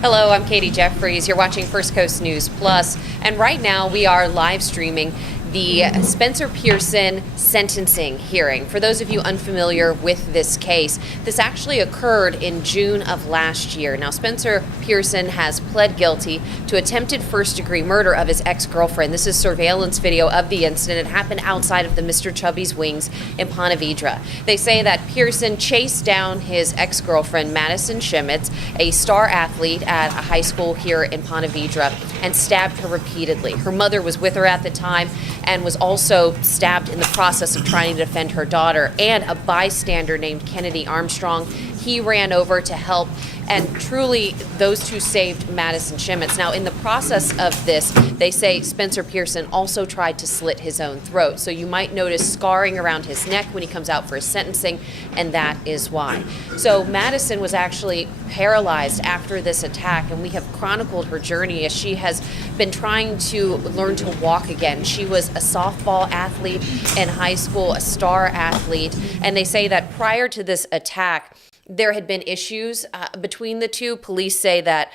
Hello, I'm Katie Jeffries. You're watching First Coast News Plus, and right now we are live streaming the Spencer Pearson sentencing hearing. For those of you unfamiliar with this case, this actually occurred in June of last year. Now, Spencer Pearson has pled guilty to attempted first-degree murder of his ex-girlfriend. This is surveillance video of the incident. It happened outside of the Mr. Chubby's Wings in Ponte Vedra. They say that Pearson chased down his ex-girlfriend, Madison Schemitz, a star athlete at a high school here in Ponte Vedra, and stabbed her repeatedly. Her mother was with her at the time and was also stabbed in the process of trying to defend her daughter. And a bystander named Kennedy Armstrong, he ran over to help, and truly those two saved Madison Schemitz. Now, in the process of this, they say Spencer Pearson also tried to slit his own throat. So you might notice scarring around his neck when he comes out for his sentencing, and that is why. So Madison was actually paralyzed after this attack, and we have chronicled her journey as she has been trying to learn to walk again. She was a softball athlete in high school, a star athlete, and they say that prior to this attack, there had been issues between the two. Police say that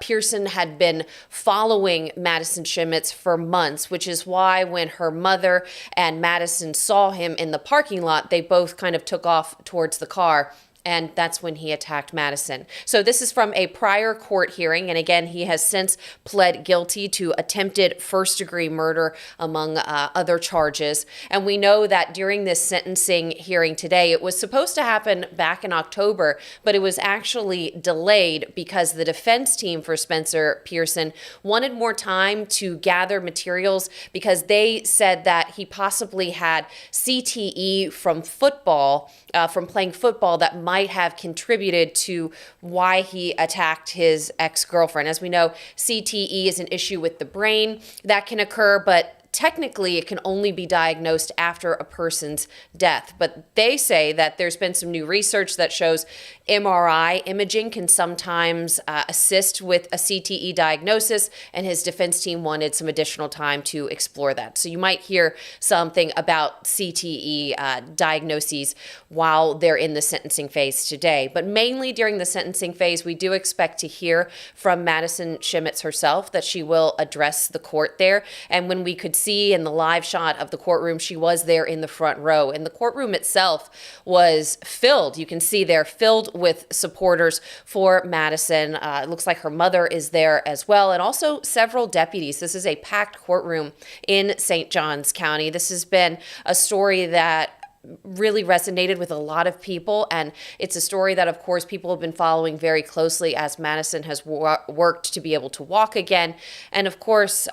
Pearson had been following Madison Schemitz for months, which is why when her mother and Madison saw him in the parking lot, they both kind of took off towards the car. And that's when he attacked Madison. So this is from a prior court hearing. And again, he has since pled guilty to attempted first-degree murder, among other charges. And we know that during this sentencing hearing today, it was supposed to happen back in October, but it was actually delayed because the defense team for Spencer Pearson wanted more time to gather materials because they said that he possibly had CTE from football, from playing football, that might have contributed to why he attacked his ex-girlfriend. As we know, CTE is an issue with the brain that can occur, but technically it can only be diagnosed after a person's death. But they say that there's been some new research that shows MRI imaging can sometimes assist with a CTE diagnosis, and his defense team wanted some additional time to explore that. So you might hear something about CTE diagnoses while they're in the sentencing phase today. But mainly during the sentencing phase, we do expect to hear from Madison Schemitz herself, that she will address the court there. And when we could see in the live shot of the courtroom, she was there in the front row. And the courtroom itself was filled. You can see they're filled with supporters for Madison. It looks like her mother is there as well, and also several deputies. This is a packed courtroom in St. Johns County. This has been a story that really resonated with a lot of people, and it's a story that, of course, people have been following very closely as Madison has worked to be able to walk again. And of course,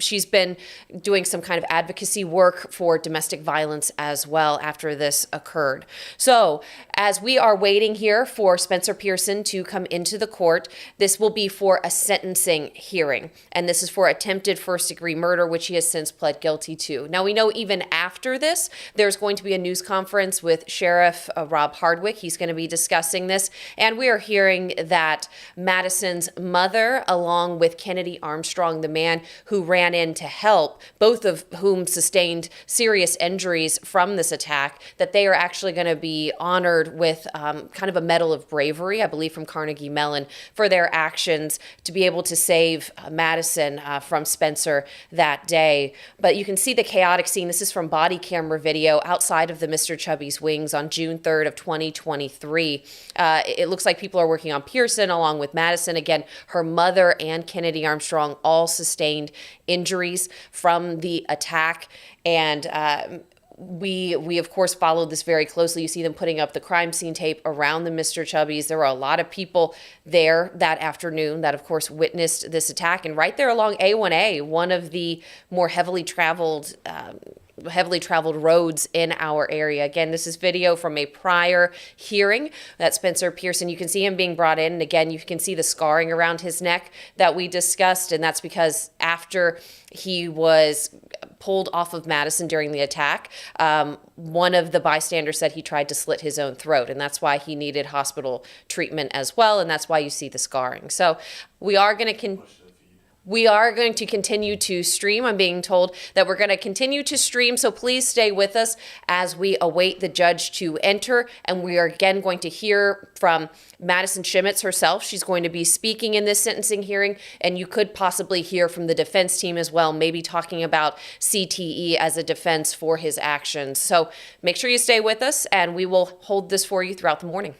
she's been doing some kind of advocacy work for domestic violence as well after this occurred. So as we are waiting here for Spencer Pearson to come into the court, this will be for a sentencing hearing, and this is for attempted first-degree murder, which he has since pled guilty to. Now, we know even after this, there's going to be a news conference with Sheriff Rob Hardwick. He's going to be discussing this, and we are hearing that Madison's mother, along with Kennedy Armstrong, the man who ran in to help, both of whom sustained serious injuries from this attack, that they are actually going to be honored with kind of a Medal of Bravery, I believe from Carnegie Mellon, for their actions to be able to save Madison from Spencer that day. But you can see the chaotic scene. This is from body camera video outside of the Mr. Chubby's wings on June 3rd of 2023. It looks like people are working on Pearson along with Madison. Again, her mother and Kennedy Armstrong all sustained injuries from the attack. And we of course followed this very closely. You see them putting up the crime scene tape around the Mr. Chubby's. There were a lot of people there that afternoon that of course witnessed this attack. And right there along A1A, one of the more heavily traveled roads in our area. Again, this is video from a prior hearing that Spencer Pearson, you can see him being brought in. And again, you can see the scarring around his neck that we discussed. And that's because after he was pulled off of Madison during the attack, one of the bystanders said he tried to slit his own throat. And that's why he needed hospital treatment as well. And that's why you see the scarring. So we are going to continue to stream. I'm being told that we're going to continue to stream, so please stay with us as we await the judge to enter. And we are again going to hear from Madison Schemitz herself. She's going to be speaking in this sentencing hearing, and you could possibly hear from the defense team as well, maybe talking about CTE as a defense for his actions. So make sure you stay with us, and we will hold this for you throughout the morning.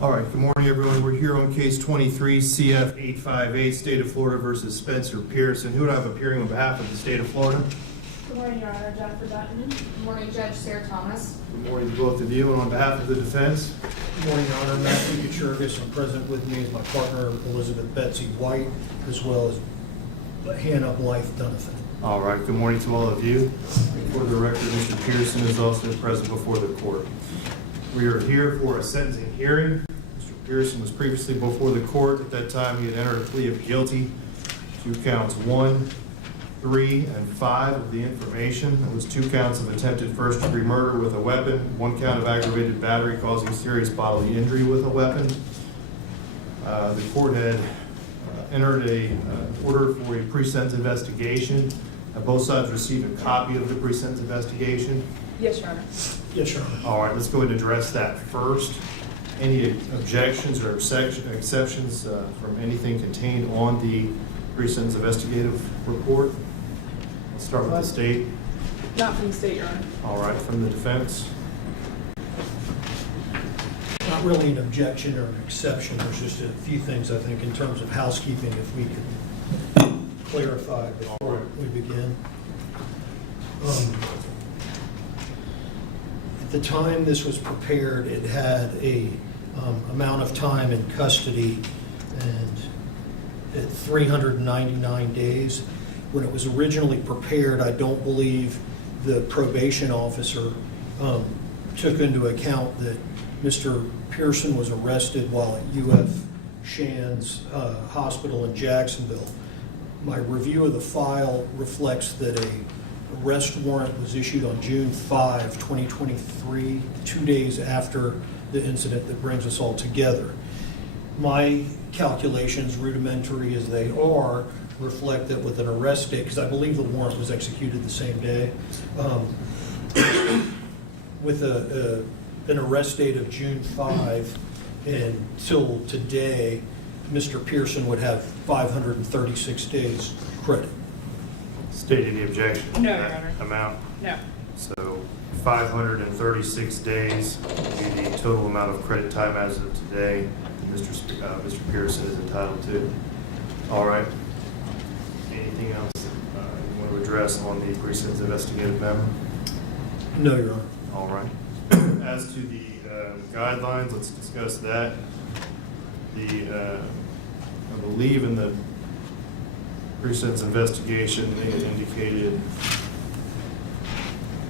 All right, good morning, everyone. We're here on case 23, CF 858, State of Florida versus Spencer Pearson. Who would I have appearing on behalf of the State of Florida? Good morning, Your Honor. Jennifer Dutton. Good morning, Judge Sarah Thomas. Good morning to both of you. And on behalf of the defense? Good morning, Your Honor. Matthew Kuchergis, and present with me is my partner, Elizabeth Betsy White, as well as Hannah Blythe Donovan. All right, good morning to all of you. For the record, Mr. Pearson is also present before the court. We are here for a sentencing hearing. Mr. Pearson was previously before the court. At that time, he had entered a plea of guilty to counts 1, 3, and 5 of the information. It was 2 counts of attempted first-degree murder with a weapon, 1 count of aggravated battery causing serious bodily injury with a weapon. The court had entered a order for a pre-sentence investigation. Both sides received a copy of the pre-sentence investigation. Yes, Your Honor. Yes, Your Honor. All right, let's go ahead and address that first. Any objections or exceptions from anything contained on the pre-sentence investigative report? Let's start with the state. Not from the state, Your Honor. All right, from the defense. Not really an objection or an exception. There's just a few things, I think, in terms of housekeeping, if we could clarify before we begin. At the time this was prepared, it had a amount of time in custody and at 399 days. When it was originally prepared, I don't believe the probation officer took into account that Mr. Pearson was arrested while at UF Shands Hospital in Jacksonville. My review of the file reflects that an arrest warrant was issued on June 5, 2023, 2 days after the incident that brings us all together. My calculations, rudimentary as they are, reflect that with an arrest date, because I believe the warrant was executed the same day, with an arrest date of June 5 until today, Mr. Pearson would have 536 days credit. State any objection to No, Your that Honor. amount? No. So 536 days would be the total amount of credit time as of today Mr. Pearson is entitled to. All right. Anything else you want to address on the pre-sentence investigative memo? No, Your Honor. All right. As to the guidelines, let's discuss that. I believe in the pre-sentence investigation, they had indicated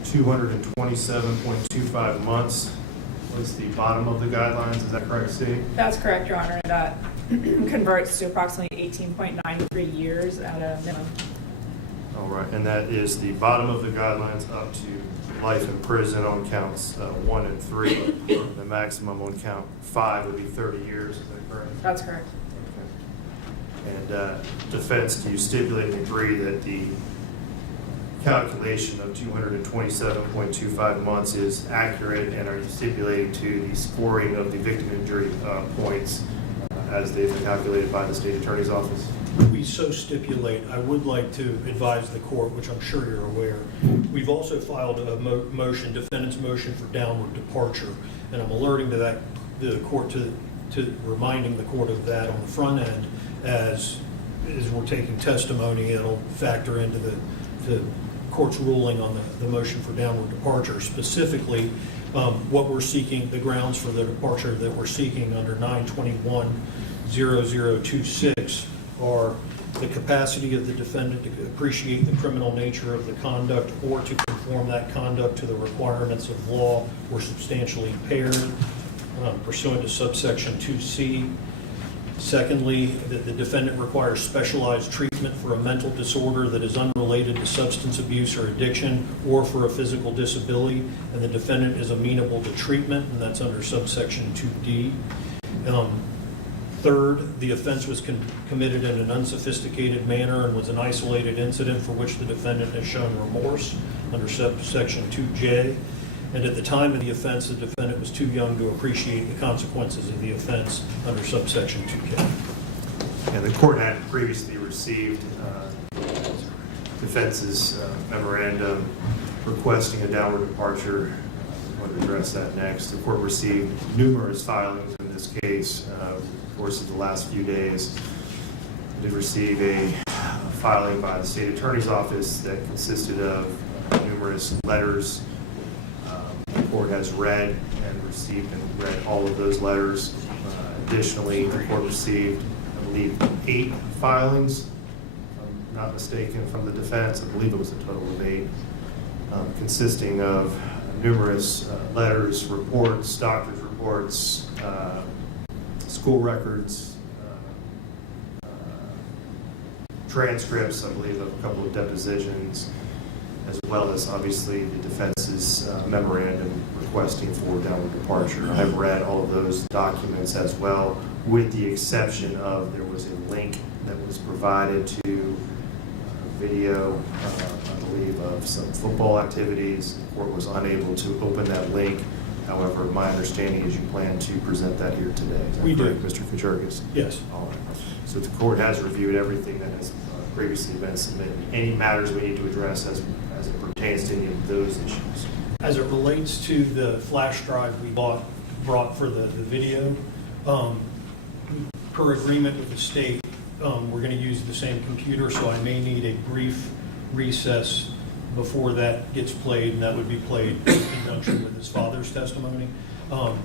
227.25 months was the bottom of the guidelines. Is that correct, Steve? That's correct, Your Honor. That converts to approximately 18.93 years at a minimum. All right, and that is the bottom of the guidelines up to life in prison on counts 1 and 3. The maximum on count 5 would be 30 years. Is that correct? That's correct. Okay. And defense, do you stipulate and agree that the calculation of 227.25 months is accurate, and are you stipulating to the scoring of the victim injury points as they've been calculated by the state attorney's office? We so stipulate. I would like to advise the court, which I'm sure you're aware, we've also filed a motion, defendant's motion for downward departure, and I'm alerting to that the court to reminding the court of that on the front end as we're taking testimony. It'll factor into the court's ruling on the motion for downward departure. Specifically, what we're seeking, the grounds for the departure that we're seeking under 921-0026 are the capacity of the defendant to appreciate the criminal nature of the conduct or to conform that conduct to the requirements of law or substantially impaired pursuant to subsection 2C. Secondly, that the defendant requires specialized treatment for a mental disorder that is unrelated to substance abuse or addiction or for a physical disability, and the defendant is amenable to treatment, and that's under subsection 2D. Third, the offense was committed in an unsophisticated manner and was an isolated incident for which the defendant has shown remorse under subsection 2J. And at the time of the offense, the defendant was too young to appreciate the consequences of the offense under subsection 2K. And the court had previously received defense's memorandum requesting a downward departure want to address that next. The court received numerous filings in this case over the course of the last few days. We did receive a filing by the state attorney's office that consisted of numerous letters. The court has read and received and read all of those letters. Additionally, the court received, I believe, 8 filings, if I'm not mistaken, from the defense. I believe it was a total of 8, consisting of numerous letters, reports, doctor's reports, school records, transcripts, I believe, of a couple of depositions, as well as obviously the defense's memorandum requesting for downward departure. I've read all of those documents as well, with the exception of there was a link that was provided to video, I believe, of some football activities. The court was unable to open that link. However, my understanding is you plan to present that here today. Is that We correct, do. Mr. Kuchergis? Yes. All right. So the court has reviewed everything that has previously been submitted. Any matters we need to address as it pertains to any of those issues? As it relates to the flash drive we brought for the video, per agreement with the state, we're going to use the same computer, so I may need a brief recess before that gets played, and that would be played in conjunction with his father's testimony.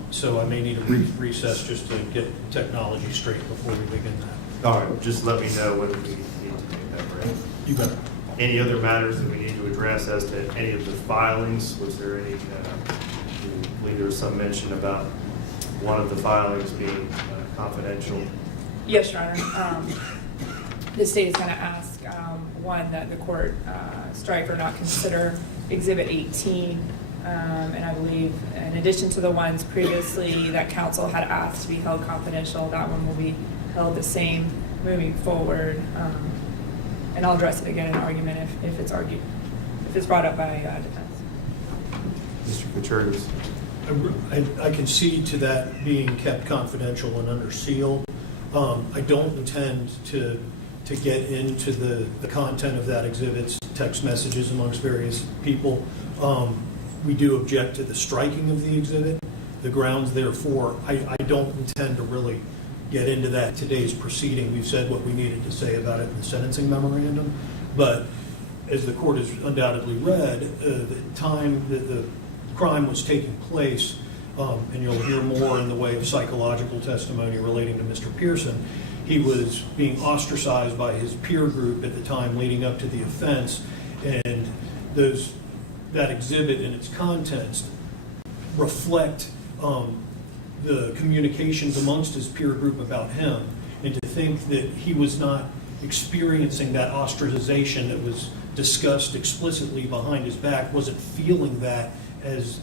So I may need a brief recess just to get technology straight before we begin that. All right, just let me know when we need to take that break. You got it. Any other matters that we need to address as to any of the filings? Was there any, I believe there was some mention about one of the filings being confidential? Yes, Your Honor. The state is going to ask, one, that the court strike or not consider Exhibit 18. And I believe in addition to the ones previously that counsel had asked to be held confidential, that one will be held the same moving forward. And I'll address it again in argument if it's argued, if it's brought up by defense. Mr. Kuchergis? I concede to that being kept confidential and under seal. I don't intend to get into the content of that exhibit's text messages amongst various people. We do object to the striking of the exhibit. The grounds therefore, I don't intend to really get into that today's proceeding. We've said what we needed to say about it in the sentencing memorandum. But as the court has undoubtedly read, the time that the crime was taking place, and you'll hear more in the way of psychological testimony relating to Mr. Pearson, he was being ostracized by his peer group at the time leading up to the offense, and that exhibit and its contents reflect the communications amongst his peer group about him, and to think that he was not experiencing that ostracization that was discussed explicitly behind his back, wasn't feeling that as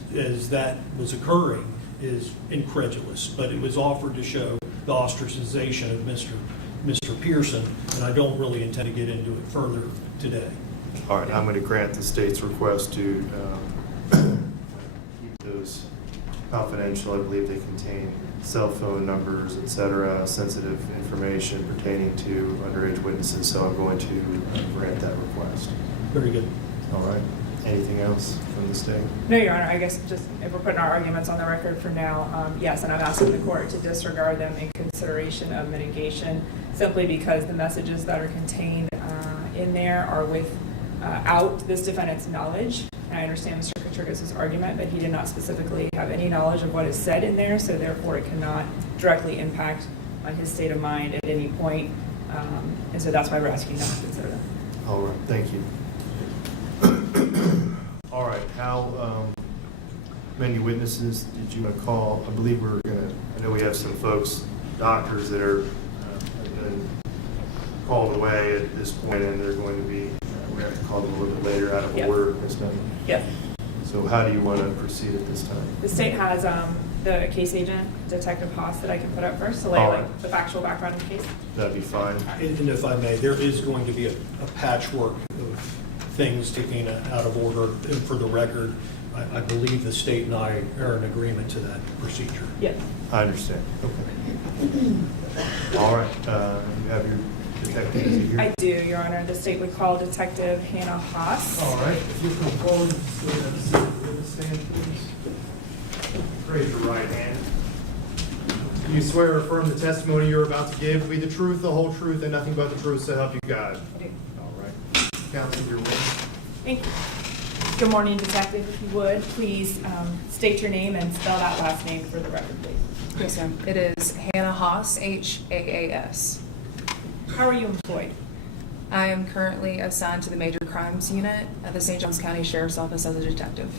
that was occurring, is incredulous. But it was offered to show the ostracization of Mr. Pearson, and I don't really intend to get into it further today. All right, I'm going to grant the state's request to keep those confidential. I believe they contain cell phone numbers, et cetera, sensitive information pertaining to underage witnesses, so I'm going to grant that request. Very good. All right. Anything else from the state? No, Your Honor, I guess just if we're putting our arguments on the record for now, yes, and I'm asking the court to disregard them in consideration of mitigation, simply because the messages that are contained in there are without this defendant's knowledge. And I understand Mr. Kuchergis' argument, but he did not specifically have any knowledge of what is said in there, so therefore it cannot directly impact on his state of mind at any point. And so that's why we're asking not to consider them. All right, thank you. All right, how many witnesses did you want to call? I believe we're going to, I know we have some folks, doctors that are been called away at this point, and they're going to be, we have to call them a little bit later out of order. Yes. So how do you want to proceed at this time? The state has the case agent, Detective Haas, that I can put up first to lay like the factual background of the case. That'd be fine. And if I may, there is going to be a patchwork of things taken out of order. And for the record, I believe the state and I are in agreement to that procedure. Yes. I understand. Okay. All right. You have your detective here? I do, Your Honor. The state would call Detective Hannah Haas. All right. If you can call and sit at the witness stand, please. Raise your right hand. Do you swear or affirm the testimony you're about to give will be the truth, the whole truth, and nothing but the truth, so help you God? I do. All right. Counsel, your witness. Thank you. Good morning, Detective. If you would, please state your name and spell that last name for the record, please. Yes, ma'am. It is Hannah Haas, Haas. How are you employed? I am currently assigned to the Major Crimes Unit at the St. Johns County Sheriff's Office as a detective.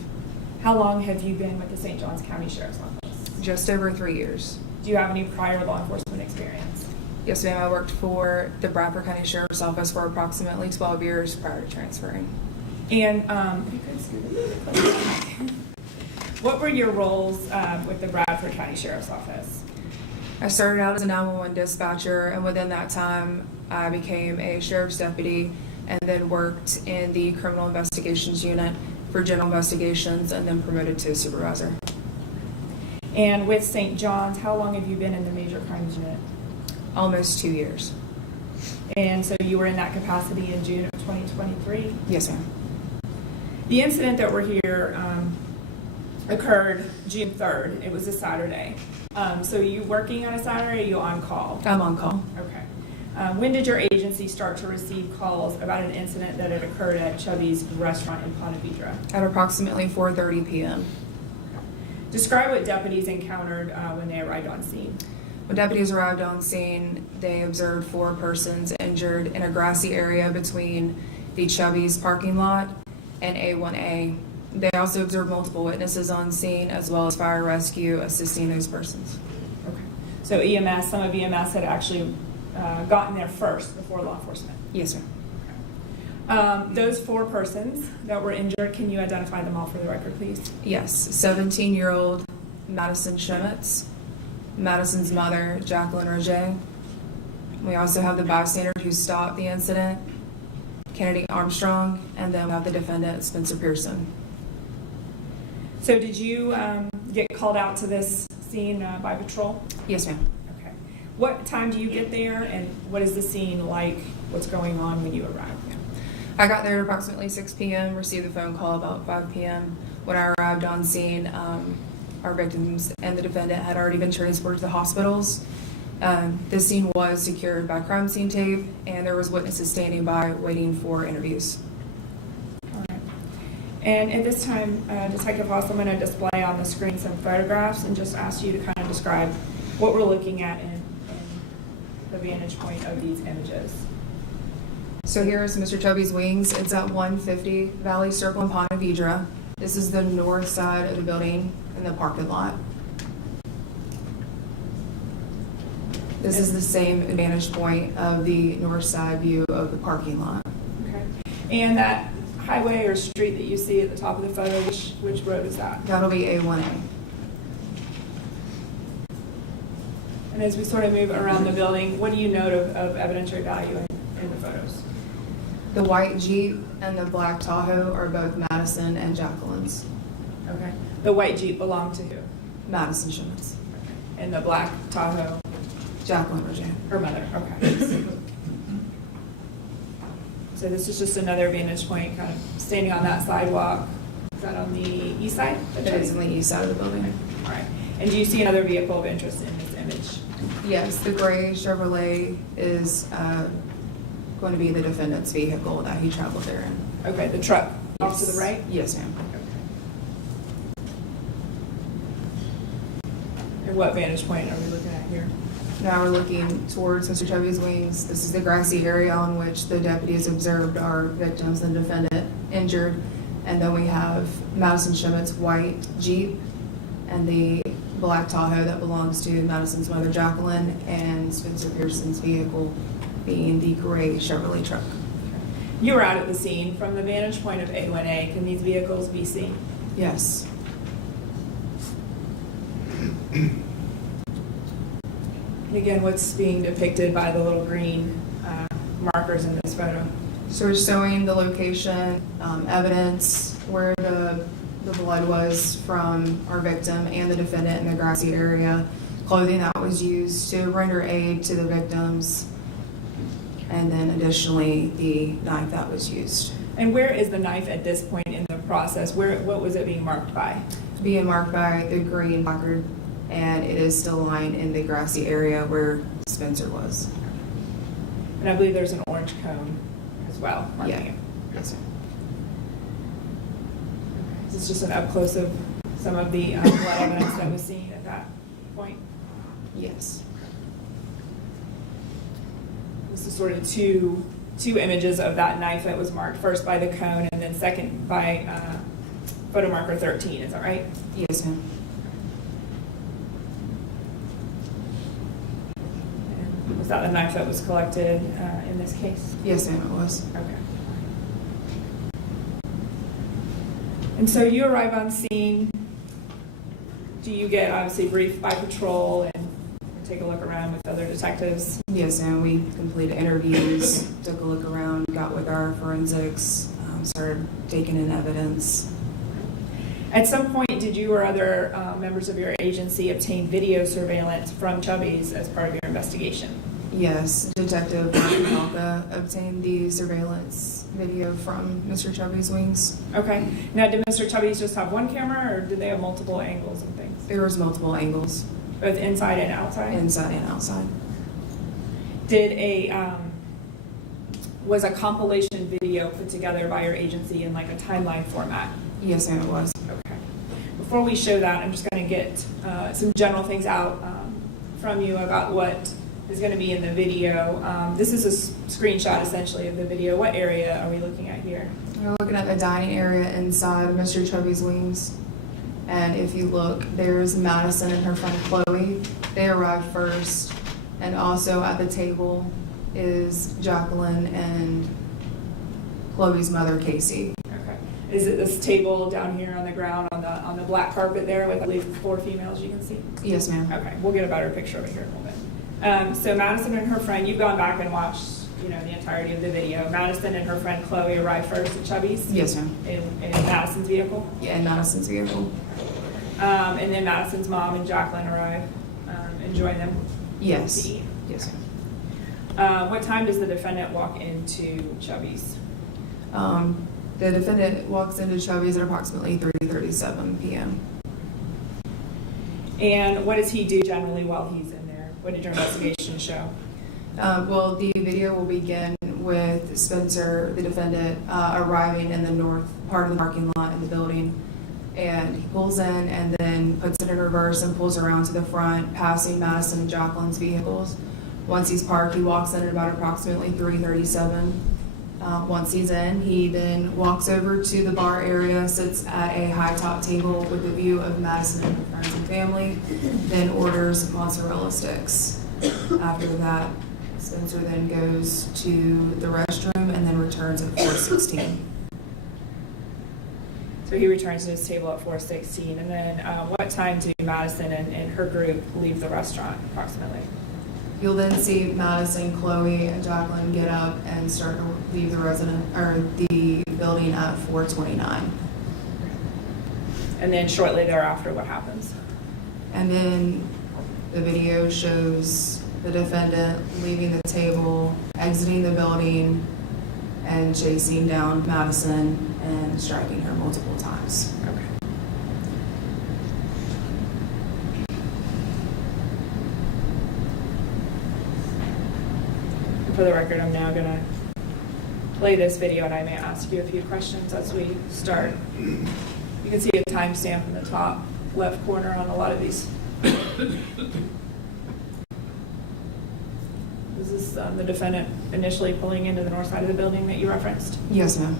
How long have you been with the St. Johns County Sheriff's Office? Just over 3 years. Do you have any prior law enforcement experience? Yes, ma'am. I worked for the Bradford County Sheriff's Office for approximately 12 years prior to transferring. And if you could scoot a little bit closer. What were your roles with the Bradford County Sheriff's Office? I started out as a 911 dispatcher, and within that time, I became a sheriff's deputy and then worked in the criminal investigations unit for general investigations and then promoted to supervisor. And with St. John's, how long have you been in the Major Crimes Unit? Almost 2 years. And so you were in that capacity in June of 2023? Yes, ma'am. The incident that we're here occurred June 3rd. It was a Saturday. So are you working on a Saturday or are you on call? I'm on call. Okay. When did your agency start to receive calls about an incident that had occurred at Chubby's restaurant in Ponte Vedra? At approximately 4:30 p.m. Describe what deputies encountered when they arrived on scene. When deputies arrived on scene, they observed 4 persons injured in a grassy area between the Chubby's parking lot and A1A. They also observed multiple witnesses on scene as well as fire rescue assisting those persons. Okay. So EMS, some of EMS had actually gotten there first before law enforcement. Yes, ma'am. Those 4 persons that were injured, can you identify them all for the record, please? Yes, 17-year-old Madison Schemitz, Madison's mother, Jacqueline Roger. We also have the bystander who stopped the incident, Kennedy Armstrong, and then we have the defendant, Spencer Pearson. So did you get called out to this scene by patrol? Yes, ma'am. Okay. What time do you get there and what is the scene like? What's going on when you arrive? I got there at approximately 6 p.m., received a phone call about 5 p.m. When I arrived on scene, our victims and the defendant had already been transported to the hospitals. This scene was secured by crime scene tape, and there was witnesses standing by waiting for interviews. All right. And at this time, Detective Haas, I'm going to display on the screen some photographs and just ask you to kind of describe what we're looking at in the vantage point of these images. So here is Mr. Chubby's wings. It's at 150 Valley Circle in Ponte Vedra. This is the north side of the building in the parking lot. This is the same vantage point of the north side view of the parking lot. Okay. And that highway or street that you see at the top of the photo, which road is that? That'll be A1A. And as we sort of move around the building, what do you note of evidentiary value in the photos? The white Jeep and the black Tahoe are both Madison and Jacqueline's. Okay. The white Jeep belonged to who? Madison Schemitz. And the black Tahoe? Jacqueline Roger. Her mother. Okay. So this is just another vantage point, kind of standing on that sidewalk. Is that on the east side? It is on the east side of the building. All right. And do you see another vehicle of interest in this image? Yes, the gray Chevrolet is going to be the defendant's vehicle that he traveled there in. Okay, the truck off to the right? Yes, ma'am. And what vantage point are we looking at here? Now we're looking towards Mr. Chubby's wings. This is the grassy area on which the deputies observed our victims and defendant injured. And then we have Madison Schemitz's white Jeep and the black Tahoe that belongs to Madison's mother, Jacqueline, and Spencer Pearson's vehicle being the gray Chevrolet truck. You were out at the scene. From the vantage point of A1A, can these vehicles be seen? Yes. And again, what's being depicted by the little green markers in this photo? So we're showing the location, evidence where the blood was from our victim and the defendant in the grassy area, clothing that was used to render aid to the victims, and then additionally the knife that was used. And where is the knife at this point in the process, what was it being marked by? Being marked by the green placard, and it is still lying in the grassy area where Spencer was. And I believe there's an orange cone as well marking Yeah. it. Yes, sir. This is just an up close of some of the blood evidence that was seen at that point. Yes. This is sort of two images of that knife that was marked, first by the cone and then second by photo marker 13. Is that right? Yes, ma'am. And was that the knife that was collected in this case? Yes, ma'am, it was. Okay. And so you arrive on scene. Do you get obviously briefed by patrol and take a look around with other detectives? Yes, ma'am. We completed interviews, took a look around, got with our forensics, started taking in evidence. At some point, did you or other members of your agency obtain video surveillance from Chubby's as part of your investigation? Yes, Detective Malka obtained the surveillance video from Mr. Chubby's wings. Okay. Now, did Mr. Chubby's just have one camera, or did they have multiple angles and things? There was multiple angles, Both inside and outside? inside and outside. Did was a compilation video put together by your agency in like a timeline format? Yes, ma'am, it was. Okay. Before we show that, I'm just going to get some general things out from you about what is going to be in the video. This is a screenshot essentially of the video. What area are we looking at here? We're looking at the dining area inside of Mr. Chubby's wings. And if you look, there's Madison and her friend Chloe. They arrived first. And also at the table is Jacqueline and Chloe's mother, Casey. Okay. Is it this table down here on the ground on the black carpet there with, I believe, 4 females you can see? Yes, ma'am. Okay, we'll get a better picture of it here in a little bit. So Madison and her friend, you've gone back and watched, the entirety of the video. Madison and her friend Chloe arrived first at Chubby's? Yes, ma'am. In Madison's vehicle? Yeah, in Madison's vehicle. And then Madison's mom and Jacqueline arrive and join them Yes. to eat. Yes, ma'am. What time does the defendant walk into Chubby's? The defendant walks into Chubby's at approximately 3:37 p.m. And what does he do generally while he's in there? What did your investigation show? Well, the video will begin with Spencer, the defendant, arriving in the north part of the parking lot in the building. And he pulls in and then puts it in reverse and pulls around to the front, passing Madison and Jacqueline's vehicles. Once he's parked, he walks in at about approximately 3:37. Once he's in, he then walks over to the bar area, sits at a high top table with a view of Madison and her friends and family, then orders mozzarella sticks. After that, Spencer then goes to the restroom and then returns at 4:16. So he returns to his table at 4:16. And then what time do Madison and her group leave the restaurant approximately? You'll then see Madison, Chloe, and Jacqueline get up and start to leave the building at 4:29. And then shortly thereafter, what happens? And then the video shows the defendant leaving the table, exiting the building, and chasing down Madison and striking her multiple times. Okay. For the record, I'm now going to play this video, and I may ask you a few questions as we start. You can see a timestamp in the top left corner on a lot of these. Is this the defendant initially pulling into the north side of the building that you referenced? Yes, ma'am.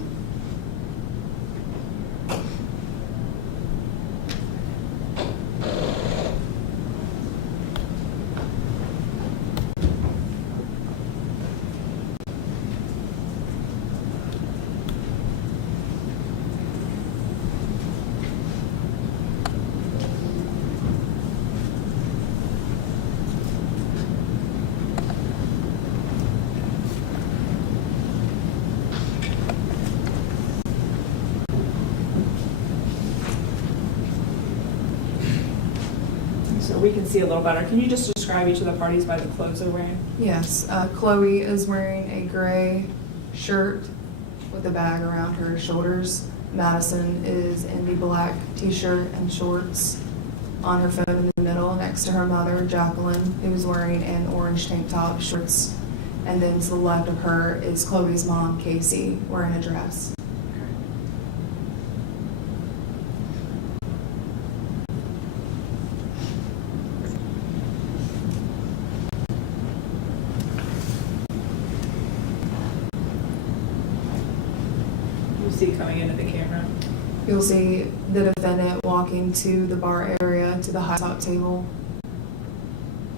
So we can see a little better. Can you just describe each of the parties by the clothes they're wearing? Yes. Chloe is wearing a gray shirt with a bag around her shoulders. Madison is in the black t-shirt and shorts, on her phone in the middle next to her mother, Jacqueline, who's wearing an orange tank top, shorts. And then to the left of her is Chloe's mom, Casey, wearing a dress. You see coming into the camera. You'll see the defendant walking to the bar area, to the high top table,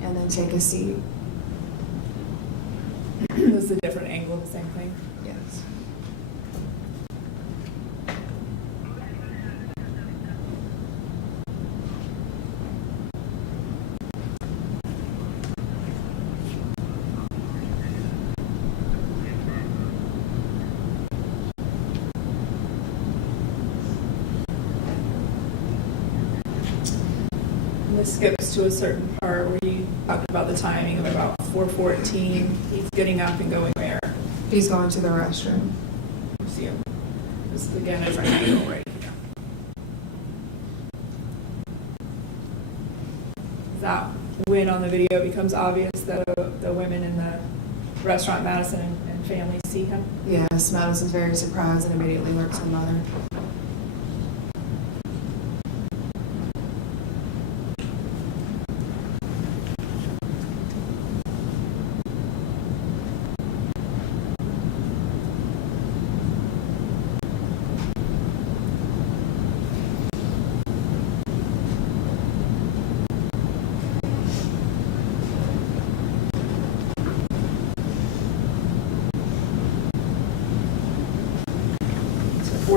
and then take a seat. This is a different angle, the same thing. Yes. And this skips to a certain part where you talked about the timing of about 4:14. He's getting up and going where? He's going to the restroom. You see him. This is again a different angle right here. Is that when on the video it becomes obvious that the women in the restaurant, Madison and family, see him? Yes, Madison's very surprised and immediately alerts her mother.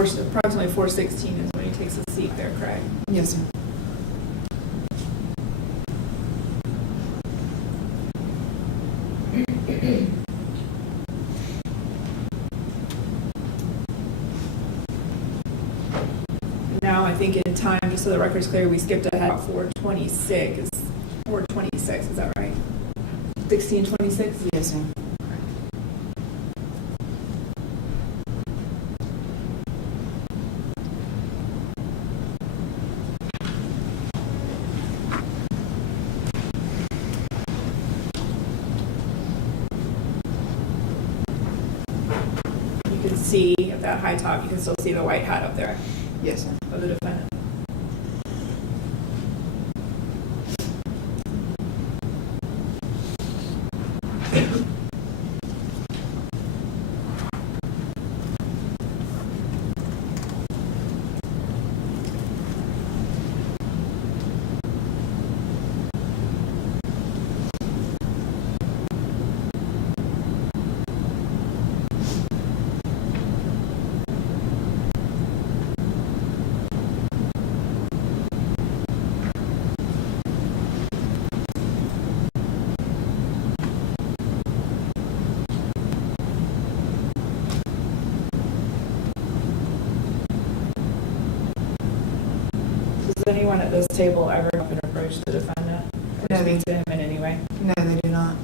Approximately 4:16 is when he takes a seat there, Craig. Yes, sir. Now, I think in time, just so the record's clear, we skipped ahead at 4:26. 4:26, is that right? 16:26? Yes, sir. You can see at that high top, you can still see the white hat up there Yes, sir. of the defendant. Does anyone at this table ever up and approach the defendant or No, speak to him in any way? No, they do not.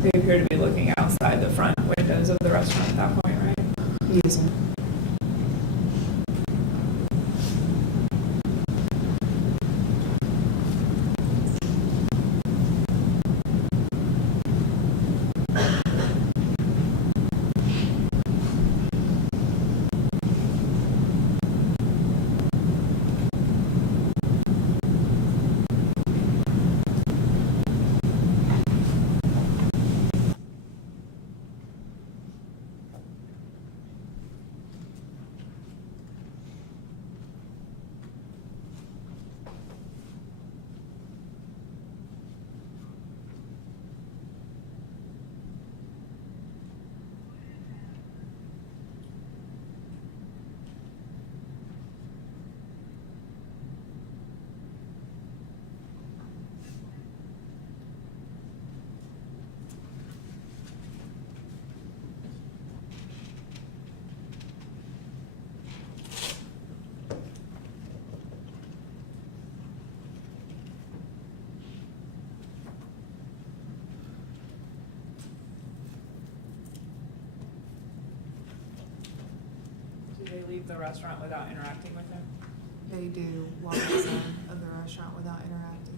They appear to be looking outside the front windows of the restaurant at that point, right? Yes, sir. the restaurant without interacting with him? They do walk outside of the restaurant without interacting.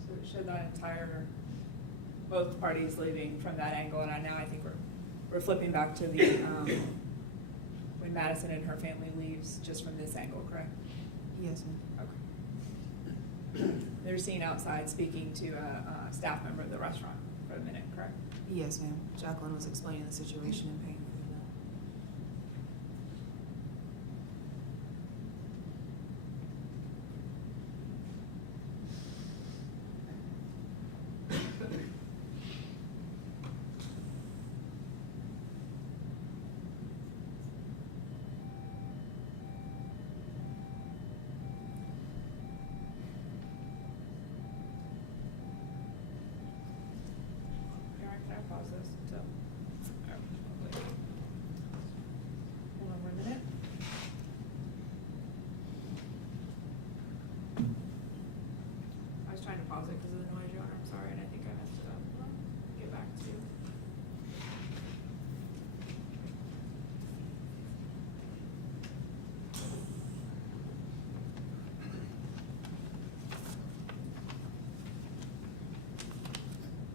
So it showed that entire, both parties leaving from that angle, and now I think we're flipping back to the, when Madison and her family leaves just from this angle, correct? Yes, ma'am. Okay. They're seen outside speaking to a staff member of the restaurant for a minute, correct? Yes, ma'am. Jacqueline was explaining the situation in pain. Karen, can I pause this until? Hold on 1 minute. I was trying to pause it because of the noise, Your Honor. I'm sorry, and I think I messed it up. Get back to you.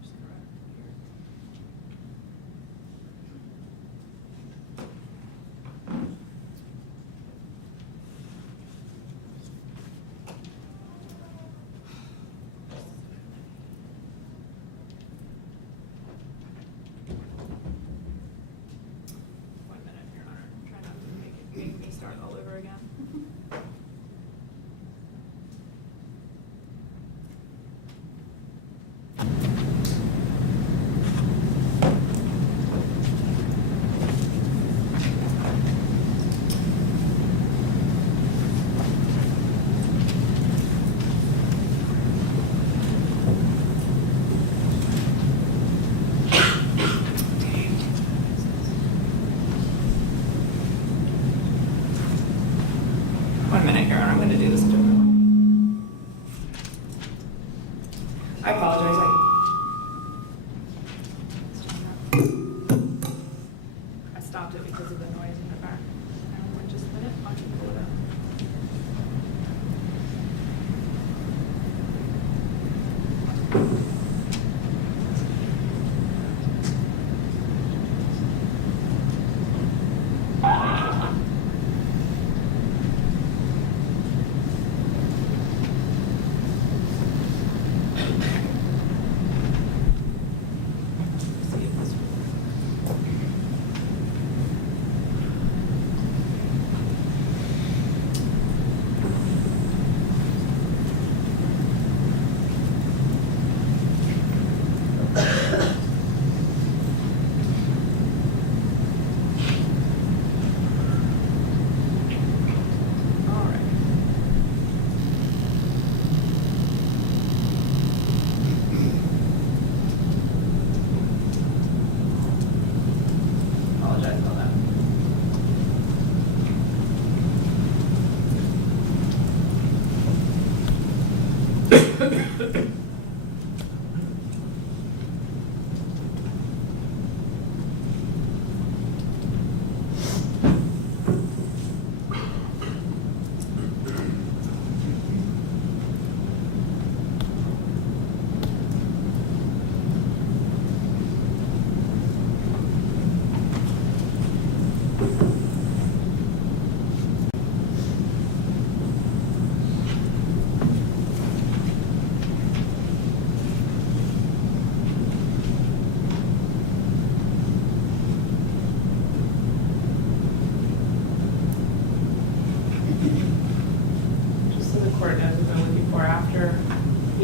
Just correct here.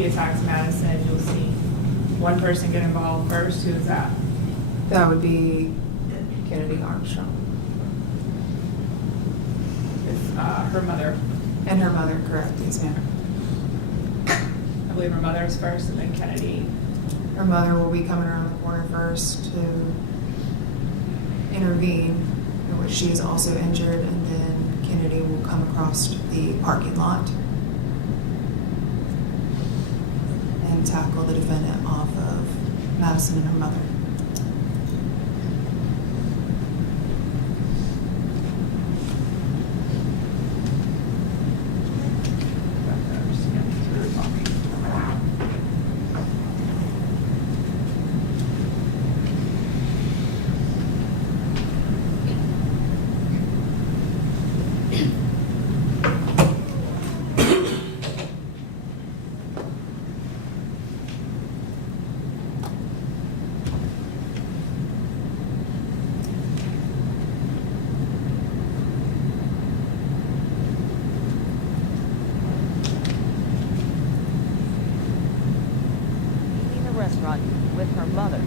attacks Madison, you'll see one person get involved first. Who is that? That would be Kennedy Armstrong. It's her mother. And her mother, correct, yes ma'am. I believe her mother is first, and then Kennedy. Her mother will be coming around the corner first to intervene, in which she is also injured, and then Kennedy will come across the parking lot and tackle the defendant off of Madison and her mother. Restaurant with her mother.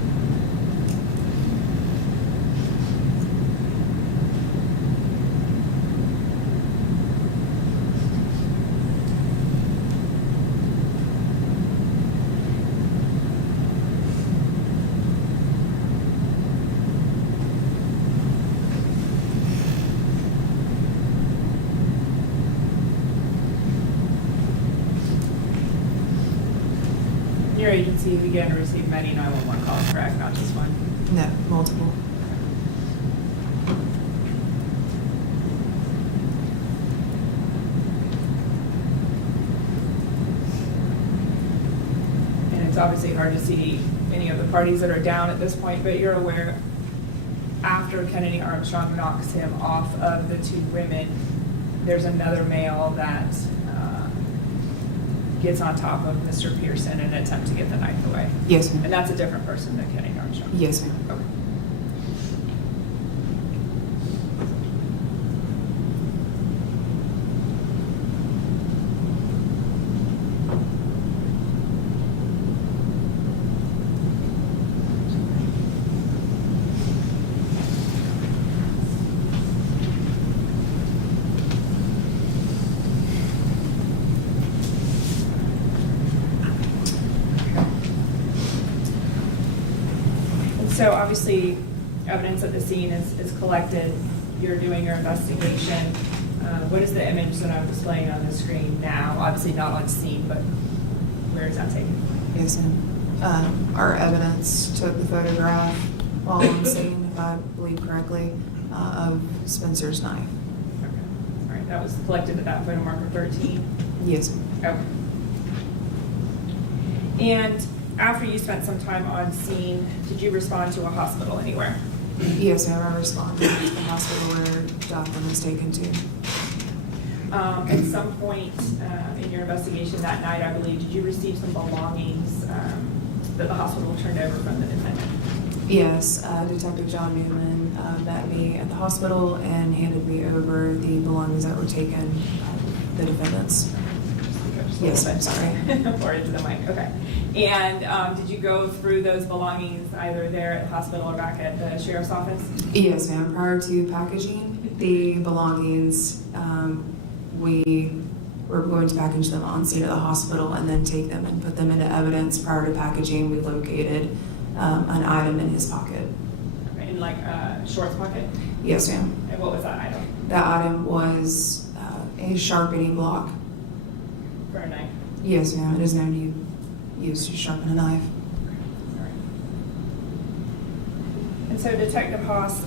Your agency began to receive many 911 calls, correct? Not just one? No, multiple. And it's obviously hard to see any of the parties that are down at this point, but you're aware after Kennedy Armstrong knocks him off of the two women, there's another male that gets on top of Mr. Pearson in an attempt to get the knife away. Yes ma'am. And that's a different person than Kennedy Armstrong. Yes ma'am. Okay. So obviously, evidence at the scene is collected. You're doing your investigation. What is the image that I'm displaying on the screen now? Obviously not on scene, but where is that taken? Yes ma'am. Our evidence took the photograph while on scene, if I believe correctly, of Spencer's knife. Okay. All right, that was collected at that photo marker 13. Yes ma'am. Okay. And after you spent some time on scene, did you respond to a hospital anywhere? Yes ma'am, I responded to the hospital where Jocelyn was taken to. At some point in your investigation that night, I believe, did you receive some belongings that the hospital turned over from the defendant? Yes, Detective John Newman met me at the hospital and handed me over the belongings that were taken by the defendants. Yes, I'm sorry. Pour into the mic, okay. And did you go through those belongings either there at the hospital or back at the sheriff's office? Yes, ma'am. Prior to packaging the belongings, we were going to package them on scene at the hospital and then take them and put them into evidence. Prior to packaging, we located an item in his pocket. Okay, in like a shorts pocket? Yes, ma'am. And what was that item? That item was a sharpening block. For a knife? Yes, ma'am. It is known to use to sharpen a knife. All right. And so Detective Haas,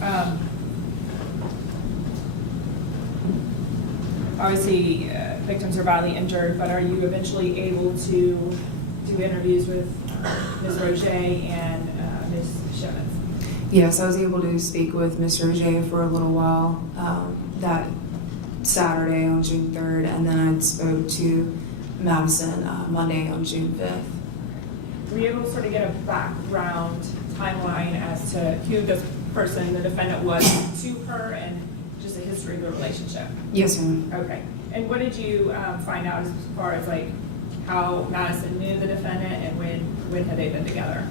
obviously victims are badly injured, but are you eventually able to do interviews with Ms. Roger and Ms. Schemitz? Yes, I was able to speak with Ms. Roger for a little while that Saturday on June 3rd, and then I spoke to Madison Monday on June 5th. Were you able to sort of get a background timeline as to who this person, the defendant, was to her and just a history of the relationship? Yes, ma'am. Okay. And what did you find out as far as like how Madison knew the defendant and when had they been together?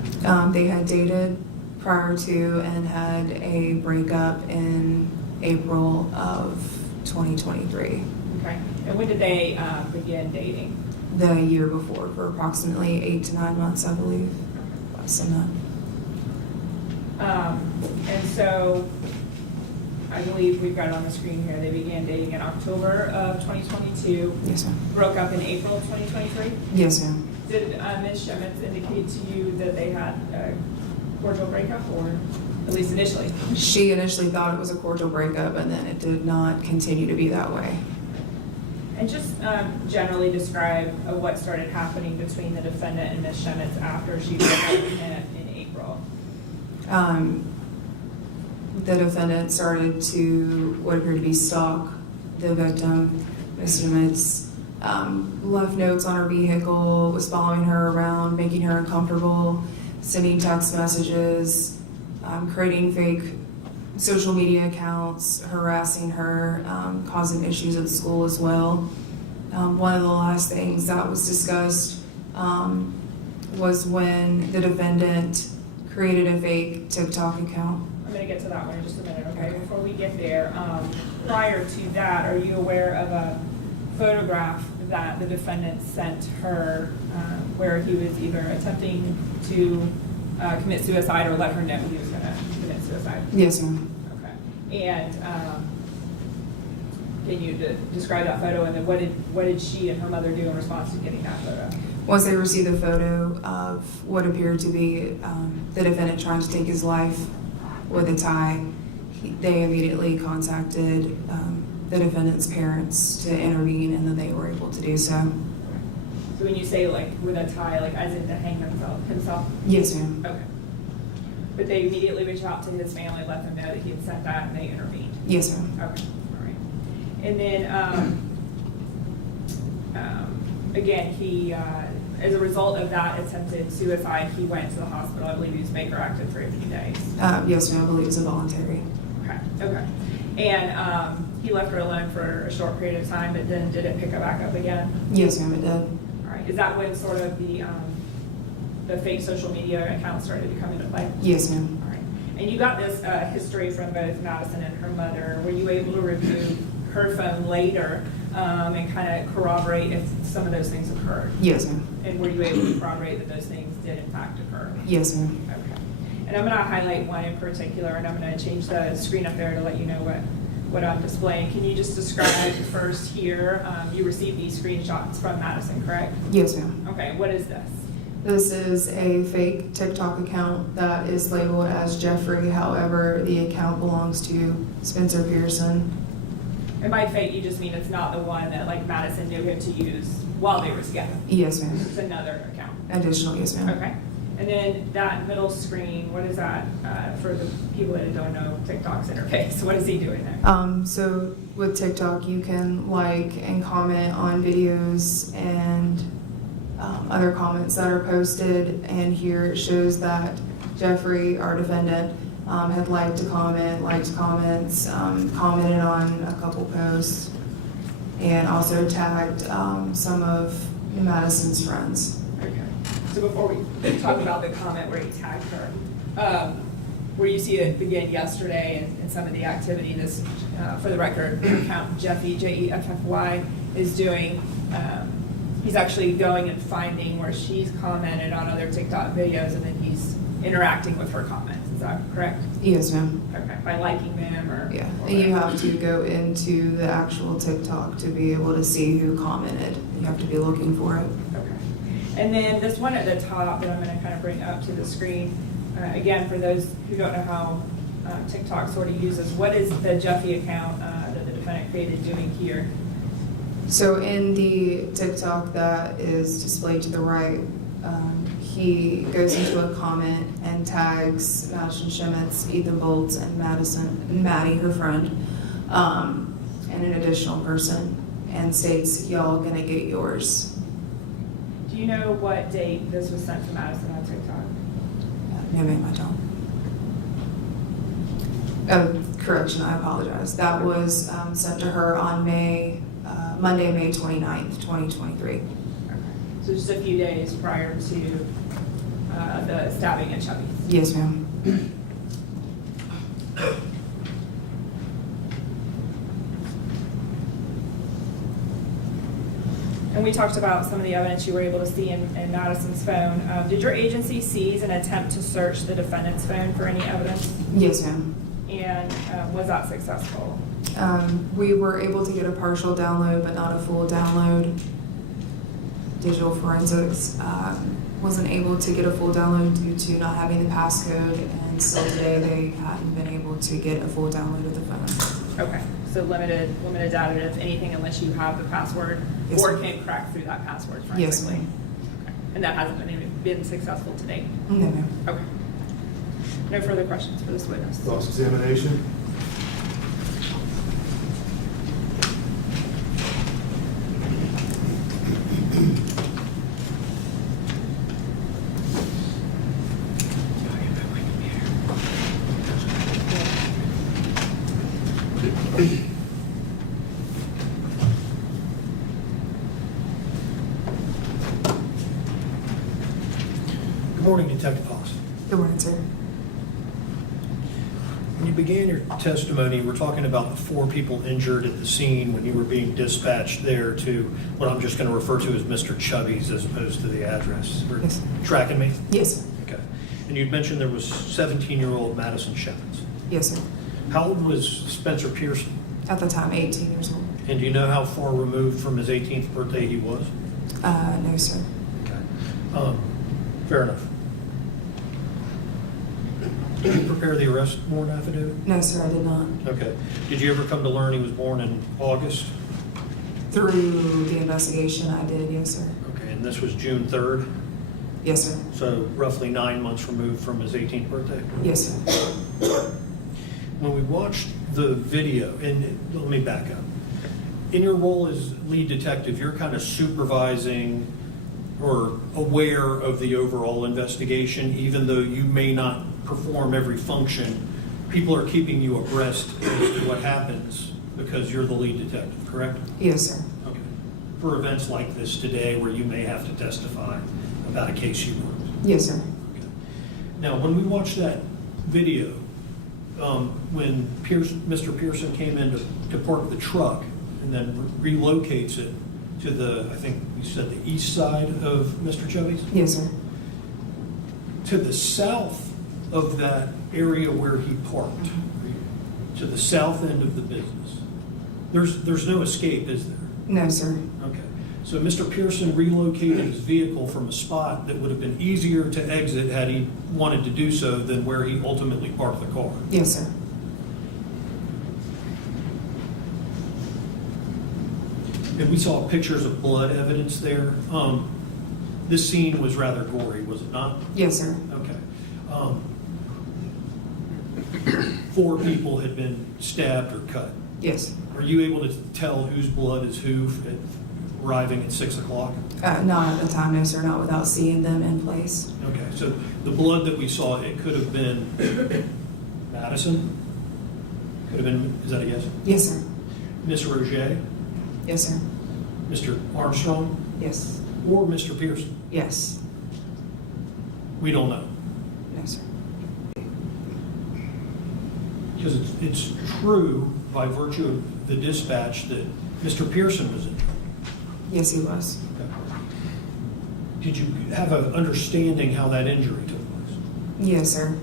They had dated prior to and had a breakup in April of 2023, Okay. And when did they begin dating? the year before, for approximately 8 to 9 months, I believe. Less than that. And so I believe we've got it on the screen here. They began dating in October of 2022, Yes, ma'am. broke up in April of 2023. Yes, ma'am. Did Ms. Schemitz indicate to you that they had a cordial breakup, or at least initially? She initially thought it was a cordial breakup, and then it did not continue to be that way. And just generally describe what started happening between the defendant and Ms. Schemitz after she broke up in April. The defendant started to what appeared to be stalk the victim. Ms. Schemitz left notes on her vehicle, was following her around, making her uncomfortable, sending text messages, creating fake social media accounts, harassing her, causing issues at school as well. One of the last things that was discussed was when the defendant created a fake TikTok account. I'm going to get to that one in just a minute, okay? Before we get there, prior to that, are you aware of a photograph that the defendant sent her where he was either attempting to commit suicide or let her know he was going to commit suicide? Yes, ma'am. Okay. And can you describe that photo, and then what did she and her mother do in response to getting that photo? Once they received the photo of what appeared to be the defendant trying to take his life with a tie, they immediately contacted the defendant's parents to intervene, and then they were able to do so. So when you say like with a tie, like as in to hang himself? Yes, ma'am. Okay. But they immediately reached out to his family, let them know that he had sent that, and they intervened? Yes, ma'am. Okay, all right. And then, again, he, as a result of that attempted suicide, he went to the hospital. I believe he was Baker active for a few days. Yes, ma'am. I believe it was involuntary. Okay, okay. And he left her alone for a short period of time, but then did it pick back up again? Yes, ma'am. It did. All right. Is that when sort of the fake social media account started to come into play? Yes, ma'am. All right. And you got this history from both Madison and her mother. Were you able to review her phone later and kind of corroborate if some of those things occurred? Yes, ma'am. And were you able to corroborate that those things did in fact occur? Yes, ma'am. Okay. And I'm going to highlight one in particular, and I'm going to change the screen up there to let you know what I'm displaying. Can you just describe first here, you received these screenshots from Madison, correct? Yes, ma'am. Okay, what is this? This is a fake TikTok account that is labeled as Jeffrey. However, the account belongs to Spencer Pearson. And by fake, you just mean it's not the one that like Madison knew him to use while they were together. Yes, ma'am. It's another account. Additional, yes, ma'am. Okay. And then that middle screen, what is that for the people that don't know TikTok's interface? What is he doing there? So with TikTok, you can like and comment on videos and other comments that are posted. And here it shows that Jeffrey, our defendant, had liked comments, commented on a couple posts, and also tagged some of Madison's friends. Okay. So before we talk about the comment where he tagged her, where you see it begin yesterday and some of the activity this, for the record, account Jeffy, Jeffy, is doing, he's actually going and finding where she's commented on other TikTok videos, and then he's interacting with her comments. Is that correct? Yes, ma'am. Okay, by liking them or? Yeah, or and you whatever. have to go into the actual TikTok to be able to see who commented. You have to be looking for it. Okay. And then this one at the top that I'm going to kind of bring up to the screen, again, for those who don't know how TikTok sort of uses, what is the Jeffy account that the defendant created doing here? So in the TikTok that is displayed to the right, he goes into a comment and tags Madison Schemitz, Ethan Bolts, and Maddie, her friend, and an additional person, and states, "Y'all gonna get yours." Do you know what date this was sent to Madison on TikTok? No, ma'am, I don't. Oh, correction, I apologize. That was sent to her on Monday, May 29th, 2023. Okay. So just a few days prior to the stabbing at Chubby's. Yes, ma'am. And we talked about some of the evidence you were able to see in Madison's phone. Did your agency seize and attempt to search the defendant's phone for any evidence? Yes, ma'am. And was that successful? We were able to get a partial download, but not a full download. Digital forensics wasn't able to get a full download due to not having the passcode, and so today they hadn't been able to get a full download of the phone. Okay, so limited data, if anything, unless you have the password, Yes, or ma'am. can crack through that password Yes, forensically. ma'am. Okay. And that hasn't been successful to date? No, ma'am. Okay. No further questions for this witness? Cross-examination. Good morning, Detective Haas. Good morning, sir. When you began your testimony, you were talking about the 4 people injured at the scene when you were being dispatched there to what I'm just going to refer to as Mr. Chubby's as opposed to the address. Are you Yes. tracking me? Yes, sir. Okay. And you'd mentioned there was 17-year-old Madison Schemitz. Yes, sir. How old was Spencer Pearson? At the time, 18 years old. And do you know how far removed from his 18th birthday he was? No, sir. Okay. Fair enough. Did you prepare the arrest warrant affidavit? No, sir, I did not. Okay. Did you ever come to learn he was born in August? Through the investigation, I did, yes, sir. Okay, and this was June 3rd, Yes, sir. so roughly 9 months removed from his 18th birthday. Yes, sir. When we watched the video, and let me back up. In your role as lead detective, you're kind of supervising or aware of the overall investigation, even though you may not perform every function. People are keeping you abreast as to what happens because you're the lead detective, correct? Yes, sir. Okay. For events like this today where you may have to testify about a case you worked. Yes, sir. Okay. Now, when we watched that video, when Mr. Pearson came in to park the truck and then relocates it to the, I think we said the east side of Mr. Chubby's, Yes, sir. to the south of that area where he parked, to the south end of the business, there's no escape, is there? No, sir. Okay. So Mr. Pearson relocated his vehicle from a spot that would have been easier to exit had he wanted to do so than where he ultimately parked the car. Yes, sir. And we saw pictures of blood evidence there. This scene was rather gory, was it not? Yes, sir. Okay. 4 people had been stabbed or cut. Yes. Are you able to tell whose blood is who arriving at 6 o'clock? Not at the time, no, sir, not without seeing them in place. Okay, so the blood that we saw, it could have been Madison? Could have been, is that a yes? Yes, sir. Miss Roget, Yes, sir. Mr. Armstrong, Yes. or Mr. Pearson? Yes. We don't know. No, sir. Because it's true by virtue of the dispatch that Mr. Pearson was injured. Yes, he was. Did you have an understanding how that injury took place? Yes, sir.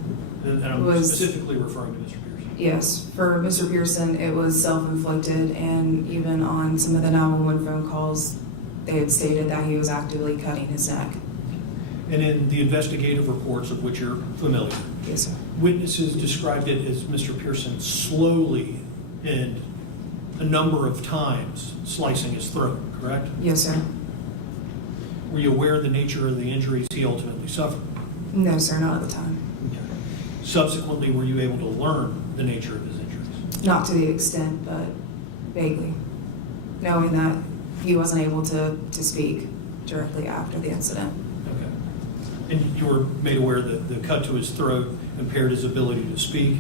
And I'm Was- specifically referring to Mr. Pearson. Yes. For Mr. Pearson, it was self-inflicted, and even on some of the 911 phone calls, they had stated that he was actively cutting his neck. And in the investigative reports of which you're familiar, Yes, sir. witnesses described it as Mr. Pearson slowly and a number of times slicing his throat, correct? Yes, sir. Were you aware of the nature of the injuries he ultimately suffered? No, sir, not at the time. Okay. Subsequently, were you able to learn the nature of his injuries? Not to the extent, but vaguely, knowing that he wasn't able to speak directly after the incident. Okay. And you were made aware that the cut to his throat impaired his ability to speak?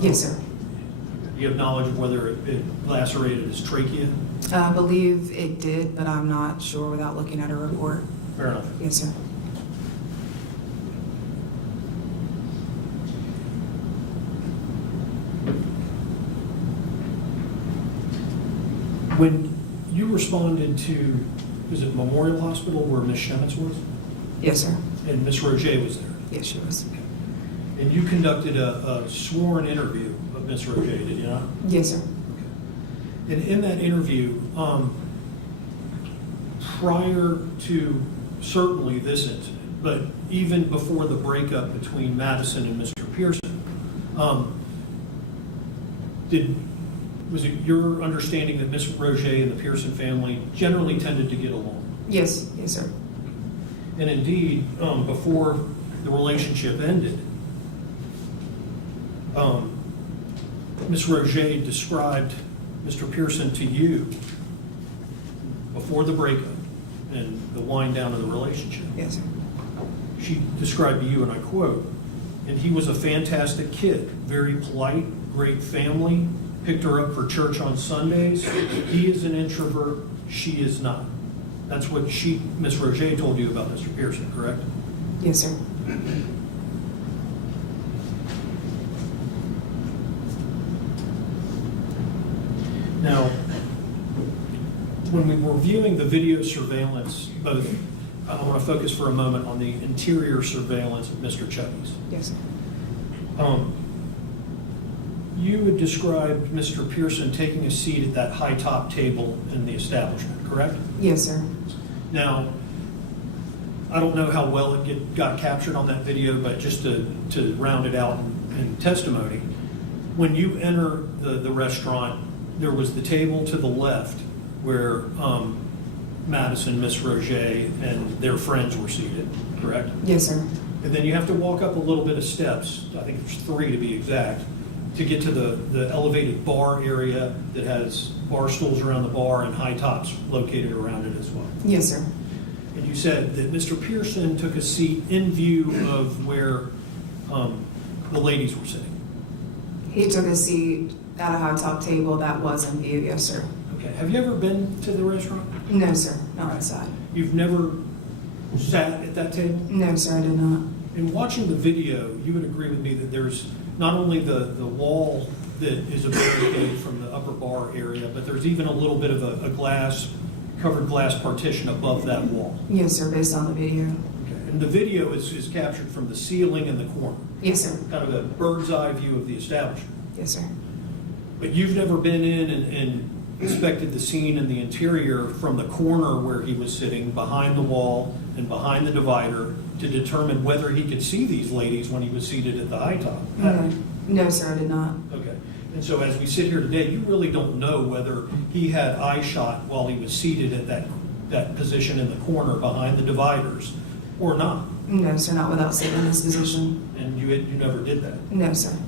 Yes, sir. Okay. Do you have knowledge of whether it lacerated his trachea? I believe it did, but I'm not sure without looking at a report. Fair enough. Yes, sir. When you responded to, was it Memorial Hospital where Ms. Schemitz was? Yes, sir. And Ms. Roget was there? Yes, she was. And you conducted a sworn interview of Ms. Roget, did you not? Yes, sir. And in that interview, prior to certainly this incident, but even before the breakup between Madison and Mr. Pearson, was it your understanding that Ms. Roget and the Pearson family generally tended to get along? Yes, yes, sir. And indeed, before the relationship ended, Ms. Roget described Mr. Pearson to you before the breakup and the wind down of the relationship. Yes, sir. She described to you, and I quote, "And he was a fantastic kid, very polite, great family, picked her up for church on Sundays. He is an introvert, she is not." That's what Ms. Roget told you about Mr. Pearson, correct? Yes, sir. Now, when we were viewing the video surveillance, both, I want to focus for a moment on the interior surveillance of Mr. Chubby's. Yes, sir. You had described Mr. Pearson taking a seat at that high top table in the establishment, correct? Yes, sir. Now, I don't know how well it got captured on that video, but just to round it out in testimony, when you enter the restaurant, there was the table to the left where Madison, Miss Roget, and their friends were seated, correct? Yes, sir. And then you have to walk up a little bit of steps, I think there's 3 to be exact, to get to the elevated bar area that has bar stools around the bar and high tops located around it as well. Yes, sir. And you said that Mr. Pearson took a seat in view of where the ladies were sitting. He took a seat at a high top table that was in view. Yes, sir. Okay. Have you ever been to the restaurant? No, sir. Not inside. You've never sat at that table? No, sir. I did not. In watching the video, you would agree with me that there's not only the wall that is a barricade from the upper bar area, but there's even a little bit of a covered glass partition above that wall. Yes, sir. Based on the video. Okay. And the video is captured from the ceiling in the corner, Yes, sir. kind of a bird's eye view of the establishment. Yes, sir. But you've never been in and inspected the scene in the interior from the corner where he was sitting behind the wall and behind the divider to determine whether he could see these ladies when he was seated at the high top. No. No, sir. I did not. Okay. And so as we sit here today, you really don't know whether he had eye shot while he was seated at that position in the corner behind the dividers or not. No, sir. Not without sitting in this position. And you never did that. No, sir.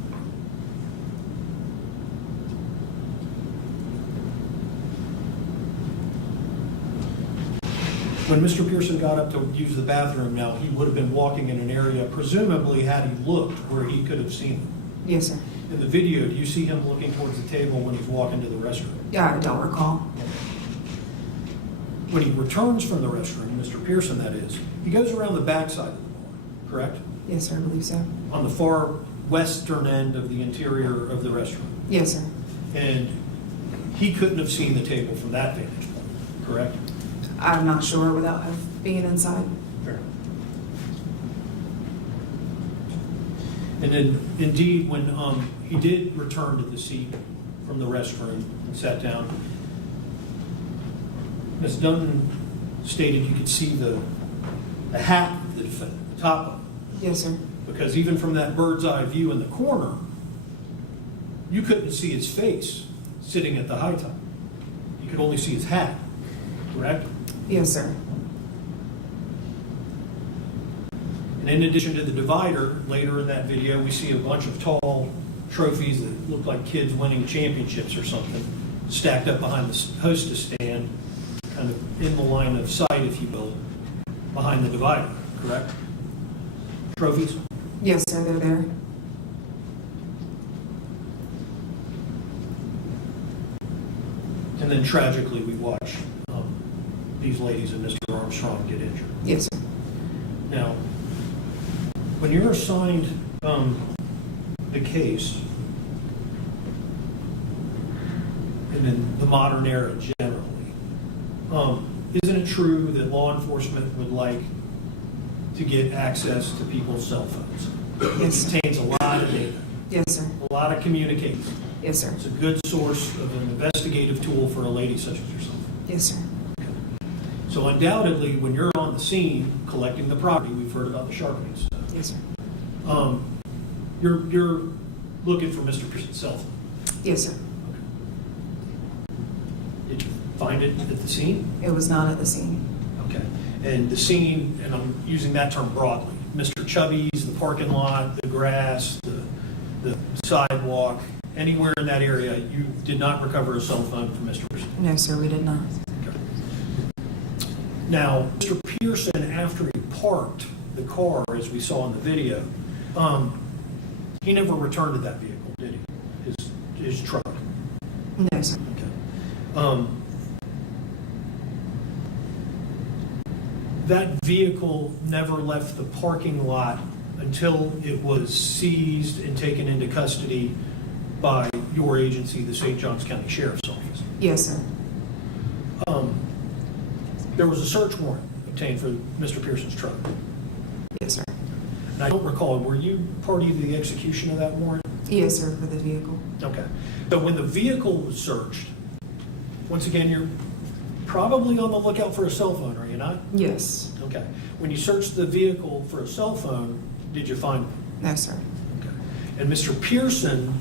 When Mr. Pearson got up to use the bathroom now, he would have been walking in an area, presumably had he looked where he could have seen them. Yes, sir. In the video, do you see him looking towards the table when he's walking to the restroom? Yeah, I don't recall. When he returns from the restroom, Mr. Pearson that is, he goes around the backside of the bar, correct? Yes, sir. I believe so. On the far western end of the interior of the restaurant. Yes, sir. And he couldn't have seen the table from that vantage point, correct? I'm not sure without being inside. Fair. And then, indeed, when he did return to the seat from the restroom and sat down, Ms. Dunn stated you could see the hat of the defendant, the top of it. Yes, sir. Because even from that bird's eye view in the corner, you couldn't see his face sitting at the high top. You could only see his hat, correct? Yes, sir. And in addition to the divider, later in that video, we see a bunch of tall trophies that look like kids winning championships or something, stacked up behind the hostess stand, kind of in the line of sight, if you will, behind the divider, correct? Trophies? Yes, sir. They're there. And then tragically, we watched these ladies and Mr. Armstrong get injured. Yes, sir. Now, when you're assigned the case, and in the modern era generally, isn't it true that law enforcement would like to get access to people's cell phones? Yes, It sir. contains a lot of data, Yes, sir. a lot of communication. Yes, sir. It's a good source of an investigative tool for a lady such as yourself. Yes, sir. So undoubtedly, when you're on the scene collecting the property, we've heard about the sharpening stuff. Yes, sir. You're looking for Mr. Pearson's cell phone. Yes, sir. Did you find it at the scene? It was not at the scene. Okay. And the scene, and I'm using that term broadly, Mr. Chubby's, the parking lot, the grass, the sidewalk, anywhere in that area, you did not recover a cell phone from Mr. Pearson? No, sir, we did not. Okay. Now, Mr. Pearson, after he parked the car, as we saw in the video, he never returned to that vehicle, did he? His truck? No, sir. Okay. That vehicle never left the parking lot until it was seized and taken into custody by your agency, the St. Johns County Sheriff's Office. Yes, sir. There was a search warrant obtained for Mr. Pearson's truck. Yes, sir. And I don't recall, were you party to the execution of that warrant? Yes, sir, for the vehicle. Okay. So when the vehicle was searched, once again, you're probably on the lookout for a cell phone, are you not? Yes. Okay. When you searched the vehicle for a cell phone, did you find one? No, sir. Okay. And Mr. Pearson,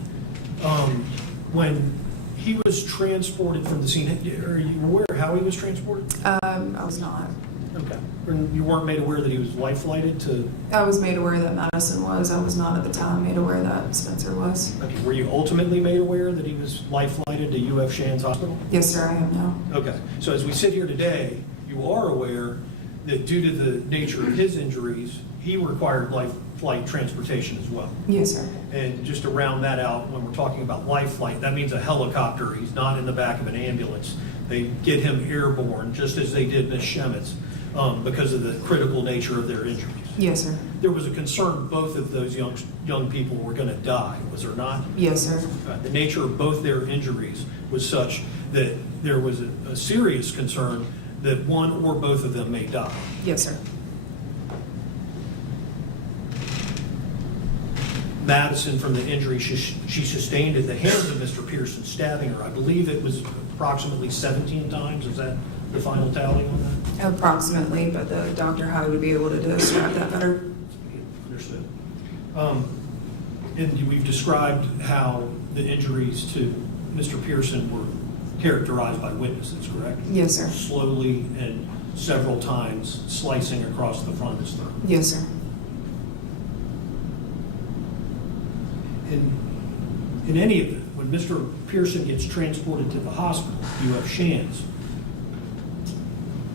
when he was transported from the scene, are you aware how he was transported? I was not. Okay. And you weren't made aware that he was life flighted to? I was made aware that Madison was. I was not at the time made aware that Spencer was. Okay. Were you ultimately made aware that he was life flighted to UF Shands Hospital? Yes, sir, I am now. Okay. So as we sit here today, you are aware that due to the nature of his injuries, he required life flight transportation as well. Yes, sir. And just to round that out, when we're talking about life flight, that means a helicopter. He's not in the back of an ambulance. They get him airborne, just as they did Ms. Schemitz, because of the critical nature of their injuries. Yes, sir. There was a concern both of those young people were going to die, was there not? Yes, sir. The nature of both their injuries was such that there was a serious concern that one or both of them may die. Yes, sir. Madison, from the injury she sustained at the hands of Mr. Pearson stabbing her, I believe it was approximately 17 times. Is that the final tally on that? Approximately, but the Dr. High would be able to describe that better. Understood. And we've described how the injuries to Mr. Pearson were characterized by witnesses, correct? Yes, sir. Slowly and several times slicing across the front of his throat. Yes, sir. In any event, when Mr. Pearson gets transported to the hospital, UF Shands,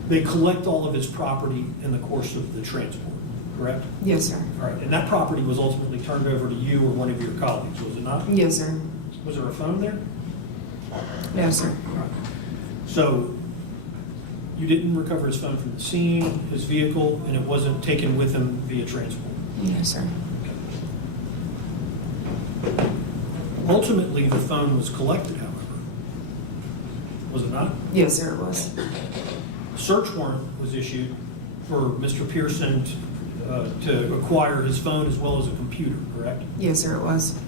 they collect all of his property in the course of the transport, correct? Yes, sir. All right, and that property was ultimately turned over to you or one of your colleagues, was it not? Yes, sir. Was there a phone there? No, sir. All right. So you didn't recover his phone from the scene, his vehicle, and it wasn't taken with him via transport? No, sir. Ultimately, the phone was collected, however. Was it not? Yes, sir, it was. A search warrant was issued for Mr. Pearson to acquire his phone as well as a computer, correct? Yes, sir, it was.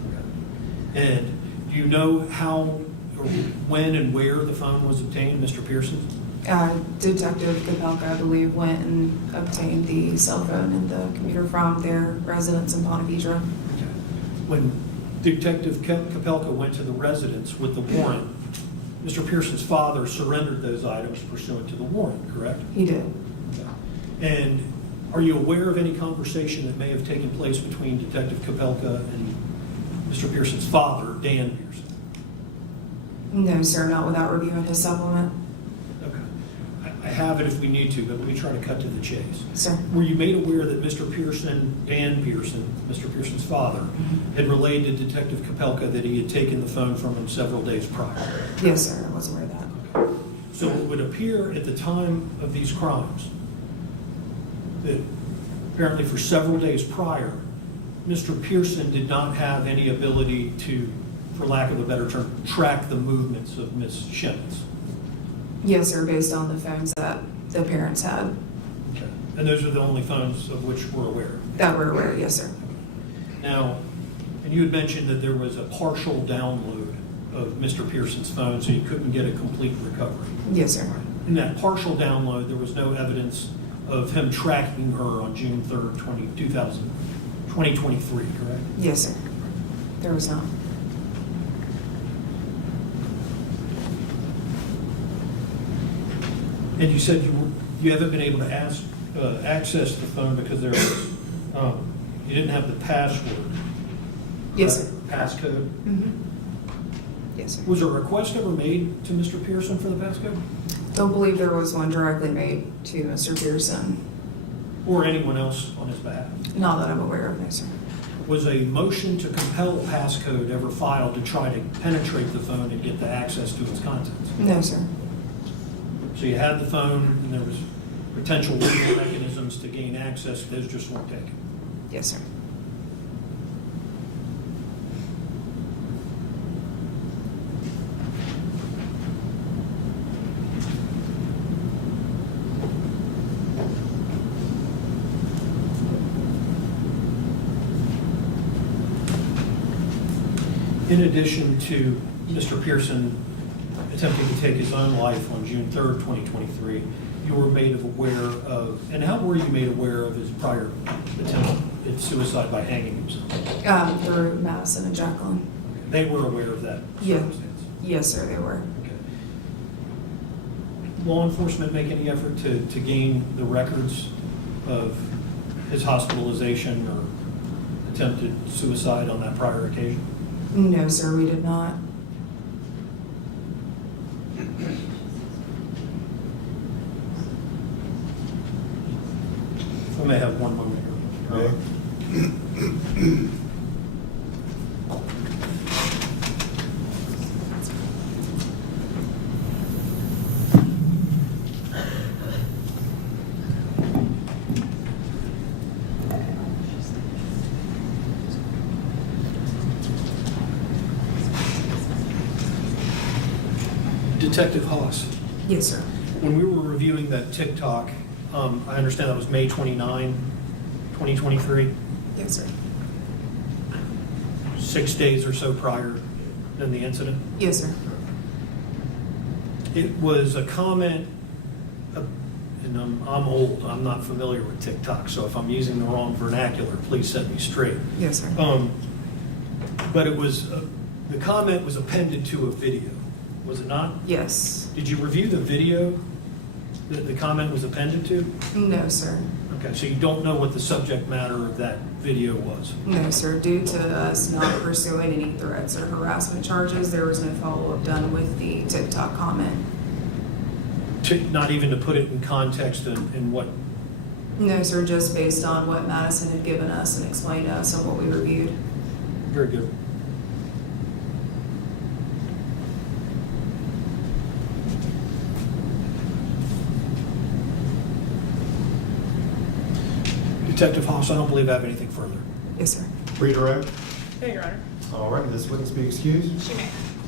And do you know how, or when and where the phone was obtained, Mr. Pearson? Detective Kapelka, I believe, went and obtained the cell phone and the computer from their residence in Ponte Vedra. Okay. When Detective Kapelka went to the residence with the warrant, Mr. Pearson's father surrendered those items pursuant to the warrant, correct? He did. Okay. And are you aware of any conversation that may have taken place between Detective Kapelka and Mr. Pearson's father, Dan Pearson? No, sir, not without reviewing his supplement. Okay. I have it if we need to, but let me try to cut to the chase. Sir. Were you made aware that Mr. Pearson, Dan Pearson, Mr. Pearson's father, had relayed to Detective Kapelka that he had taken the phone from him several days prior? Yes, sir, I was aware of that. So it would appear at the time of these crimes that apparently for several days prior, Mr. Pearson did not have any ability to, for lack of a better term, track the movements of Ms. Schemitz. Yes, sir, based on the phones that the parents had. Okay. And those are the only phones of which we're aware. That we're aware, yes, sir. Now, and you had mentioned that there was a partial download of Mr. Pearson's phone, so you couldn't get a complete recovery. Yes, sir. In that partial download, there was no evidence of him tracking her on June 3rd, 2023, correct? Yes, sir. There was not. And you said you haven't been able to access the phone because there was, you didn't have the password. Yes, sir. Passcode. Mm-hmm. Yes, sir. Was a request ever made to Mr. Pearson for the passcode? Don't believe there was one directly made to Mr. Pearson. Or anyone else on his behalf? Not that I'm aware of, no, sir. Was a motion to compel a passcode ever filed to try to penetrate the phone and get the access to its contents? No, sir. So you had the phone, and there was potential legal mechanisms to gain access, those just weren't taken. Yes, sir. In addition to Mr. Pearson attempting to take his own life on June 3rd, 2023, you were made aware of, and how were you made aware of his prior attempt at suicide by hanging himself? Through Madison and Jacqueline. They were aware of that Yeah. circumstance? Yes, sir, they were. Okay. Law enforcement make any effort to gain the records of his hospitalization or attempted suicide on that prior occasion? No, sir, we did not. If I may have one moment here. Detective Haas, Yes, sir. when we were reviewing that TikTok, I understand that was May 29, 2023, Yes, sir. 6 days or so prior than the incident. Yes, sir. It was a comment, and I'm old, I'm not familiar with TikTok, so if I'm using the wrong vernacular, please set me straight. Yes, sir. But it was, the comment was appended to a video, was it not? Yes. Did you review the video that the comment was appended to? No, sir. Okay, so you don't know what the subject matter of that video was? No, sir. Due to us not pursuing any threats or harassment charges, there was no follow-up done with the TikTok comment. Not even to put it in context in what? No, sir, just based on what Madison had given us and explained to us on what we reviewed. Very good. Detective Haas, I don't believe I have anything further. Yes, sir. Redirect. No, Your Honor. All right, this witness be excused. She may.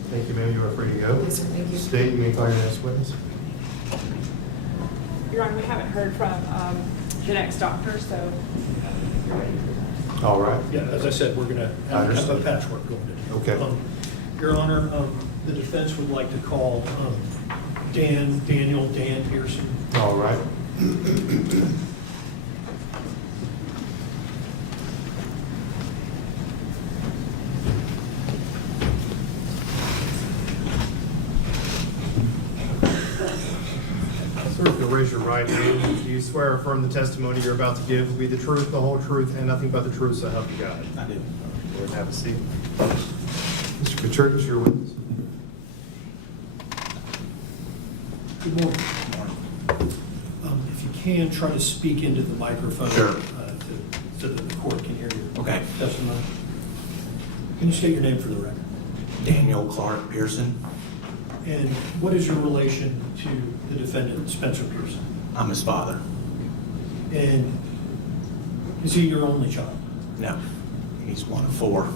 Thank you, ma'am. You are free to go. Yes, sir. Thank you. State, you may call your next witness. Your Honor, we haven't heard from the next doctor, so you're ready for that. All right. Yeah, as I said, we're going to I have a understand. patchwork going in. Okay. Your Honor, the defense would like to call Dan Pearson. All right. Sir, if you'll raise your right hand, do you swear or affirm the testimony you're about to give will be the truth, the whole truth, and nothing but the truth, so help you God? I do. Go ahead and have a seat. Mr. Kuchergis, your witness. Good morning. If you can, try to speak into the microphone. Sure. So that the court can hear your Okay. testimony. Can you state your name for the record? Daniel Clark Pearson. And what is your relation to the defendant, Spencer Pearson? I'm his father. And is he your only child? No, he's one of four.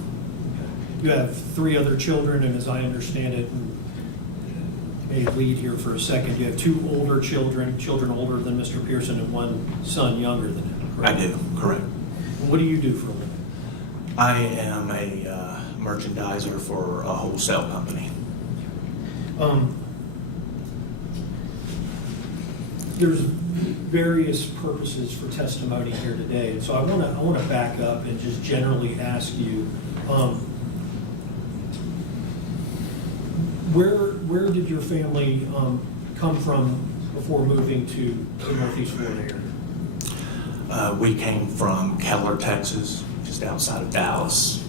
You have 3 other children, and as I understand it, may lead here for a second, you have 2 older children older than Mr. Pearson, and 1 son younger than him, I correct? do, correct. And what do you do for a living? I am a merchandiser for a wholesale company. There's various purposes for testimony here today, and so I want to back up and just generally ask you, where did your family come from before moving to the Northeast Florida area? We came from Keller, Texas, just outside of Dallas.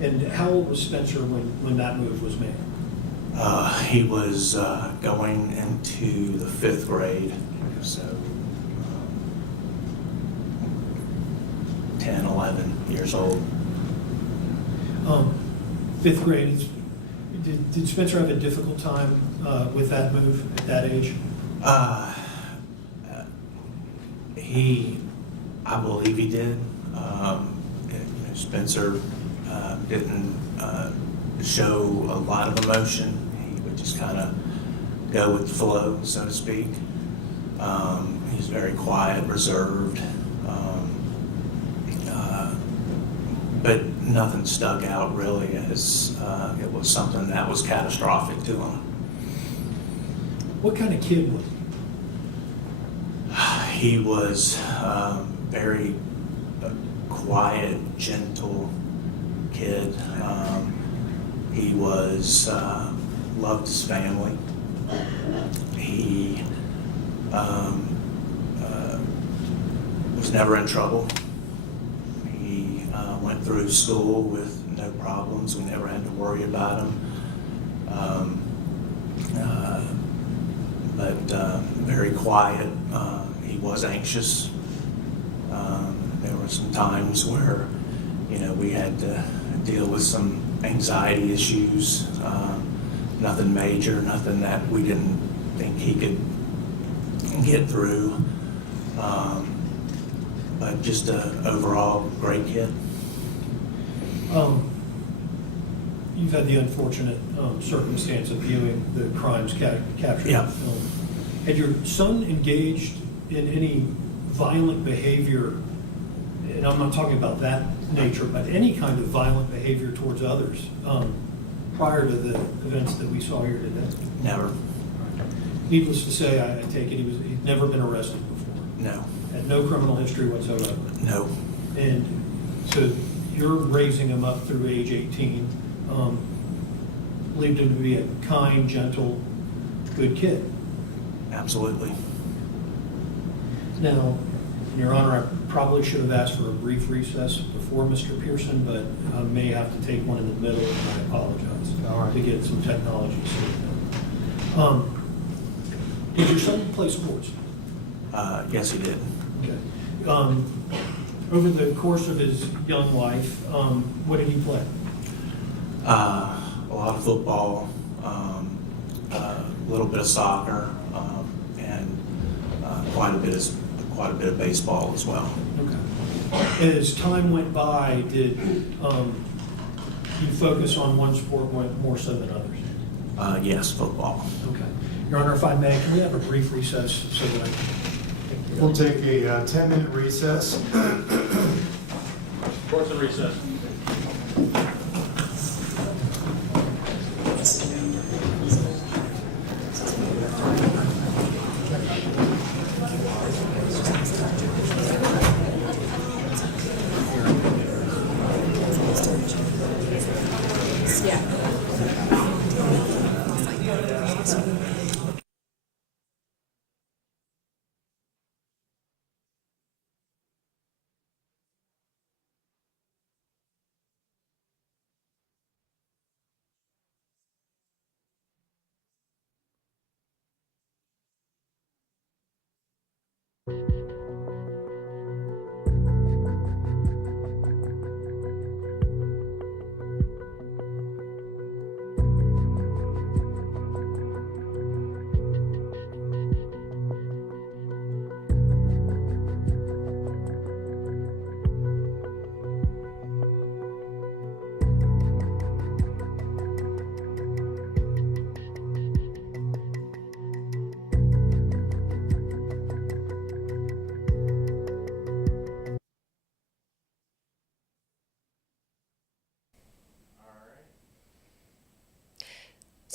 And how old was Spencer when that move was made? He was going into the 5th grade, so 10, 11 years old. 5th grade. Did Spencer have a difficult time with that move at that age? I believe he did. Spencer didn't show a lot of emotion. He would just kind of go with the flow, so to speak. He's very quiet, reserved, but nothing stuck out really as it was something that was catastrophic to him. What kind of kid was he? He was very quiet, gentle kid. He was loved his family. He was never in trouble. He went through school with no problems. We never had to worry about him. But very quiet. He was anxious. There were some times where, we had to deal with some anxiety issues. Nothing major, nothing that we didn't think he could get through. But just an overall great kid. You've had the unfortunate circumstance of viewing the crimes captured in Yeah. the film. Had your son engaged in any violent behavior, and I'm not talking about that nature, but any kind of violent behavior towards others prior to the events that we saw here today? Never. Needless to say, I take it he'd never been arrested before. No. Had no criminal history whatsoever. No. And so you're raising him up through age 18, believed him to be a kind, gentle, good kid. Absolutely. Now, Your Honor, I probably should have asked for a brief recess before Mr. Pearson, but I may have to take one in the middle, and I apologize. All right. To get some technology sorted out. Did your son play sports? Yes, he did. Okay. Over the course of his young life, what did he play? A lot of football, a little bit of soccer, and quite a bit of baseball as well. Okay. As time went by, did you focus on one sport more so than others? Yes, football. Okay. Your Honor, if I may, can we have a brief recess so that I can... We'll take a 10-minute recess. Court's in recess.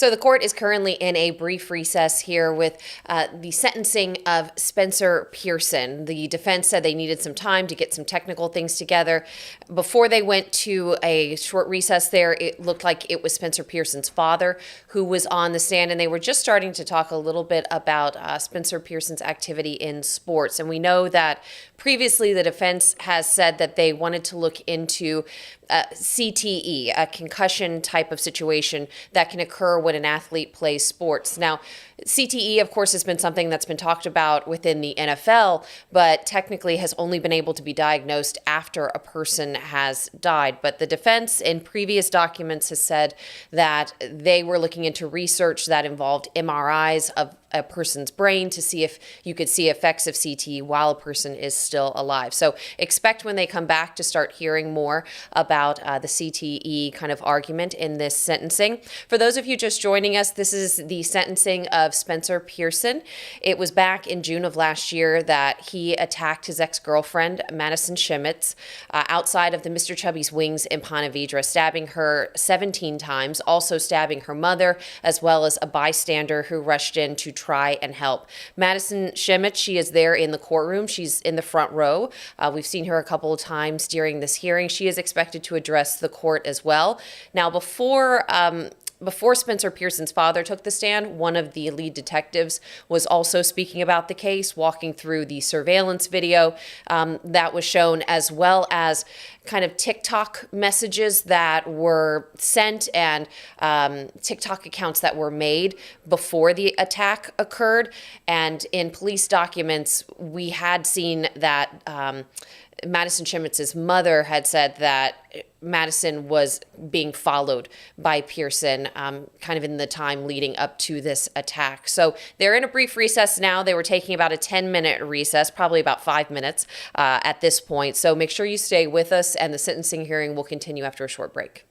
So the court is currently in a brief recess here with the sentencing of Spencer Pearson. The defense said they needed some time to get some technical things together. Before they went to a short recess there, it looked like it was Spencer Pearson's father who was on the stand, and they were just starting to talk a little bit about Spencer Pearson's activity in sports. And we know that previously the defense has said that they wanted to look into CTE, a concussion type of situation that can occur when an athlete plays sports. Now, CTE, of course, has been something that's been talked about within the NFL, but technically has only been able to be diagnosed after a person has died. But the defense in previous documents has said that they were looking into research that involved MRIs of a person's brain to see if you could see effects of CTE while a person is still alive. So expect when they come back to start hearing more about the CTE kind of argument in this sentencing. For those of you just joining us, this is the sentencing of Spencer Pearson. It was back in June of last year that he attacked his ex-girlfriend, Madison Schemitz, outside of the Mr. Chubby's Wings in Ponte Vedra, stabbing her 17 times, also stabbing her mother, as well as a bystander who rushed in to try and help. Madison Schemitz, she is there in the courtroom. She's in the front row. We've seen her a couple of times during this hearing. She is expected to address the court as well. Now, before Spencer Pearson's father took the stand, one of the lead detectives was also speaking about the case, walking through the surveillance video that was shown, as well as kind of TikTok messages that were sent and TikTok accounts that were made before the attack occurred. And in police documents, we had seen that Madison Schemitz's mother had said that Madison was being followed by Pearson kind of in the time leading up to this attack. So they're in a brief recess now. They were taking about a 10-minute recess, probably about 5 minutes at this point. So make sure you stay with us, and the sentencing hearing will continue after a short break.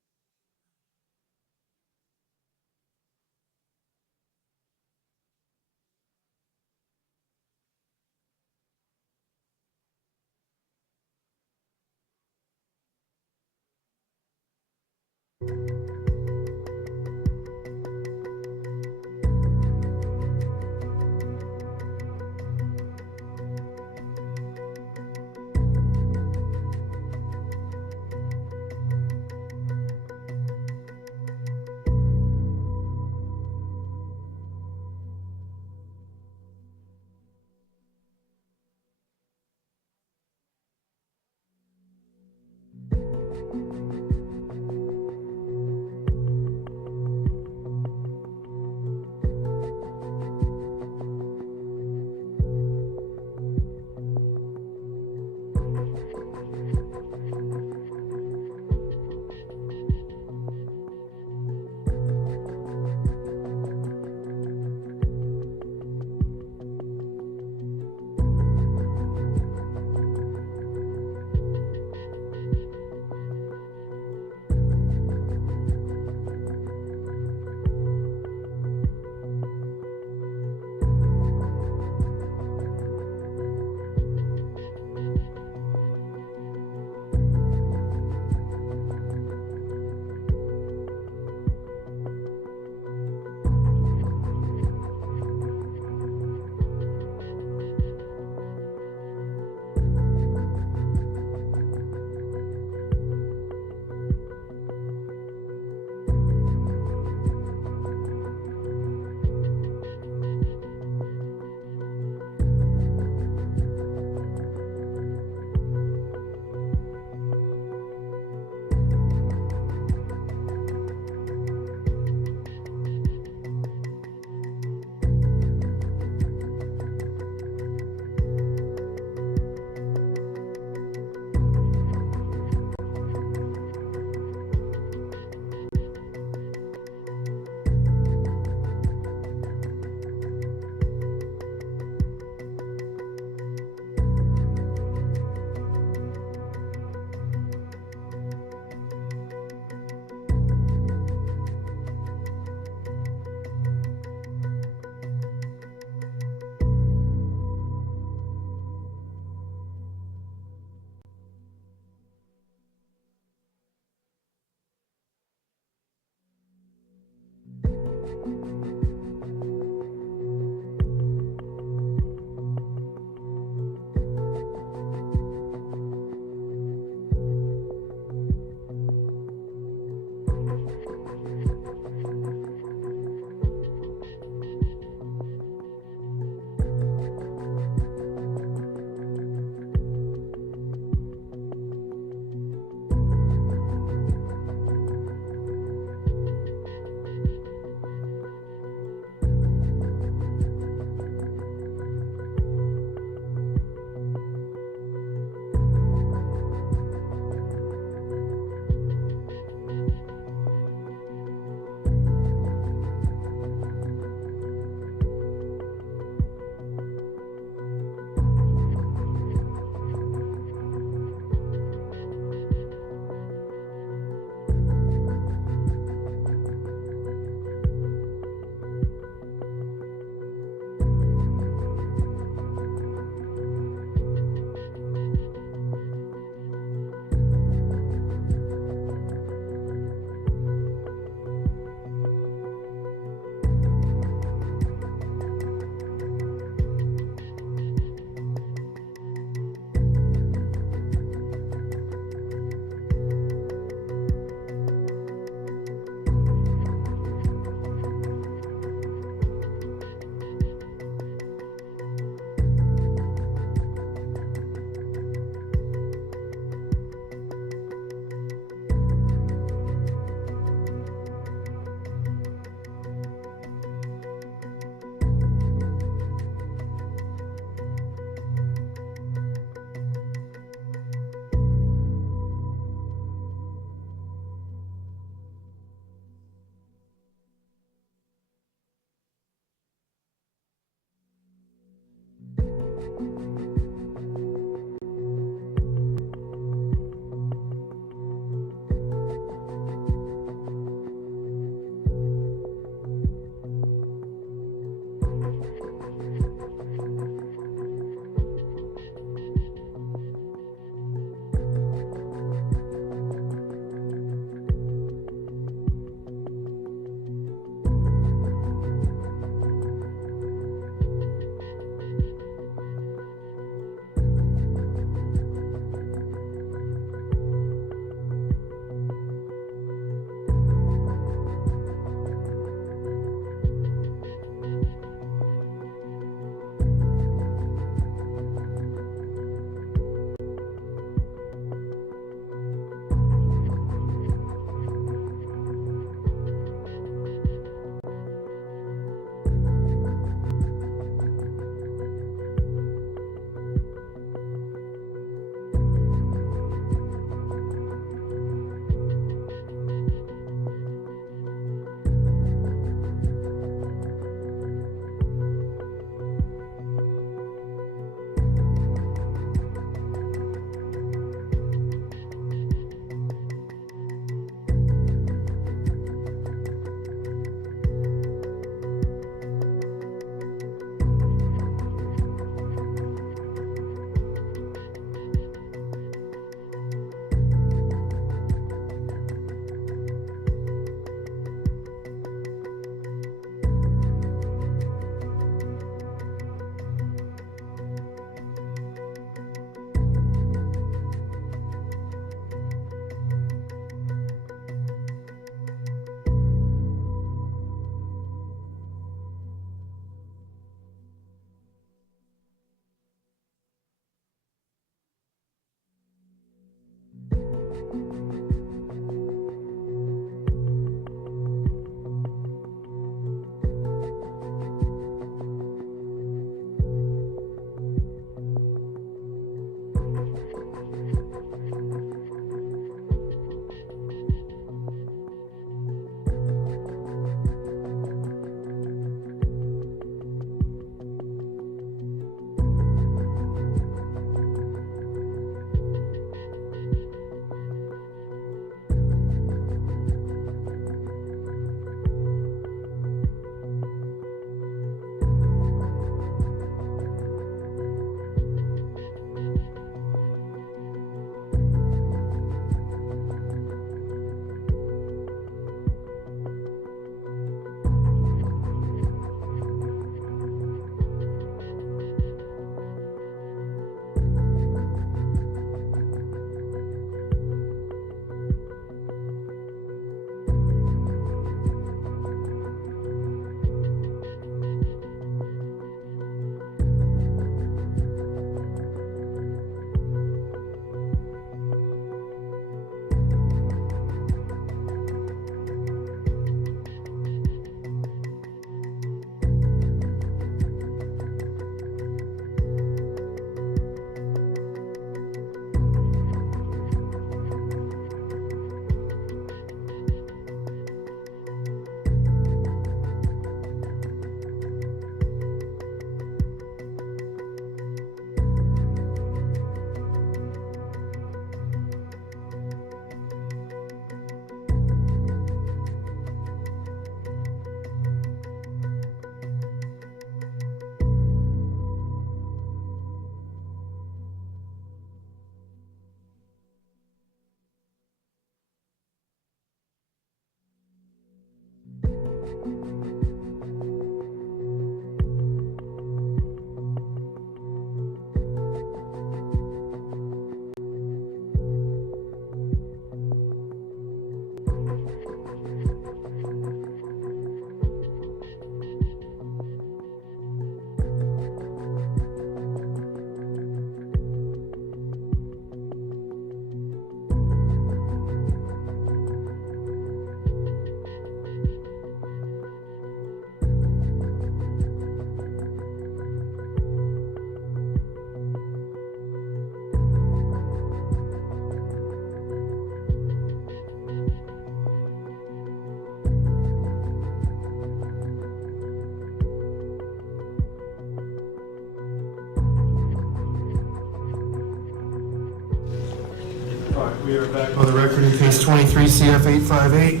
All right, we are back on the record in case 23 CF 858.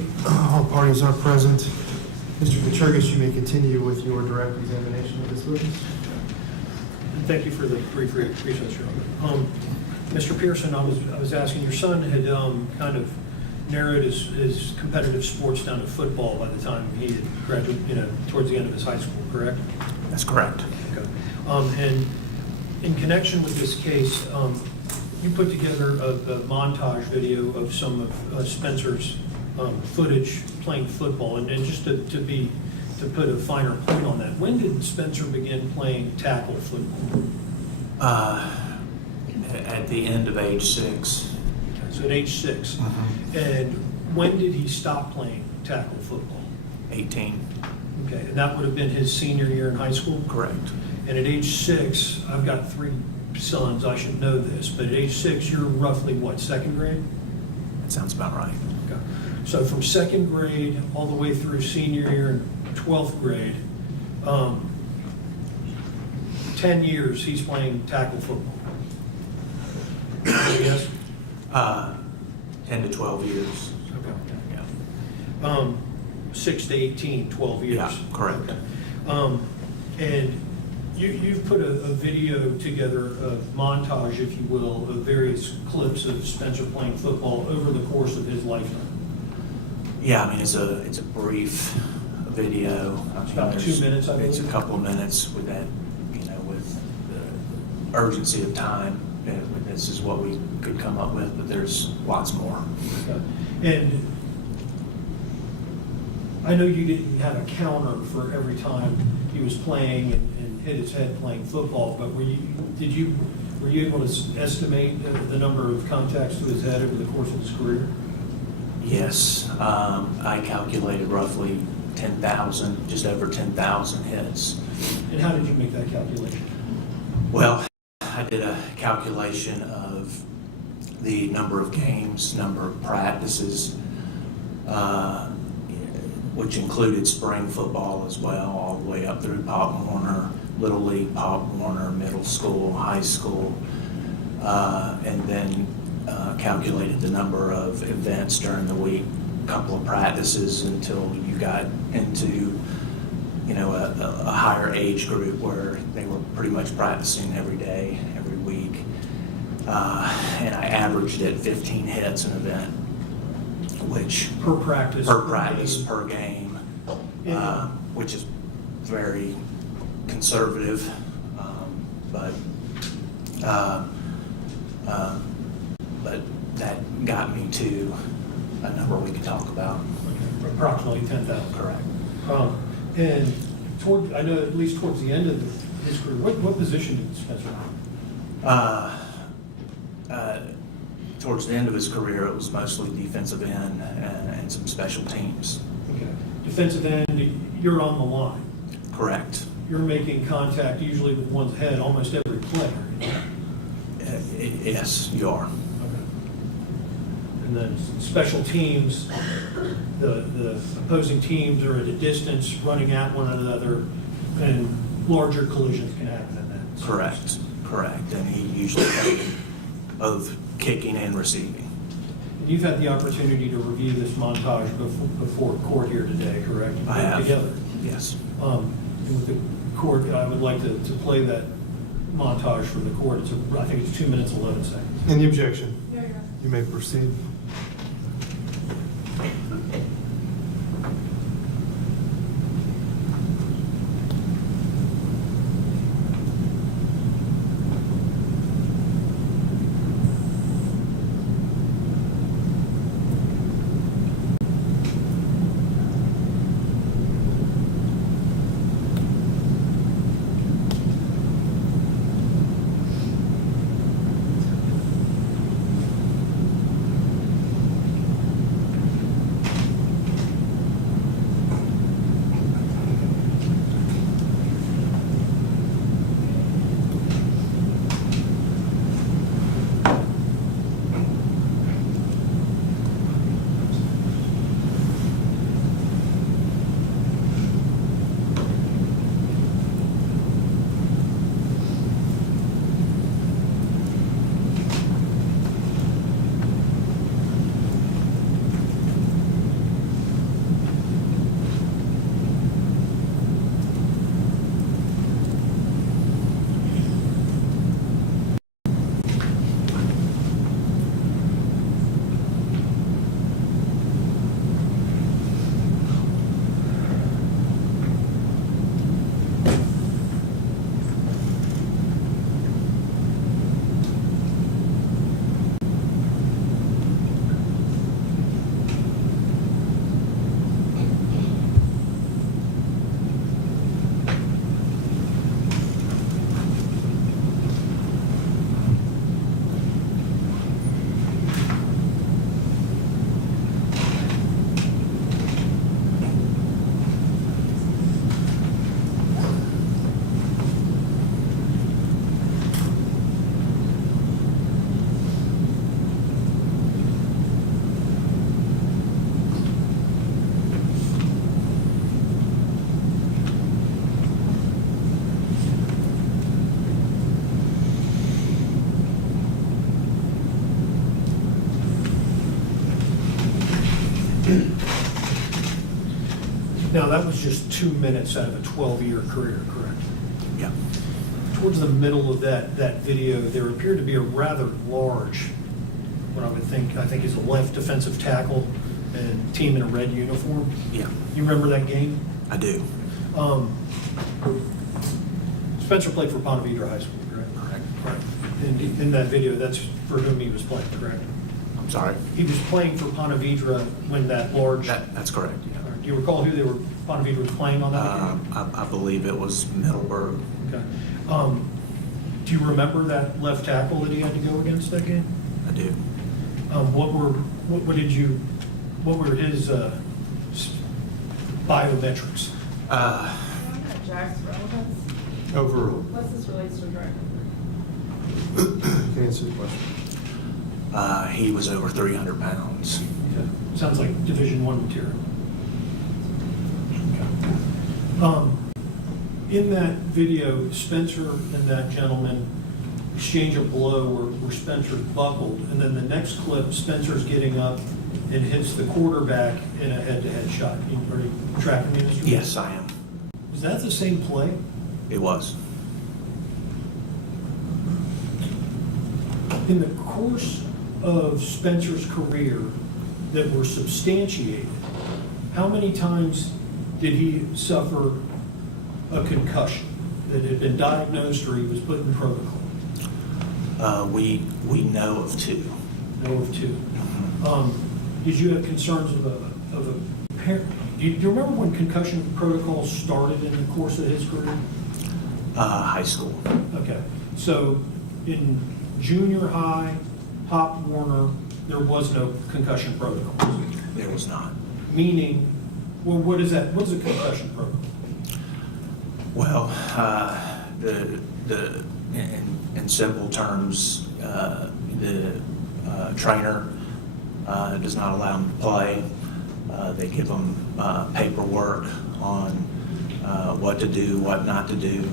All parties are present. Mr. Kachergis, you may continue with your direct examination of this witness. Thank you for the brief research. Mr. Pearson, I was asking, your son had kind of narrowed his competitive sports down to football by the time he had graduated, towards the end of his high school, correct? That's correct. Okay. And in connection with this case, you put together a montage video of some of Spencer's footage playing football, and just to put a finer point on that, when did Spencer begin playing tackle football? At the end of age 6. So at age 6. And when did he stop playing tackle football? 18. Okay, and that would have been his senior year in high school? Correct. And at age 6, I've got 3 sons, I should know this, but at age 6, you're roughly what, second grade? That sounds about right. Okay. So from second grade all the way through senior year and 12th grade, 10 years he's playing tackle football. Yes? 10 to 12 years. Okay. Yeah. 6 to 18, 12 years. Yeah, correct. And you've put a video together, a montage, if you will, of various clips of Spencer playing football over the course of his lifetime. Yeah, I mean, it's a brief video. It's about 2 minutes, I believe. It's a couple of minutes with that, with the urgency of time. This is what we could come up with, but there's lots more. Okay. And I know you didn't have a counter for every time he was playing and hit his head playing football, but were you able to estimate the number of contacts to his head over the course of his career? Yes, I calculated roughly 10,000, just over 10,000 hits. And how did you make that calculation? Well, I did a calculation of the number of games, number of practices, which included spring football as well, all the way up through Pop Warner, Little League, Pop Warner, middle school, high school, and then calculated the number of events during the week, a couple of practices until you got into a higher age group where they were pretty much practicing every day, every week. And I averaged at 15 hits an event, which Per practice? per game, which is very conservative, but that got me to a number we could talk about. Approximately 10,000. Correct. And I know at least towards the end of his career, what position did Spencer have? Towards the end of his career, it was mostly defensive end and some special teams. Okay. Defensive end, you're on the line. Correct. You're making contact usually with one's head almost every play. Yes, you are. Okay. And then special teams, the opposing teams are at a distance running at one another, and larger collisions can happen in that. Correct. And he usually played both kicking and receiving. And you've had the opportunity to review this montage before court here today, correct? You put I it have. Together. Yes. And with the court, I would like to play that montage for the court. I think it's 2 minutes, 11 seconds. Any objection? You may proceed. Now, that was just 2 minutes out of a 12-year career, correct? Yeah. Towards the middle of that video, there appeared to be a rather large, what I think is a left defensive tackle and team in a red uniform. Yeah, You remember that game? I do. Spencer played for Ponte Vedra High School, correct? Correct. Right. And in that video, that's for whom he was playing, correct? I'm sorry. He was playing for Ponte Vedra when that large... That's correct, yeah. All right. Do you recall who Ponte Vedra was playing on that game? I believe it was Middleburg. Okay. Do you remember that left tackle that he had to go against that game? I do. What were his biometrics? Jack's relevance? Overall, What's this relates to drug? can answer the question. He was over 300 pounds. Okay. Sounds like Division I material. In that video, Spencer and that gentleman exchange a blow where Spencer's buckled, and then the next clip, Spencer's getting up and hits the quarterback in a head-to-head shot. Are you tracking me, Mr. Yes, I am. Was that the same play? It was. In the course of Spencer's career that were substantiated, how many times did he suffer a concussion that had been diagnosed or he was put in protocol? We know of 2. Know of 2. Did you have concerns of a parent? Do you remember when concussion protocols started in the course of his career? High school. Okay, so in junior high, Pop Warner, there was no concussion protocol. There was not. Meaning, well, what is that? What is a concussion protocol? Well, in simple terms, the trainer does not allow them to play. They give them paperwork on what to do, what not to do.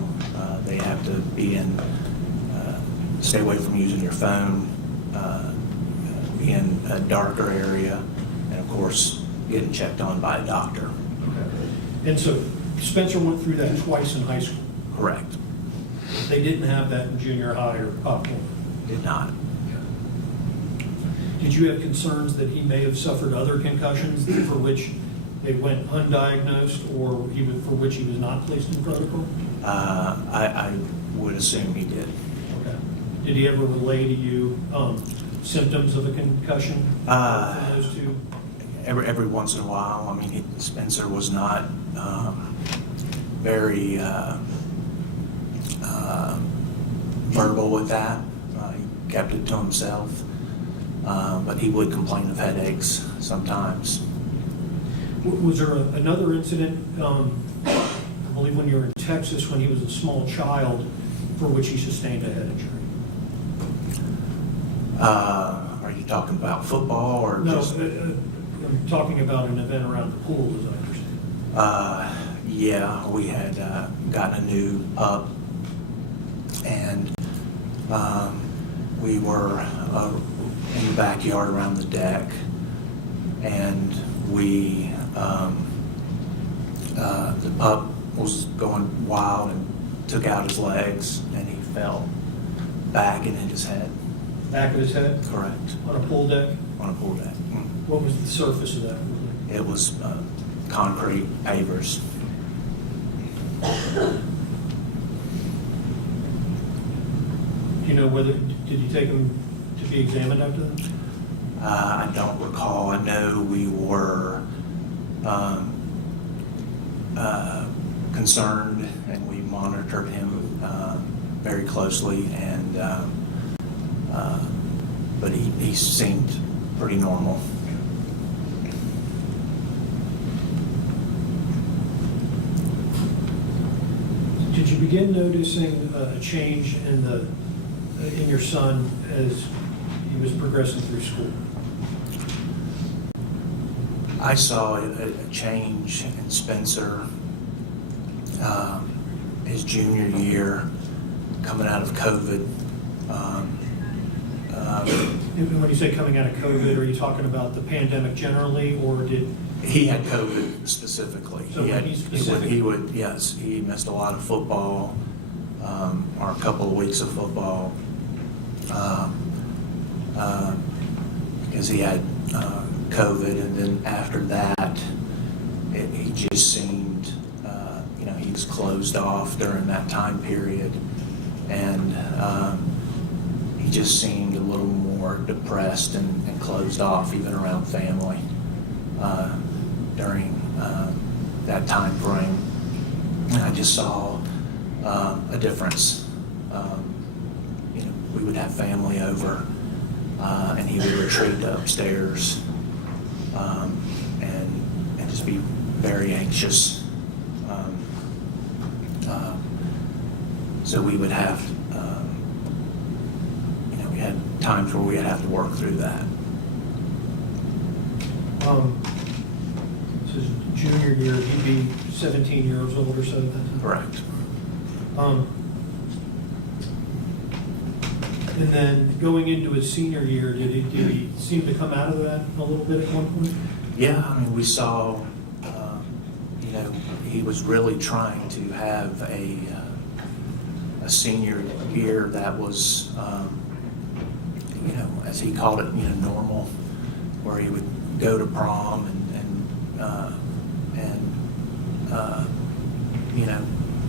They have to be stay away from using your phone, be in a darker area, and of course, getting checked on by a doctor. Okay. And so Spencer went through that twice in high school. Correct. They didn't have that in junior high or Pop Warner. Did not. Did you have concerns that he may have suffered other concussions for which they went undiagnosed or for which he was not placed in protocol? I would assume he did. Okay. Did he ever relay to you symptoms of a concussion from those 2? Every once in a while. I mean, Spencer was not very verbal with that. He kept it to himself. But he would complain of headaches sometimes. Was there another incident, I believe when you were in Texas, when he was a small child, for which he sustained a head injury? Are you talking about football or No, just? I'm talking about an event around the pool, as I understand. Yeah, we had gotten a new pup, and we were in the backyard around the deck, and the pup was going wild and took out his legs, and he fell back and hit his head. Back of his head? Correct. On a pool deck? On a pool deck. What was the surface of that? It was concrete pavers. Do you know did you take him to be examined after that? I don't recall. I know we were concerned, and we monitored him very closely, and but he seemed pretty normal. Did you begin noticing a change in your son as he was progressing through school? I saw a change in Spencer his junior year, coming out of COVID. When you say coming out of COVID, are you talking about the pandemic generally, or did? He had COVID specifically. So He would, yes, he missed a lot of football, or a couple of weeks of football, because he had COVID, and then after that, he just seemed, he was closed off during that time period, and he just seemed a little more depressed and closed off, even around family, during that time frame. And I just saw a difference. We would have family over, and he would retreat upstairs, and just be very anxious. So we would have, we had times where we'd have to work through that. This is junior year, he'd be 17 years old or so at that time? Correct. And then going into his senior year, did he seem to come out of that a little bit at one point? Yeah, I mean, we saw, he was really trying to have a senior year that was, as he called it, normal, where he would go to prom and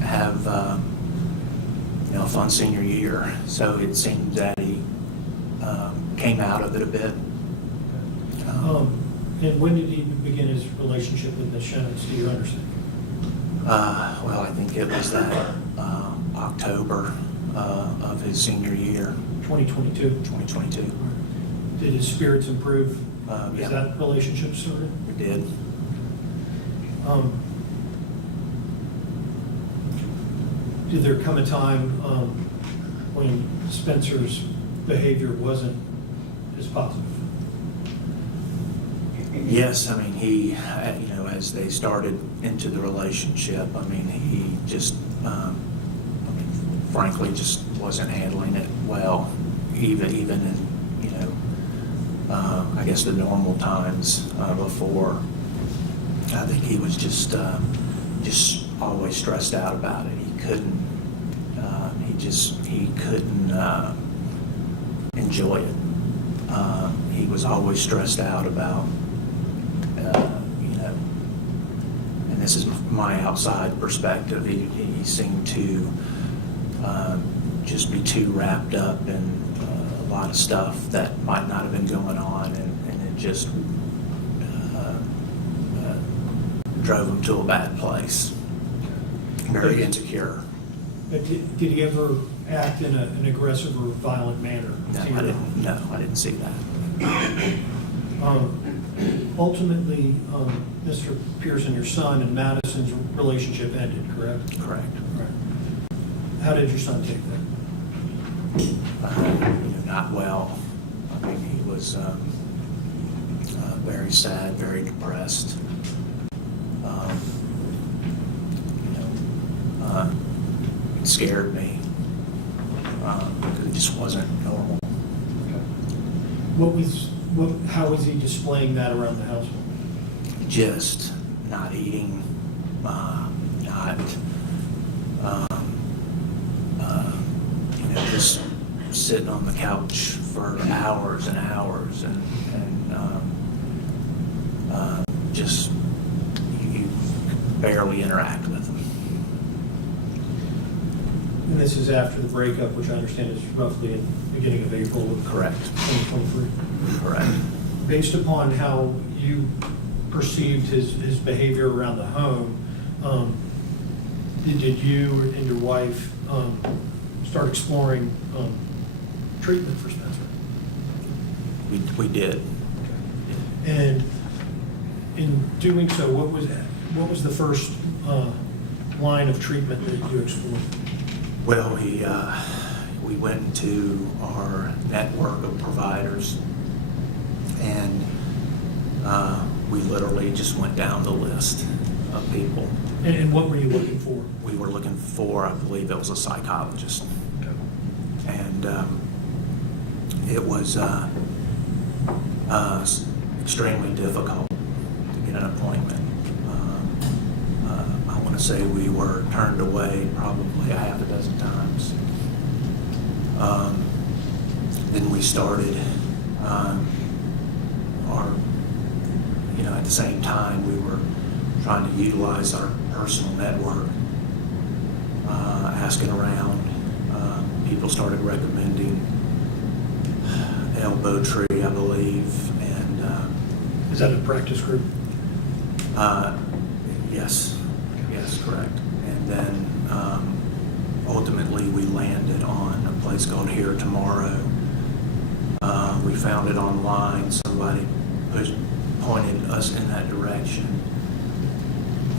have a fun senior year. So it seemed that he came out of it a bit. And when did he begin his relationship with Ms. Schemitz, do you understand? Well, I think it was that October of his senior year, 2022? 2022. Did his spirits improve Yeah. as that relationship started? We did. Did there come a time when Spencer's behavior wasn't as positive? Yes, I mean, he, as they started into the relationship, I mean, he just, frankly, just wasn't handling it well, even in, I guess the normal times before. I think he was just always stressed out about it. He couldn't enjoy it. He was always stressed out about, and this is my outside perspective, he seemed to just be too wrapped up in a lot of stuff that might not have been going on, and it just drove him to a bad place. Very insecure. But did he ever act in an aggressive or violent manner? No, I didn't see that. Ultimately, Mr. Pearson, your son, and Madison's relationship ended, correct? Correct. Right. How did your son take that? Not well. I mean, he was very sad, very depressed. It scared me because it just wasn't normal. How was he displaying that around the household? Just not eating, just sitting on the couch for hours and hours, and just you barely interact with him. And this is after the breakup, which I understand is roughly in the beginning of April of Correct. 2023. Correct. Based upon how you perceived his behavior around the home, did you and your wife start exploring treatment for Spencer? We did. And in doing so, what was the first line of treatment that you explored? Well, we went to our network of providers, and we literally just went down the list of people. And what were you looking for? We were looking for, I believe it was a psychologist. And, it was extremely difficult to get an appointment. I want to say we were turned away probably a half a dozen times. Then we started at the same time we were trying to utilize our personal network, asking around. People started recommending Elbow Tree, I believe, and Is that a practice group? yes, correct. And then ultimately we landed on a place called Here Tomorrow. We found it online. Somebody pointed us in that direction.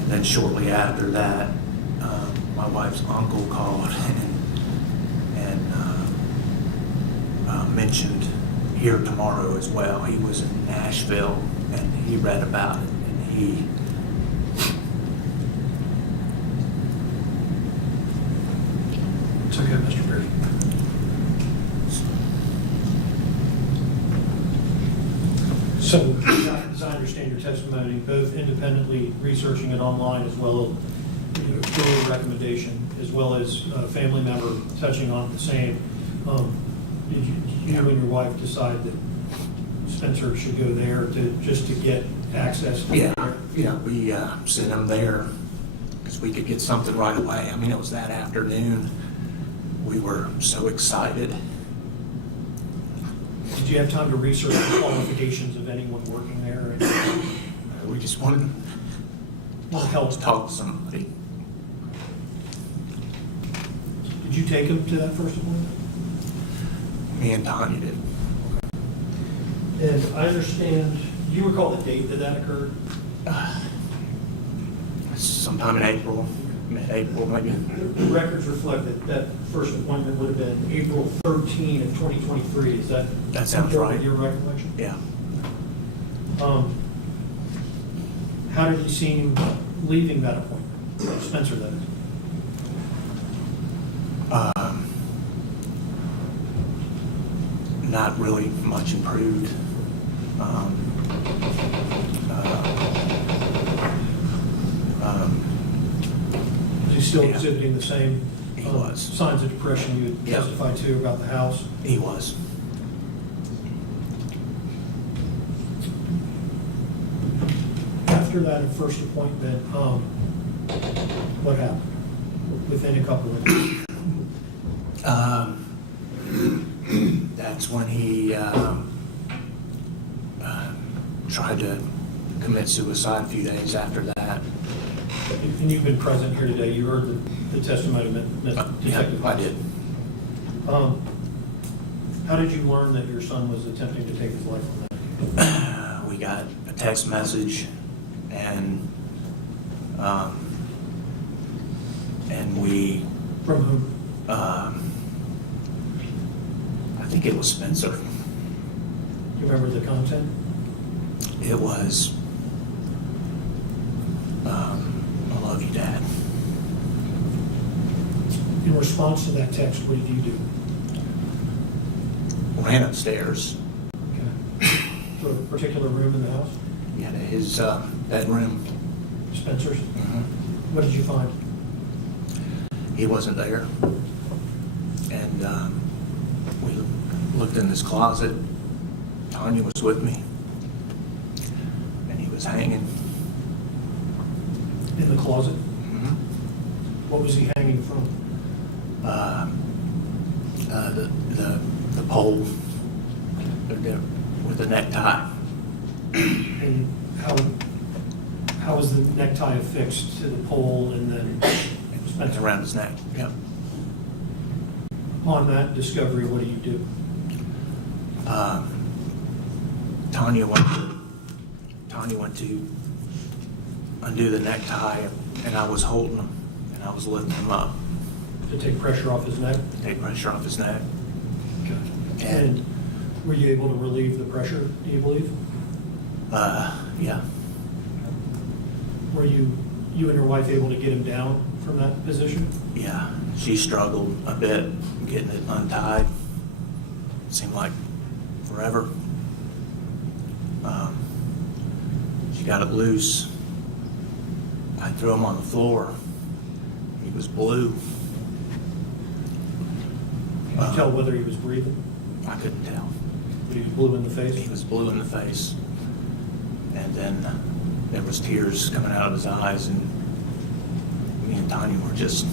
And then shortly after that, my wife's uncle called and mentioned Here Tomorrow as well. He was in Nashville and he read about it, and he It's okay, Mr. Pearson. So, as I understand your testimony, both independently researching it online as well as through a recommendation, as well as a family member touching on the same, did you and your wife decide that Spencer should go there just to get access to Yeah, we sent him there because we could get something right away. I mean, it was that afternoon. We were so excited. Did you have time to research the qualifications of anyone working there? We just wanted Well, help. to talk to somebody. Did you take him to that first appointment? Me and Tanya did. And I understand, do you recall the date that occurred? Sometime in April, mid-April maybe. The records reflect that first appointment would have been April 13 of 2023. Is that? That sounds right. Your recollection? Yeah. How did you see him leaving that appointment? Spencer, that is. Not really much improved. Was he still Yeah. exhibiting the same He was. signs of depression you had Yeah. testified to about the house? He was. After that first appointment, what happened within a couple of weeks? That's when he tried to commit suicide a few days after that. And you've been present here today. You heard the testimony that Detective I did. How did you learn that your son was attempting to take his life from that? We got a text message, and we, From whom? I think it was Spencer. Do you remember the content? It was, I love you, Dad. In response to that text, what did you do? Ran upstairs. Okay. To a particular room in the house? He had his bedroom. Spencer's? Mhm. What did you find? He wasn't there. And we looked in his closet. Tanya was with me. And he was hanging. In the closet? Mhm. What was he hanging from? The pole with the necktie. And how was the necktie affixed to the pole and then It's Spencer? around his neck. Yep. Upon that discovery, what do you do? Tanya went to undo the necktie, and I was holding him, and I was lifting him up To take pressure off his neck? to take pressure off his neck. And were you able to relieve the pressure, do you believe? Yeah. Were you and your wife able to get him down from that position? Yeah. She struggled a bit getting it untied. Seemed like forever. She got it loose. I threw him on the floor. He was blue. Can you tell whether he was breathing? I couldn't tell. But he was blue in the face? He was blue in the face. And then there was tears coming out of his eyes, and me and Tanya were just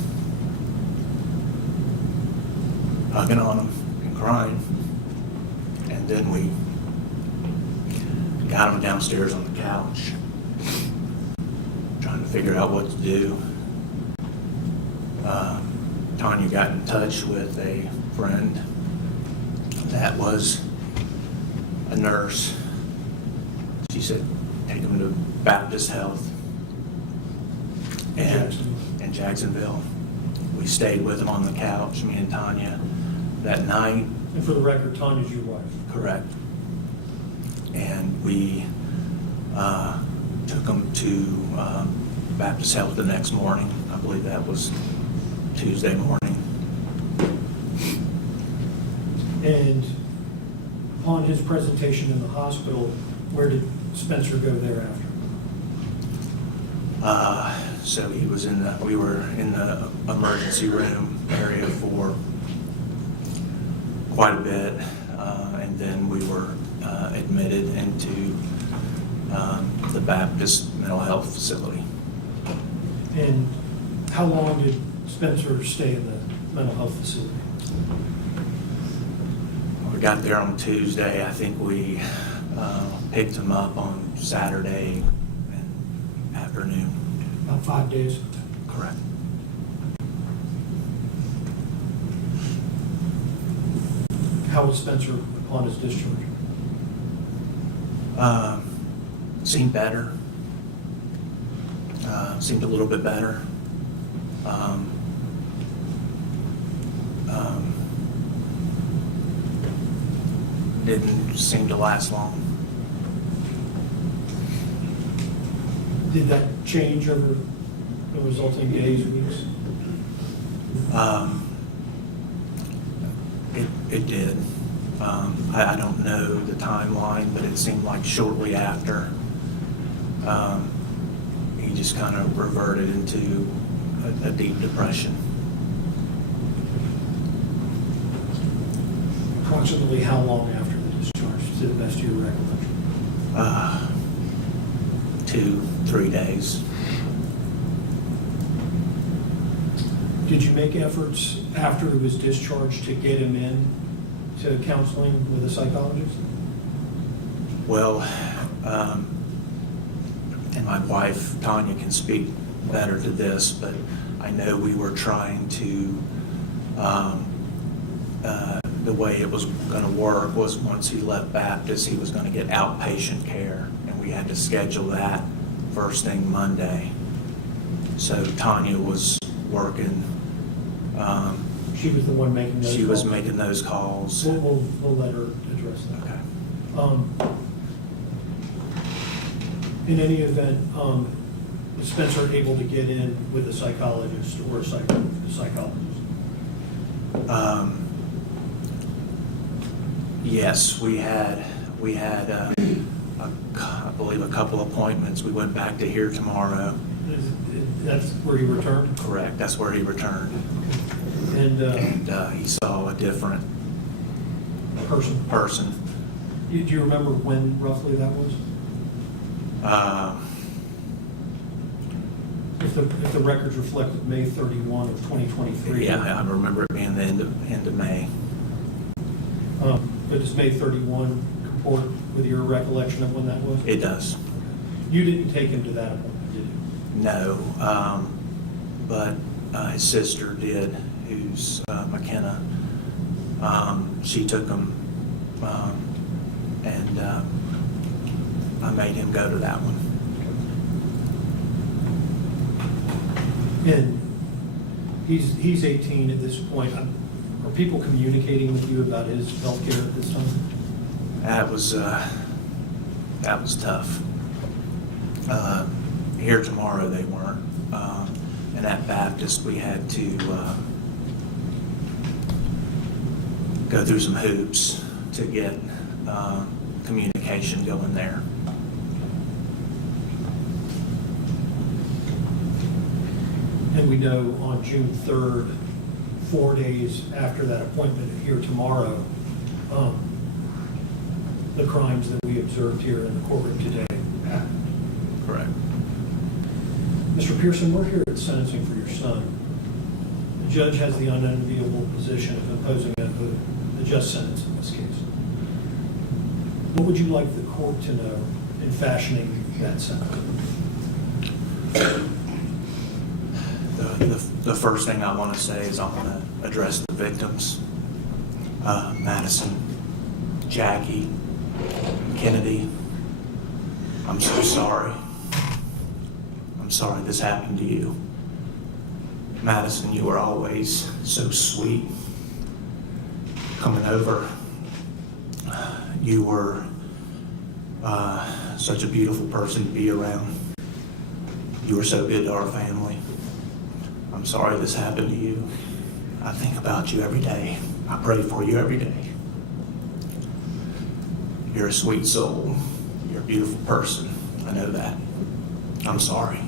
hugging on him and crying. And then we got him downstairs on the couch, trying to figure out what to do. Tanya got in touch with a friend that was a nurse. She said, take him to Baptist Health in Jacksonville. We stayed with him on the couch, me and Tanya, that night. And for the record, Tanya's your wife? Correct. And we took him to Baptist Health the next morning. I believe that was Tuesday morning. And upon his presentation in the hospital, where did Spencer go thereafter? So we were in the emergency room area for quite a bit, and then we were admitted into the Baptist mental health facility. And how long did Spencer stay in the mental health facility? We got there on Tuesday. I think we picked him up on Saturday afternoon. About 5 days? Correct. How was Spencer upon his discharge? Seemed better. Seemed a little bit better. Didn't seem to last long. Did that change over the resulting days, weeks? It did. I don't know the timeline, but it seemed like shortly after, he just kind of reverted into a deep depression. Approximately how long after the discharge, to the best of your recollection? 2-3 days. Did you make efforts after he was discharged to get him in to counseling with a psychologist? Well, and my wife, Tanya, can speak better to this, but I know we were trying to, the way it was going to work was once he left Baptist, he was going to get outpatient care, and we had to schedule that first thing Monday. So Tanya was working. She was the one making those calls? She was making those calls. We'll let her address that. Okay. In any event, was Spencer able to get in with a psychologist or a psychologist? Yes, we had I believe a couple appointments. We went back to here tomorrow. That's where he returned? Correct, that's where he returned. And He saw a different person. Do you remember when roughly that was? If the records reflected May 31 of 2023. Yeah, I remember it being the end of May. But does May 31 comport with your recollection of when that was? It does. You didn't take him to that appointment, did you? No, but his sister did, who's McKenna. She took him, and I made him go to that one. And he's 18 at this point. Are people communicating with you about his health care at this time? That was tough. Here tomorrow they weren't. And at Baptist we had to go through some hoops to get communication going there. And we know on June 3rd, 4 days after that appointment here tomorrow, the crimes that we observed here in the courtroom today happened. Correct. Mr. Pearson, we're here at sentencing for your son. The judge has the unenviable position of imposing a just sentence in this case. What would you like the court to know in fashioning that sentence? The first thing I want to say is I want to address the victims. Madison, Jackie, Kennedy. I'm so sorry. I'm sorry this happened to you. Madison, you were always so sweet. Coming over, you were such a beautiful person to be around. You were so good to our family. I'm sorry this happened to you. I think about you every day. I pray for you every day. You're a sweet soul. You're a beautiful person. I know that. I'm sorry.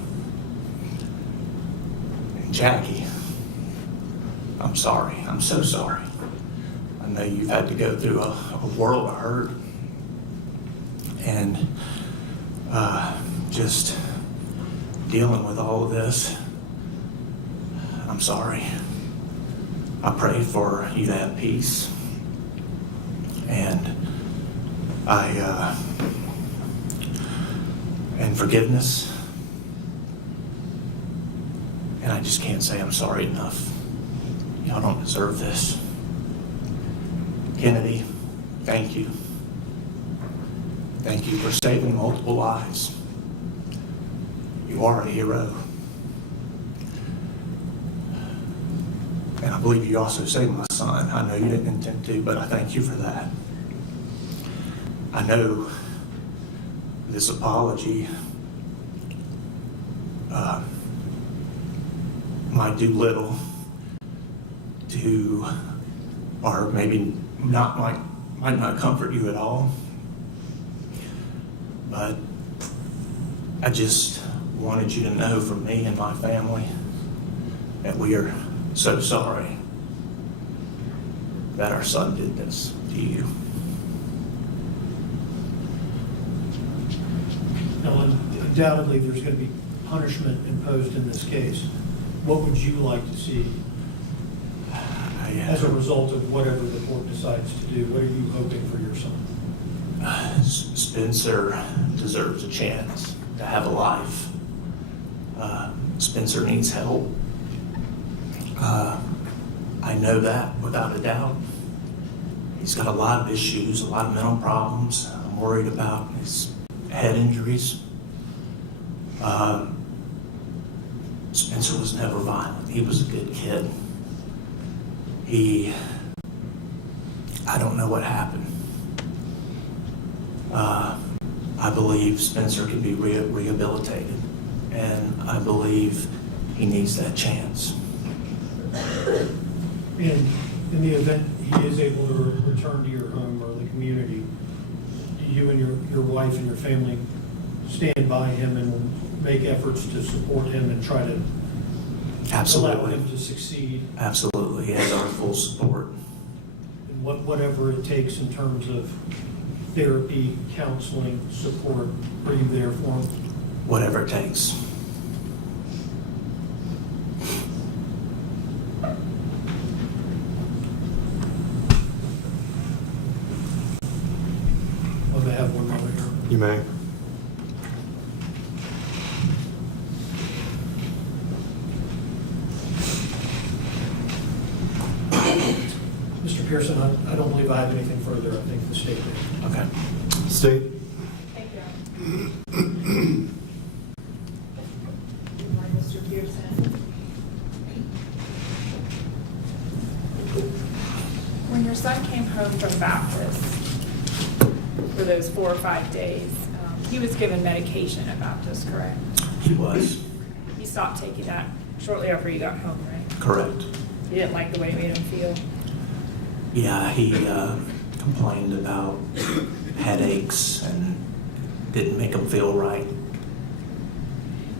And Jackie, I'm sorry. I'm so sorry. I know you've had to go through a world of hurt. And just dealing with all of this. I'm sorry. I pray for you to have peace. And and forgiveness. And I just can't say I'm sorry enough. Y'all don't deserve this. Kennedy, thank you. Thank you for saving multiple lives. You are a hero. And I believe you also saved my son. I know you didn't intend to, but I thank you for that. I know this apology might do little to, or maybe might not comfort you at all. But I just wanted you to know from me and my family that we are so sorry that our son did this to you. Now, undoubtedly, there's going to be punishment imposed in this case. What would you like to see as a result of whatever the court decides to do? What are you hoping for your son? Spencer deserves a chance to have a life. Spencer needs help. I know that without a doubt. He's got a lot of issues, a lot of mental problems. I'm worried about his head injuries. Spencer was never violent. He was a good kid. I don't know what happened. I believe Spencer can be rehabilitated, and I believe he needs that chance. And in the event he is able to return to your home or the community, you and your wife and your family stand by him and will make efforts to support him and try to allow him to succeed. Absolutely, he has our full support. And whatever it takes in terms of therapy, counseling, support, are you there for him? Whatever it takes. Oh, they have one moment here. You may. Mr. Pearson, I don't believe I have anything further. I think the state did. Okay. State. Thank you. Good morning, Mr. Pearson. When your son came home from Baptist for those 4 or 5 days, he was given medication at Baptist, correct? He was. He stopped taking that shortly after you got home, right? Correct. You didn't like the way it made him feel? Yeah, he complained about headaches and didn't make him feel right.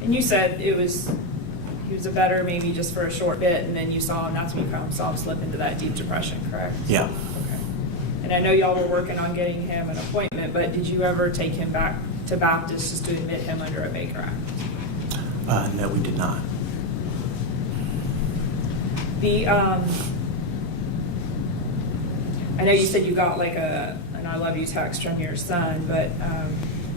And you said he was a better maybe just for a short bit, and then you saw him, that's when you kind of saw him slip into that deep depression, correct? Yeah. Okay. And I know y'all were working on getting him an appointment, but did you ever take him back to Baptist just to admit him under a Baker Act? No, we did not. I know you said you got like an I love you text from your son, but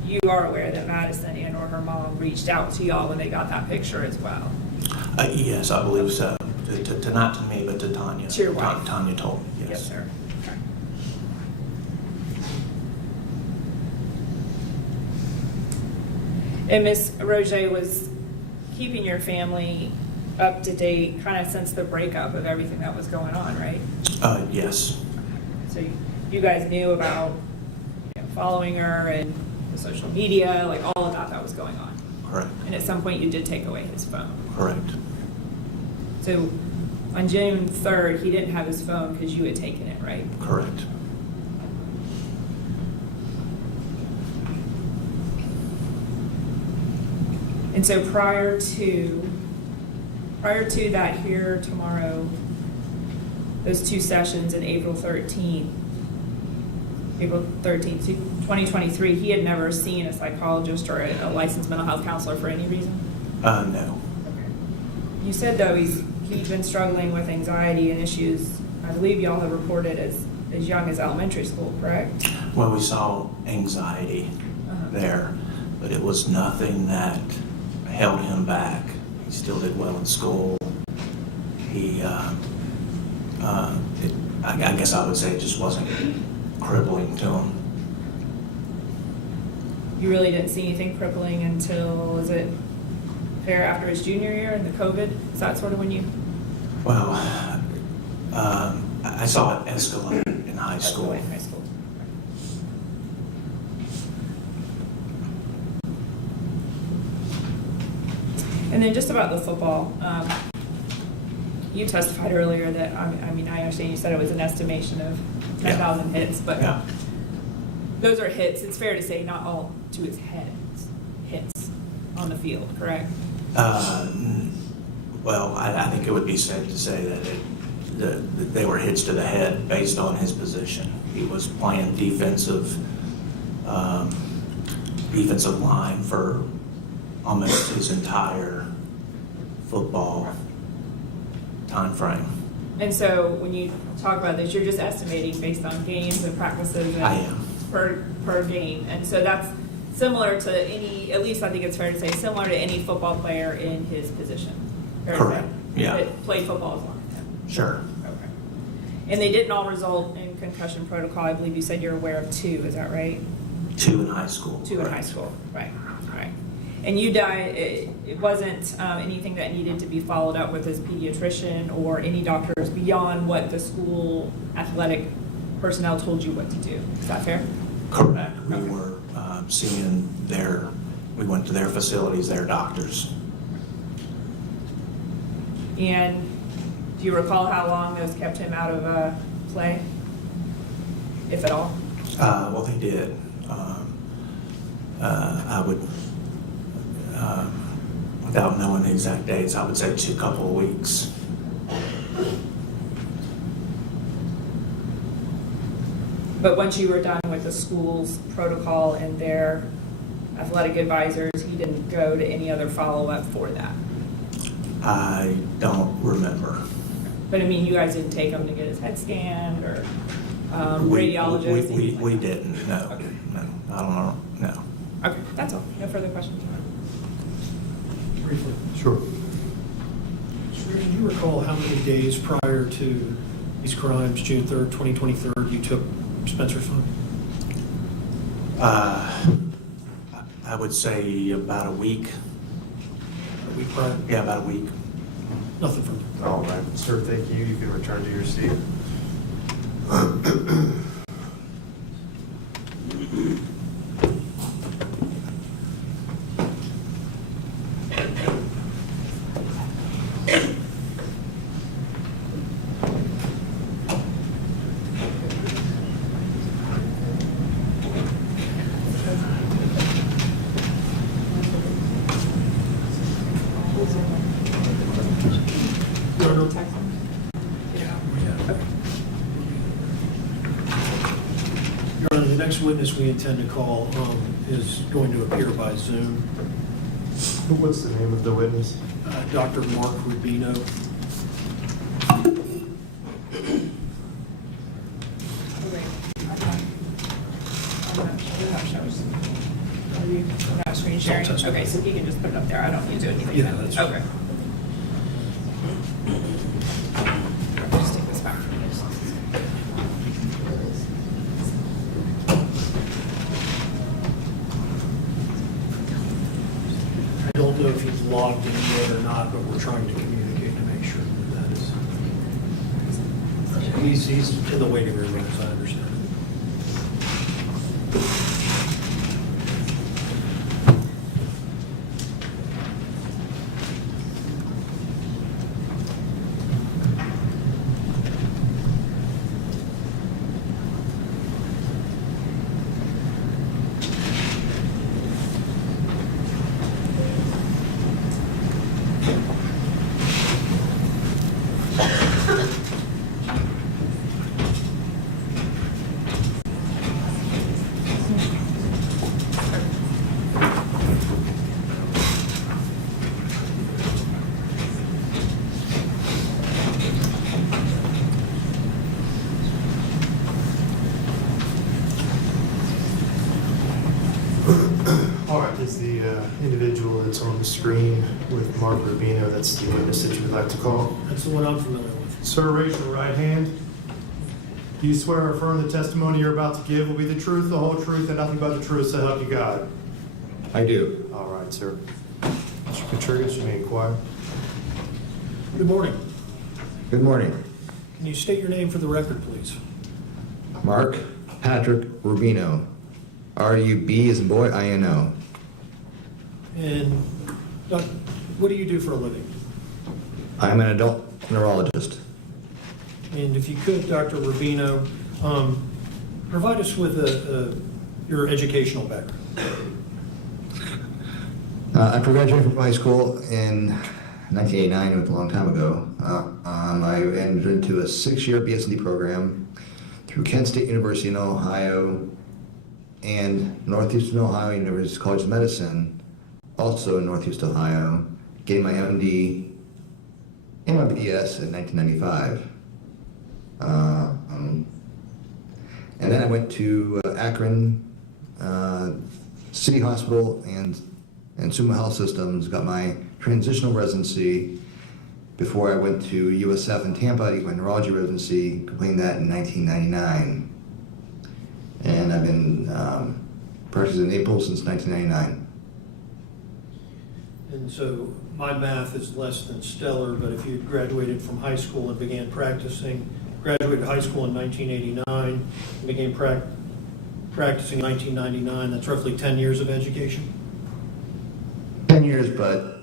you are aware that Madison and or her mom reached out to y'all when they got that picture as well? Yes, I believe so. Not to me, but to Tanya. To your wife? Tanya told me, yes. Yes, sir. Okay. And Ms. Roger was keeping your family up to date kind of since the breakup of everything that was going on, right? Yes. So you guys knew about following her and the social media, like all of that was going on. Correct. And at some point you did take away his phone. Correct. So on June 3rd, he didn't have his phone because you had taken it, right? Correct. And so prior to that here tomorrow, those two sessions in April 13th, 2023, he had never seen a psychologist or a licensed mental health counselor for any reason? No. Okay. You said, though, he's been struggling with anxiety and issues, I believe y'all have reported as young as elementary school, correct? Well, we saw anxiety there, but it was nothing that held him back. He still did well in school. He, I guess I would say it just wasn't crippling to him. You really didn't see anything crippling until, is it fair after his junior year and the COVID? Is that sort of when you? Well, I saw it escalate in high school. In high school. And then just about the football, you testified earlier that, I mean, I understand you said it was an estimation of 10,000 hits, but Yeah. those are hits. It's fair to say not all to his head hits on the field, correct? Well, I think it would be safe to say that they were hits to the head based on his position. He was playing defensive line for almost his entire football time frame. And so when you talk about this, you're just estimating based on games and practices and I am. per game. And so that's similar to any, at least I think it's fair to say, similar to any football player in his position. Fair to Correct. say? Yeah. That played football as long as him. Sure. Okay. And they didn't all result in concussion protocol. I believe you said you're aware of 2, is that right? 2 in high school. 2 in correct. high school, right. And you died, it wasn't anything that needed to be followed up with his pediatrician or any doctors beyond what the school athletic personnel told you what to do. Is that fair? Correct. We Okay. were we went to their facilities, their doctors. And do you recall how long those kept him out of play, if at all? Well, they did. I would, without knowing the exact dates, I would say a couple of weeks. But once you were done with the school's protocol and their athletic advisors, he didn't go to any other follow-up for that? I don't remember. But I mean, you guys didn't take him to get his head scanned or radiologist? We didn't, no. Okay. No, I don't know, no. Okay, that's all. No further questions? Briefly. Sure. Sir, do you recall how many days prior to these crimes, June 3rd, 2023, you took Spencer's phone? I would say about a week. A week prior? Yeah, about a week. Nothing from you. All right, sir, thank you. You can return to your seat. witness we intend to call is going to appear by Zoom. What's the name of the witness? Dr. Mark Rubino. We're not screen sharing? Okay, so he can just put it up there. I don't need to do anything. Yeah, then. that's Okay. Just take this back from you. I don't know if he's logged in yet or not, but we're trying to communicate to make sure that is. He's in the waiting room, as I understand. All right, is the individual that's on the screen with Mark Rubino, that's the witness that you would like to call? That's the one I'm familiar with. Sir, raise your right hand. Do you swear or affirm the testimony you're about to give will be the truth, the whole truth, and nothing but the truth, so help you God? I do. All right, sir. Mr. Contreras, you may inquire. Good morning. Good morning. Can you state your name for the record, please? Mark Patrick Rubino. R-U-B as in boy, I-N-O. And what do you do for a living? I'm an adult neurologist. And if you could, Dr. Rubino, provide us with your educational background. I graduated from high school in 1989, it was a long time ago. I entered into a 6-year BS&D program through Kent State University in Ohio and Northeastern Ohio University College of Medicine, also in Northeast Ohio. Gained my MD and my BS in 1995. And then I went to Akron City Hospital and Summa Health Systems, got my transitional residency before I went to USF in Tampa to get my neurology residency, completing that in 1999. And I've been practicing in April since 1999. And so my math is less than stellar, but if you graduated from high school and began practicing, graduated high school in 1989, and began practicing in 1999, that's roughly 10 years of education? 10 years, but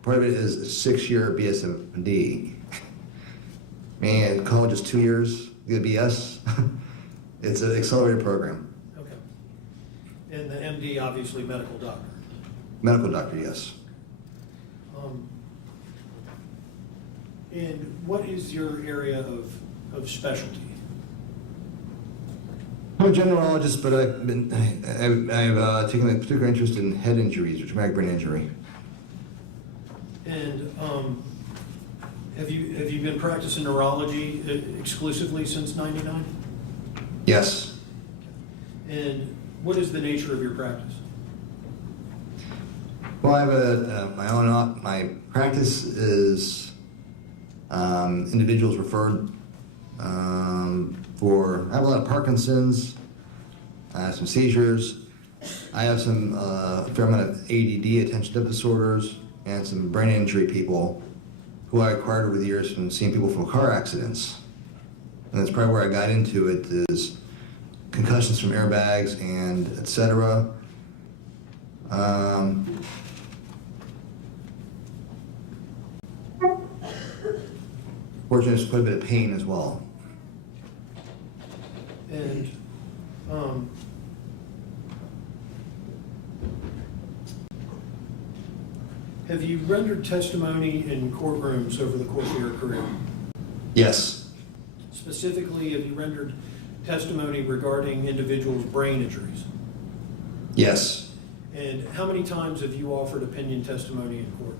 part of it is a 6-year BS&D. Man, college is 2 years, get a BS. It's an accelerated program. Okay. And the MD, obviously medical doctor. Medical doctor, yes. And what is your area of specialty? I'm a generalist, but I've taken a particular interest in head injuries or traumatic brain injury. And have you been practicing neurology exclusively since '99? Yes. And what is the nature of your practice? Well, I have my practice is individuals referred I have a lot of Parkinson's, I have some seizures, I have some a fair amount of ADD, attention deficit disorders, and some brain injury people who I acquired over the years from seeing people from car accidents. And that's probably where I got into it, is concussions from airbags and etc. Fortunately, there's quite a bit of pain as well. And have you rendered testimony in courtrooms over the course of your career? Yes. Specifically, have you rendered testimony regarding individuals' brain injuries? Yes. And how many times have you offered opinion testimony in court?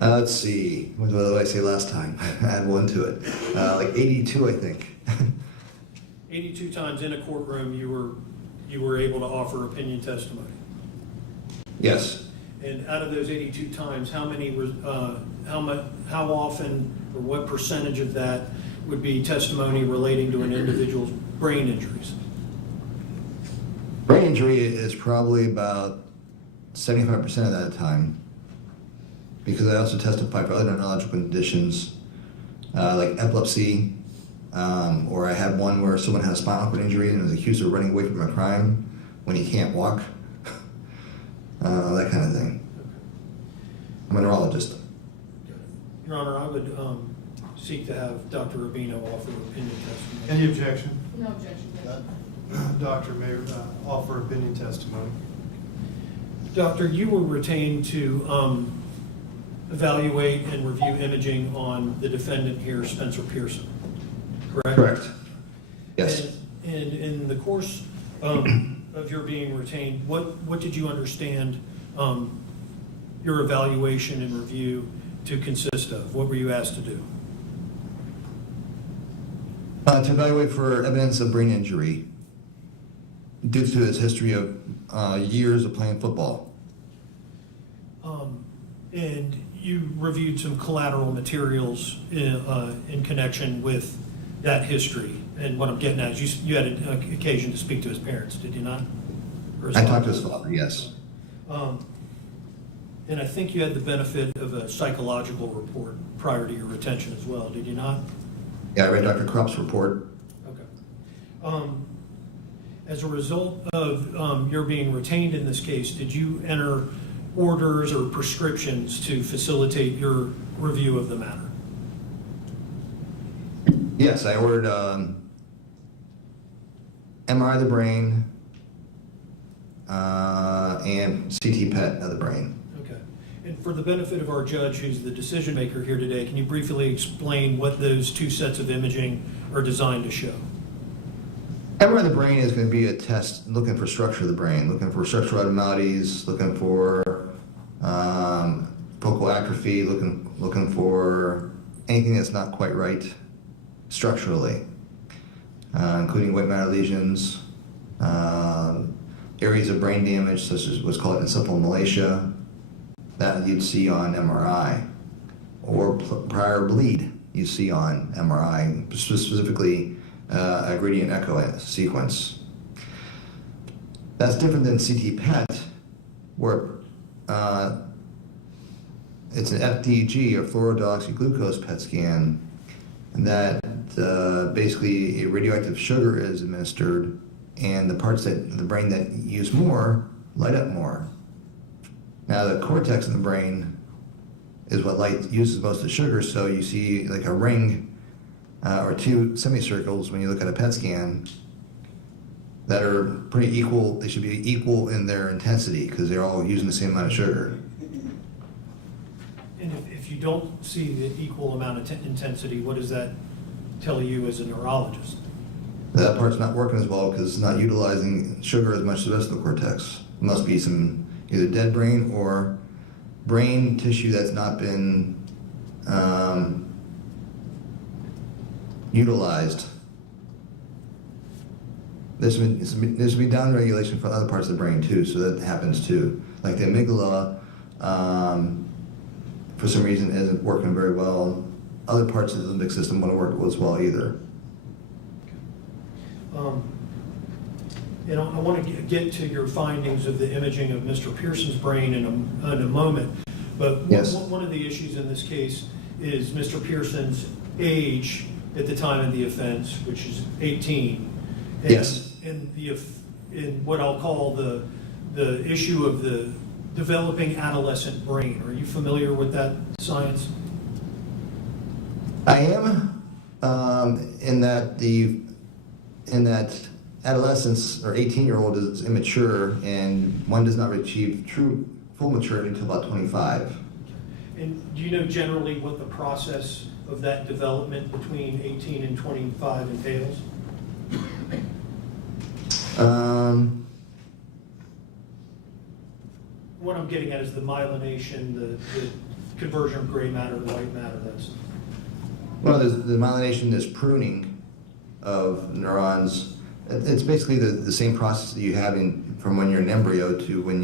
Let's see. What did I say last time? Add one to it. Like 82, I think. 82 times in a courtroom you were able to offer opinion testimony. Yes. And out of those 82 times, how often or what percentage of that would be testimony relating to an individual's brain injuries? Brain injury is probably about 75% of that time, because I also testify for other neurological conditions like epilepsy, or I had one where someone had a spinal cord injury and was accused of running away from a crime when he can't walk, that kind of thing. I'm a neurologist. Your Honor, I would seek to have Dr. Rubino offer opinion testimony. Any objection? No objection. Doctor may offer opinion testimony. Doctor, you were retained to evaluate and review imaging on the defendant here, Spencer Pearson, correct? Correct. Yes. And in the course of your being retained, what did you understand your evaluation and review to consist of? What were you asked to do? To evaluate for evidence of brain injury due to his history of years of playing football. And you reviewed some collateral materials in connection with that history. And what I'm getting at is you had an occasion to speak to his parents, did you not? I talked to his father, yes. And I think you had the benefit of a psychological report prior to your retention as well, did you not? Yeah, I read Dr. Krupp's report. Okay. As a result of your being retained in this case, did you enter orders or prescriptions to facilitate your review of the matter? Yes, I ordered MRI of the brain and CT PET of the brain. Okay. And for the benefit of our judge, who's the decision maker here today, can you briefly explain what those two sets of imaging are designed to show? MRI of the brain is going to be a test looking for structure of the brain, looking for structural abnormalities, looking for focal atrophy, looking for anything that's not quite right structurally, including white matter lesions, areas of brain damage such as what's called encephal malacia that you'd see on MRI, or prior bleed you see on MRI, specifically a gradient echo sequence. That's different than CT PET, where it's an FDG, or fluorodeoxyglucose PET scan, and that basically a radioactive sugar is administered, and the parts of the brain that use more light up more. Now the cortex in the brain is what uses most of the sugar, so you see like a ring or two semicircles when you look at a PET scan that are pretty equal. They should be equal in their intensity because they're all using the same amount of sugar. And if you don't see the equal amount of intensity, what does that tell you as a neurologist? That part's not working as well because it's not utilizing sugar as much as the rest of the cortex. It must be some either dead brain or brain tissue that's not been utilized. There's been down regulation for other parts of the brain too, so that happens too. Like the amygdala, for some reason, isn't working very well. Other parts of the limbic system won't work as well either. And I want to get to your findings of the imaging of Mr. Pearson's brain in a moment. But yes. One of the issues in this case is Mr. Pearson's age at the time of the offense, which is 18. And, yes. And what I'll call the issue of the developing adolescent brain. Are you familiar with that science? I am, in that adolescence or 18-year-old is immature, and one does not achieve full maturity until about 25. And do you know generally what the process of that development between 18 and 25 entails? What I'm getting at is the myelination, the conversion of gray matter to white matter. Well, there's the myelination, there's pruning of neurons. It's basically the same process that you have from when you're an embryo to when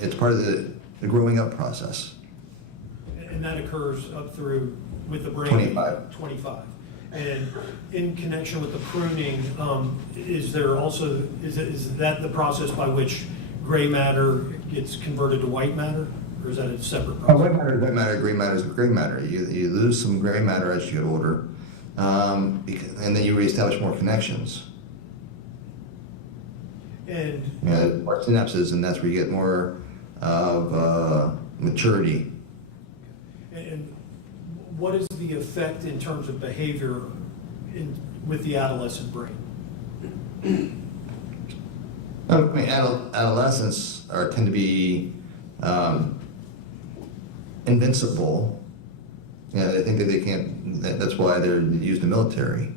it's part of the growing up process. And that occurs up through, with the brain? 25. And in connection with the pruning, is that the process by which gray matter gets converted to white matter? Or is that a separate process? White matter is white matter, gray matter is gray matter. You lose some gray matter as you get older, and then you reestablish more connections. And More synapses, and that's where you get more of maturity. And what is the effect in terms of behavior with the adolescent brain? I mean, adolescents tend to be invincible. They think that they can't. That's why they're used in the military.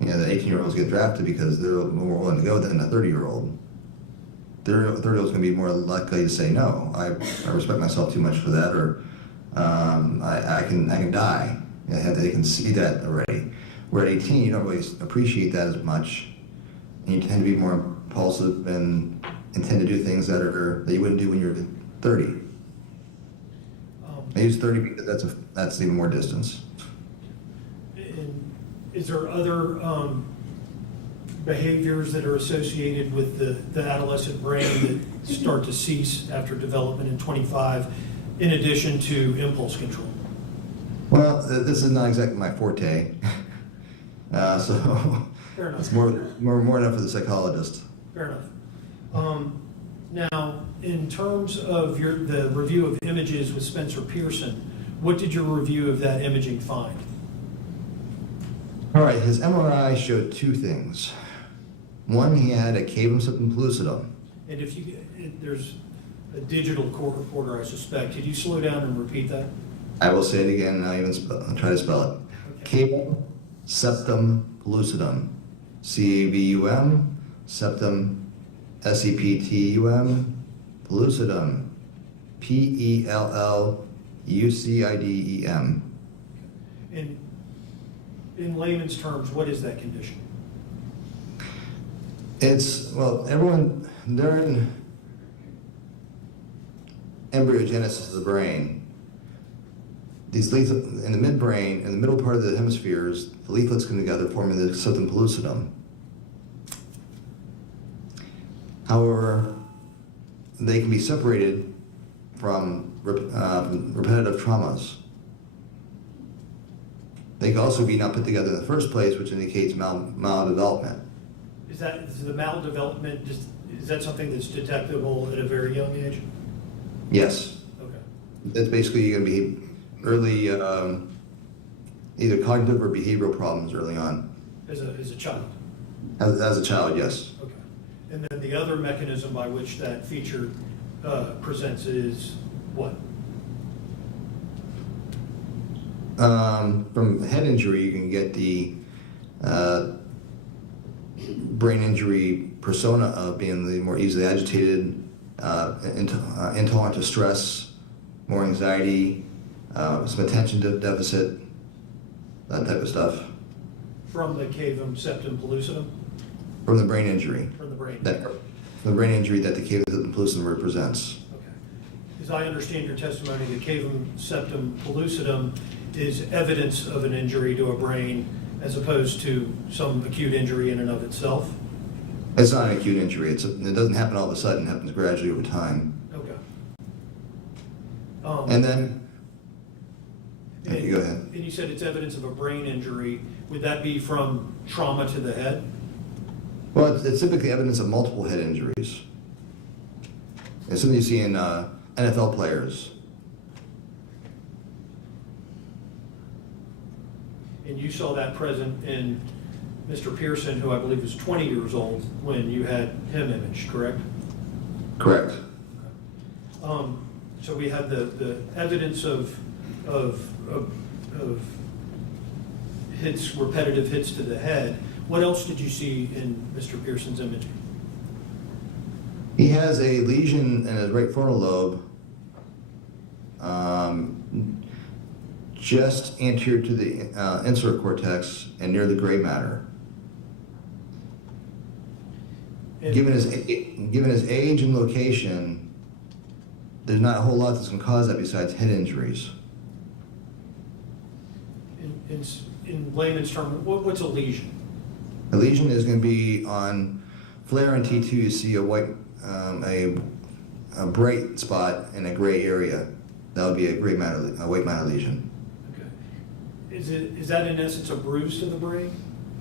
The 18-year-olds get drafted because they're more willing to go than a 30-year-old. The 30-year-old's going to be more likely to say no. I respect myself too much for that, or I can die. They can see that already. Where at 18, you don't really appreciate that as much, and you tend to be more impulsive and tend to do things that you wouldn't do when you're 30. I use 30 because that's even more distance. And is there other behaviors that are associated with the adolescent brain that start to cease after development in 25, in addition to impulse control? Well, this is not exactly my forte, so Fair enough. it's more enough for the psychologist. Fair enough. Now, in terms of the review of images with Spencer Pearson, what did your review of that imaging find? All right, his MRI showed two things. One, he had a cavum septum pellucidum. And there's a digital court reporter, I suspect. Could you slow down and repeat that? I will say it again, and I'll try to spell it. Okay. Cavum septum pellucidum. C-A-V-U-M, septum, S-E-P-T-U-M, pellucidum, P-E-L-L-U-C-I-D-E-M. In layman's terms, what is that condition? Everyone, during embryogenesis of the brain, these leaflets in the midbrain, in the middle part of the hemispheres, the leaflets come together forming the septum pellucidum. However, they can be separated from repetitive traumas. They can also be not put together in the first place, which indicates maldevelopment. Is the maldevelopment is that something that's detectable at a very young age? Yes. Okay. That's basically going to be early, either cognitive or behavioral problems early on. As a child? As a child, yes. Okay. And then the other mechanism by which that feature presents is what? From head injury, you can get the brain injury persona of being the more easily agitated, intolerant to stress, more anxiety, some attention deficit, that type of stuff. From the cavum septum pellucidum? From the brain injury. From the brain. From the brain injury that the cavum septum pellucidum represents. Okay. As I understand your testimony, the cavum septum pellucidum is evidence of an injury to a brain as opposed to some acute injury in and of itself? It's not an acute injury. It doesn't happen all of a sudden. It happens gradually over time. Okay. And then, you go ahead. And you said it's evidence of a brain injury. Would that be from trauma to the head? Well, it's typically evidence of multiple head injuries. It's something you see in NFL players. And you saw that present in Mr. Pearson, who I believe was 20 years old when you had him imaged, correct? Correct. So we had the evidence of repetitive hits to the head. What else did you see in Mr. Pearson's imaging? He has a lesion in his right frontal lobe, just anterior to the insular cortex and near the gray matter. Given his age and location, there's not a whole lot that's going to cause that besides head injuries. In layman's terms, what's a lesion? A lesion is going to be on flare and T2. You see a white, a bright spot in a gray area. That would be a white matter lesion. Okay. Is that in essence a bruise to the brain?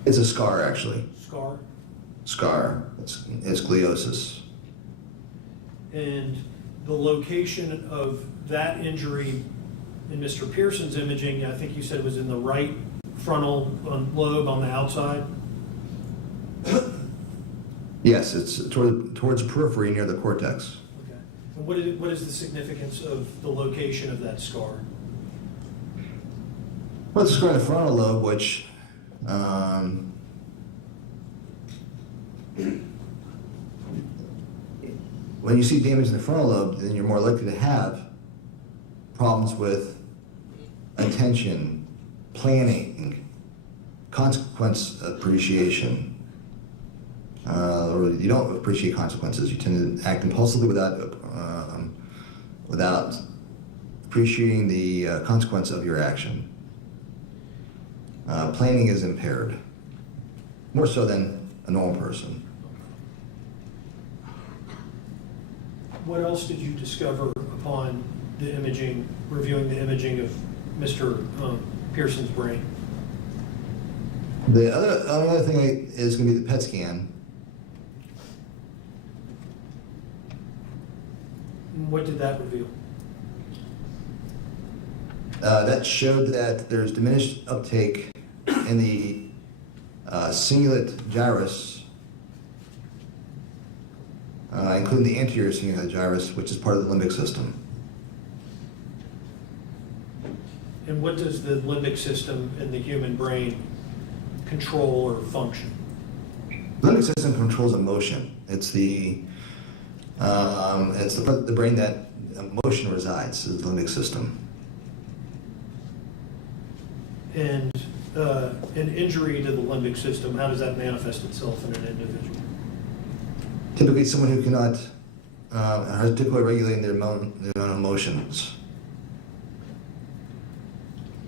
It's a scar, actually. Scar. Scar. It's gliosis. And the location of that injury in Mr. Pearson's imaging, I think you said it was in the right frontal lobe on the outside? Yes, it's towards the periphery near the cortex. Okay. And what is the significance of the location of that scar? Well, it's a scar in the frontal lobe, which when you see damage in the frontal lobe, then you're more likely to have problems with attention, planning, consequence appreciation. Or you don't appreciate consequences. You tend to act impulsively without appreciating the consequence of your action. Planning is impaired, more so than a normal person. What else did you discover upon the imaging, reviewing the imaging of Mr. Pearson's brain? The other thing is going to be the PET scan. What did that reveal? That showed that there's diminished uptake in the cingulate gyrus, including the anterior cingulate gyrus, which is part of the limbic system. And what does the limbic system in the human brain control or function? The limbic system controls emotion. It's the brain that emotion resides, is the limbic system. And an injury to the limbic system, how does that manifest itself in an individual? Typically someone who cannot articulate regulating their own emotions.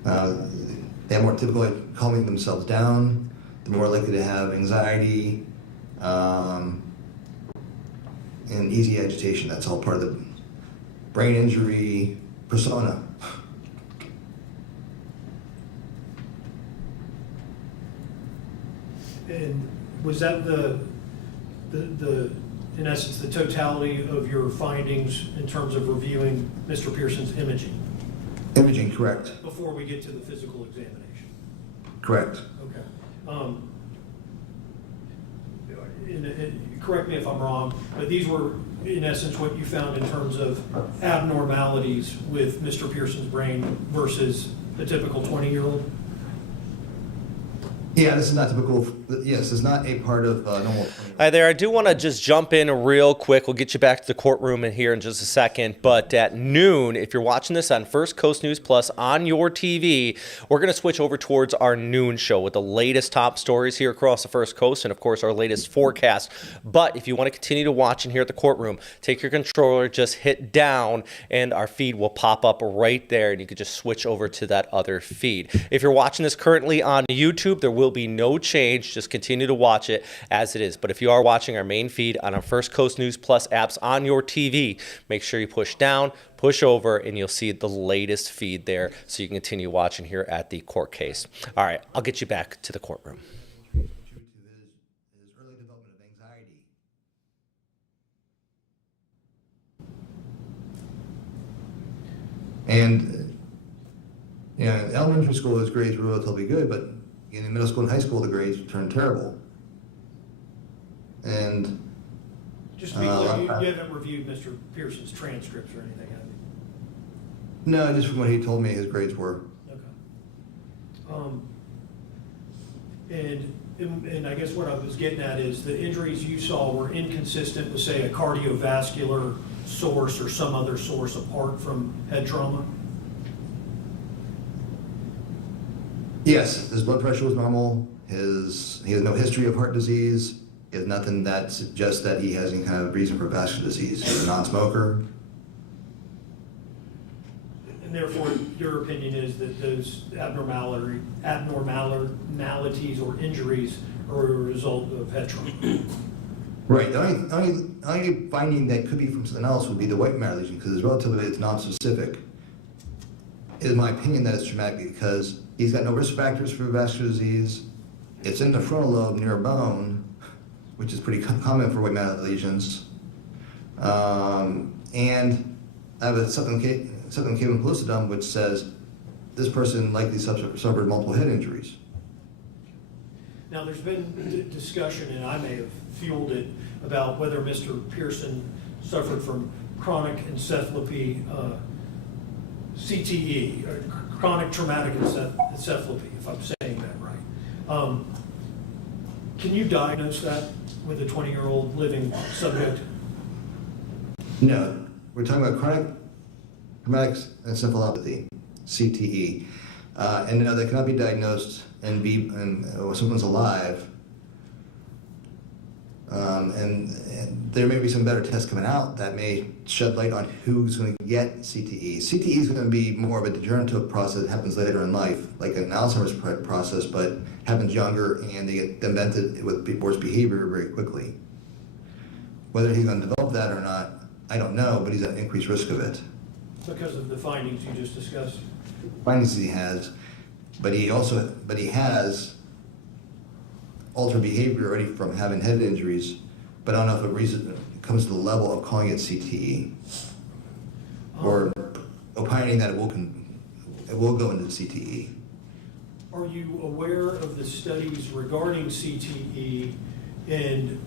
They're more typically calming themselves down. They're more likely to have anxiety and easy agitation. That's all part of the brain injury persona. And was that the in essence the totality of your findings in terms of reviewing Mr. Pearson's imaging? Imaging, correct. Before we get to the physical examination. Correct. Okay. Correct me if I'm wrong, but these were in essence what you found in terms of abnormalities with Mr. Pearson's brain versus a typical 20-year-old? Yeah, this is not typical. Yes, it's not a part of normal. Hi there. I do want to just jump in real quick. We'll get you back to the courtroom in here in just a second. But at noon, if you're watching this on First Coast News Plus on your TV, we're going to switch over towards our noon show with the latest top stories here across the First Coast and, of course, our latest forecast. But if you want to continue to watch in here at the courtroom, take your controller, just hit down, and our feed will pop up right there, and you can just switch over to that other feed. If you're watching this currently on YouTube, there will be no change. Just continue to watch it as it is. But if you are watching our main feed on our First Coast News Plus apps on your TV, make sure you push down, push over, and you'll see the latest feed there so you can continue watching here at the court case. All right, I'll get you back to the courtroom. Due to his early development of anxiety. And in elementary school, his grades were relatively good, but in middle school and high school, the grades turned terrible. And Just to be clear, you haven't reviewed Mr. Pearson's transcripts or anything, have you? no, just from what he told me, his grades were. Okay. And I guess what I was getting at is the injuries you saw were inconsistent with, say, a cardiovascular source or some other source apart from head trauma? Yes, his blood pressure was normal. He has no history of heart disease. He has nothing that suggests that he has any kind of reason for vascular disease. He's a non-smoker. And therefore, your opinion is that those abnormalities or injuries are a result of head trauma? Right. The only finding that could be from something else would be the white matter lesion, because it's non-specific. It is my opinion that it's traumatic because he's got no risk factors for vascular disease. It's in the frontal lobe near a bone, which is pretty common for white matter lesions. And I have a septum cavum pellucidum, which says this person likely suffered multiple head injuries. Now, there's been discussion, and I may have fueled it, about whether Mr. Pearson suffered from chronic encephalopathy, CTE, or chronic traumatic encephalopathy, if I'm saying that right. Can you diagnose that with a 20-year-old living subject? No, we're talking about chronic traumatic encephalopathy, CTE, and no, that cannot be diagnosed and when someone's alive. And there may be some better tests coming out that may shed light on who's going to get CTE. CTE is going to be more of a degenerative process that happens later in life, like an Alzheimer's process, but happens younger, and they get demented with worse behavior very quickly. Whether he's going to develop that or not, I don't know, but he's at increased risk of it. Because of the findings you just discussed? Findings he has, but he has altered behavior already from having head injuries, but I don't know if it comes to the level of calling it CTE or opining that it will go into CTE. Are you aware of the studies regarding CTE and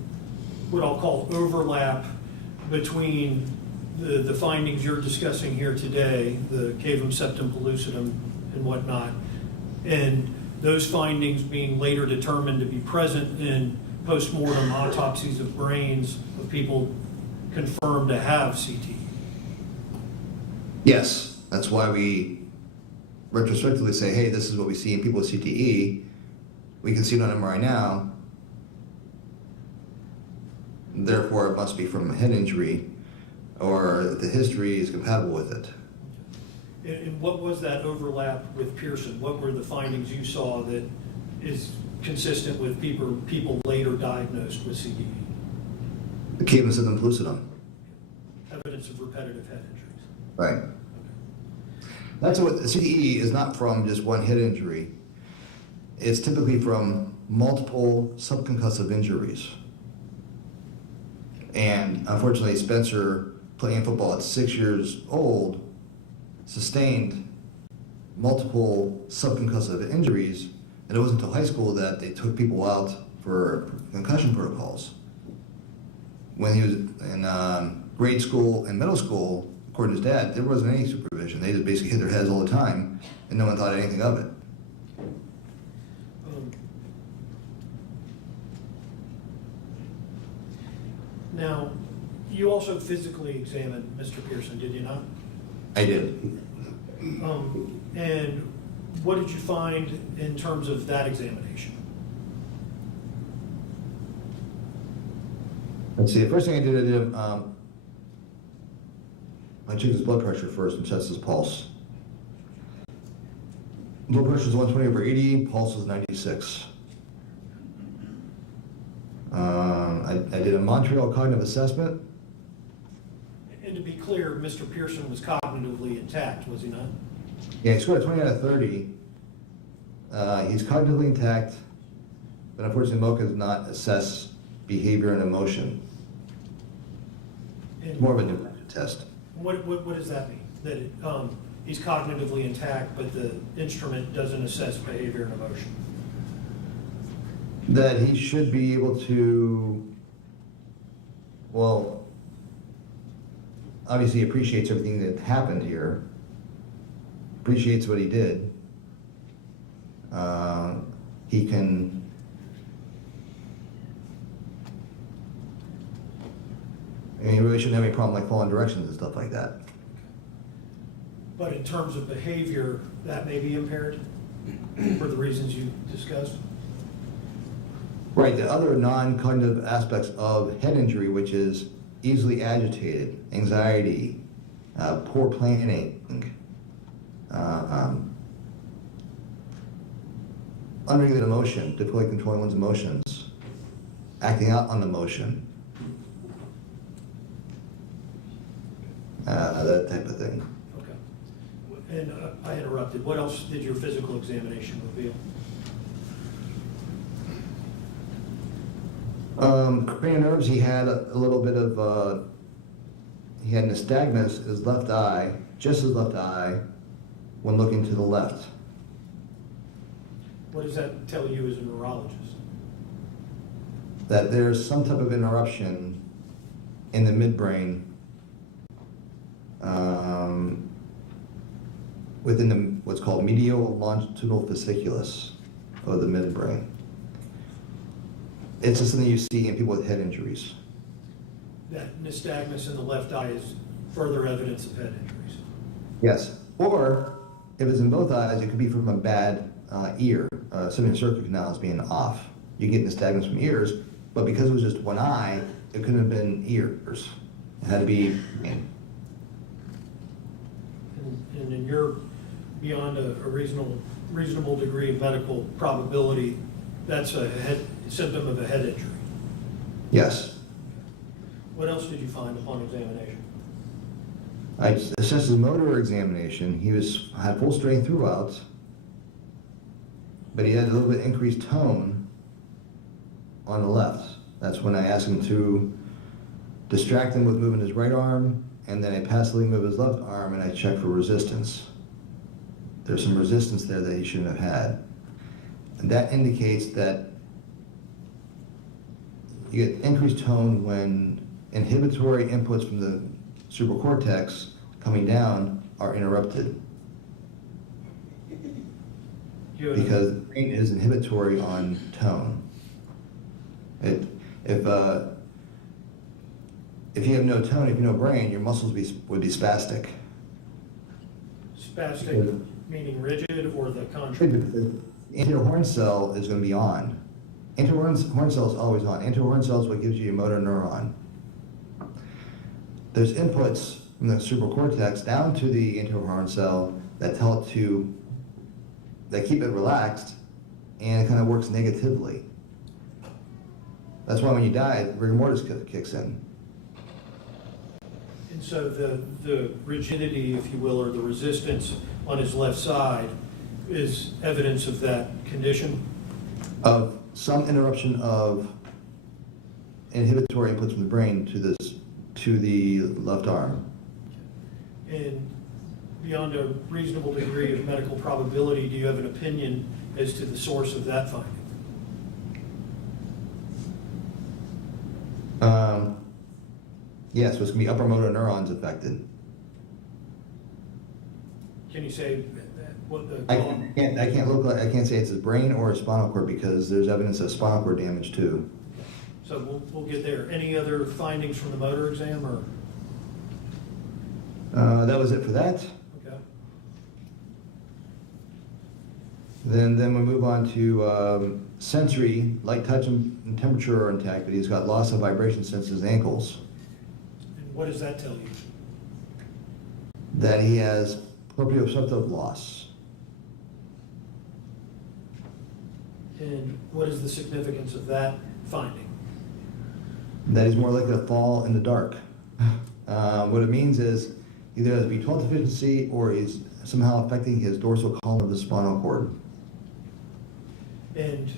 what I'll call overlap between the findings you're discussing here today, the cavum septum pellucidum and whatnot, and those findings being later determined to be present in post-mortem autopsies of brains of people confirmed to have CTE? Yes, that's why we retrospectively say, hey, this is what we see in people with CTE. We can see it on MRI now. Therefore, it must be from a head injury, or the history is compatible with it. And what was that overlap with Pearson? What were the findings you saw that is consistent with people later diagnosed with CTE? The cavum septum pellucidum. Evidence of repetitive head injuries. Right. That's what CTE is, not from just one head injury. It's typically from multiple subconcussive injuries. And unfortunately, Spencer, playing football at 6 years old, sustained multiple subconcussive injuries, and it wasn't until high school that they took people out for concussion protocols. When he was in grade school and middle school, according to his dad, there wasn't any supervision. They just basically hit their heads all the time, and no one thought anything of it. Now, you also physically examined Mr. Pearson, did you not? I did. And what did you find in terms of that examination? Let's see, the first thing I did, I checked his blood pressure first and checked his pulse. Blood pressure is 120/80, pulse was 96. I did a Montreal cognitive assessment. And to be clear, Mr. Pearson was cognitively intact, was he not? Yeah, he scored a 20 out of 30. He's cognitively intact, but unfortunately MOCA does not assess behavior and emotion. It's more of a different test. What does that mean? That he's cognitively intact, but the instrument doesn't assess behavior and emotion? That he should be able to, well, obviously appreciates everything that happened here, appreciates what he did. He can I mean, you really shouldn't have any problem like following directions and stuff like that. But in terms of behavior, that may be impaired for the reasons you discussed? Right, the other non-cognitive aspects of head injury, which is easily agitated, anxiety, poor planning, unregulated emotion, difficulty controlling one's emotions, acting out on emotion, that type of thing. Okay. And I interrupted. What else did your physical examination reveal? Cranial nerves, he had a little bit of, he had nystagmus, his left eye, just his left eye, when looking to the left. What does that tell you as a neurologist? That there's some type of interruption in the midbrain within the what's called medial longitudinal fasciculus of the midbrain. It's just something you see in people with head injuries. That nystagmus in the left eye is further evidence of head injuries. Yes. Or if it's in both eyes, it could be from a bad ear. Something circular canals being off. You get nystagmus from ears, but because it was just one eye, it couldn't have been ears. It had to be. And in your, beyond a reasonable degree of medical probability, that's a symptom of a head injury. Yes. What else did you find upon examination? I assessed his motor examination. He had full strength throughout, but he had a little bit increased tone on the left. That's when I asked him to distract him with moving his right arm, and then I passively move his left arm, and I checked for resistance. There's some resistance there that he shouldn't have had. And that indicates that you get increased tone when inhibitory inputs from the cerebral cortex coming down are interrupted. Because the brain is inhibitory on tone. If you have no tone, if you have no brain, your muscles would be spastic. Spastic meaning rigid, or the contrary? The anterior horn cell is going to be on. Anterior horn cell is always on. Anterior horn cell is what gives you your motor neuron. There's inputs from the cerebral cortex down to the anterior horn cell that keep it relaxed, and it kind of works negatively. That's why when you die, rigor mortis kicks in. And so the rigidity, if you will, or the resistance on his left side is evidence of that condition? Of some interruption of inhibitory inputs from the brain to the left arm. And beyond a reasonable degree of medical probability, do you have an opinion as to the source of that finding? Yes, so it's going to be upper motor neurons affected. Can you say what the... I can't say it's his brain or his spinal cord because there's evidence of spinal cord damage too. So we'll get there. Any other findings from the motor exam, or? That was it for that. Okay. Then we move on to sensory, light touch and temperature are intact, but he's got loss of vibration sense in his ankles. And what does that tell you? That he has proprioceptive loss. And what is the significance of that finding? That he's more likely to fall in the dark. What it means is either has B12 deficiency or he's somehow affecting his dorsal column of the spinal cord. And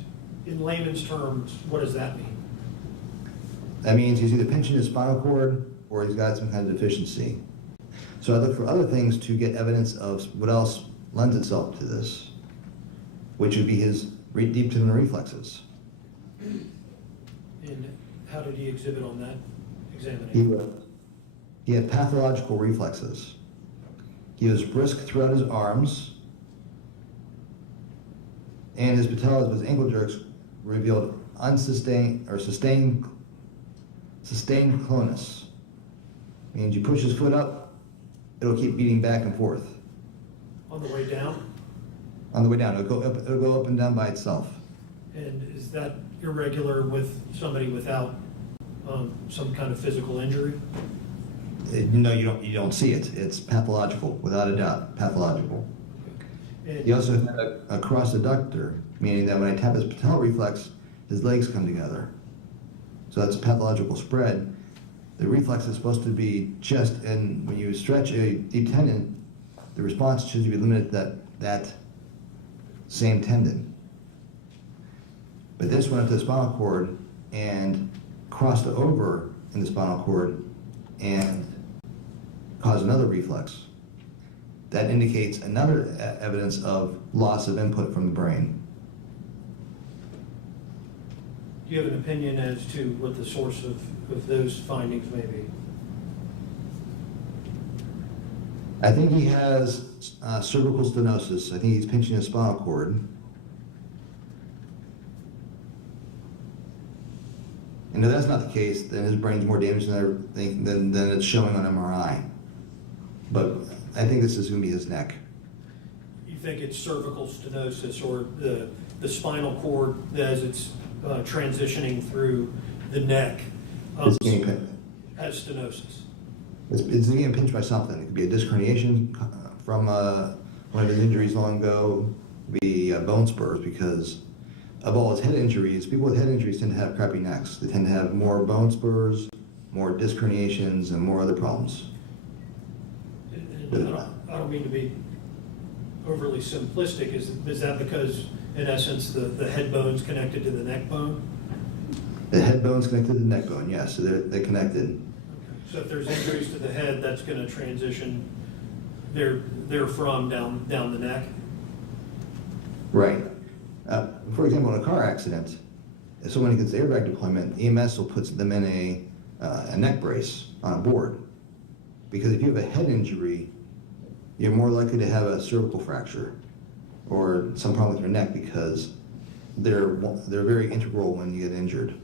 in layman's terms, what does that mean? That means he's either pinching his spinal cord or he's got some kind of deficiency. So I look for other things to get evidence of what else lends itself to this, which would be his deep tendon reflexes. And how did he exhibit on that examination? He had pathological reflexes. He was brisk throughout his arms, and his patellas with his ankle jerks revealed unsustained or sustained clonus. means you push his foot up, it'll keep beating back and forth. On the way down? On the way down, it'll go up and down by itself. And is that irregular with somebody without some kind of physical injury? No, you don't see it. It's pathological, without a doubt, pathological. And He also had a cross adductor, meaning that when I tap his patellar reflex, his legs come together. So that's a pathological spread. The reflex is supposed to be just, and when you stretch a deep tendon, the response should be limited to that same tendon. But this went up to the spinal cord and crossed over in the spinal cord and caused another reflex. That indicates another evidence of loss of input from the brain. do you have an opinion as to what the source of those findings may be? I think he has cervical stenosis. I think he's pinching his spinal cord. And if that's not the case, then his brain's more damaged than it's showing on MRI. But I think this is going to be his neck. You think it's cervical stenosis or the spinal cord as it's transitioning through the neck It's getting pinched. has stenosis? It's getting pinched by something. It could be a disc herniation from one of his injuries long ago. It could be bone spurs because of all his head injuries. People with head injuries tend to have crappy necks. They tend to have more bone spurs, more disc herniations, and more other problems. And I don't mean to be overly simplistic. Is that because, in essence, the head bone's connected to the neck bone? The head bone's connected to the neck bone, yes, so they're connected. Okay. So if there's injuries to the head, that's going to transition therefrom down the neck? Right. For example, in a car accident, if someone gets airbag deployment, EMS will put them in a neck brace on a board. Because if you have a head injury, you're more likely to have a cervical fracture or some problem with your neck because they're very integral when you get injured.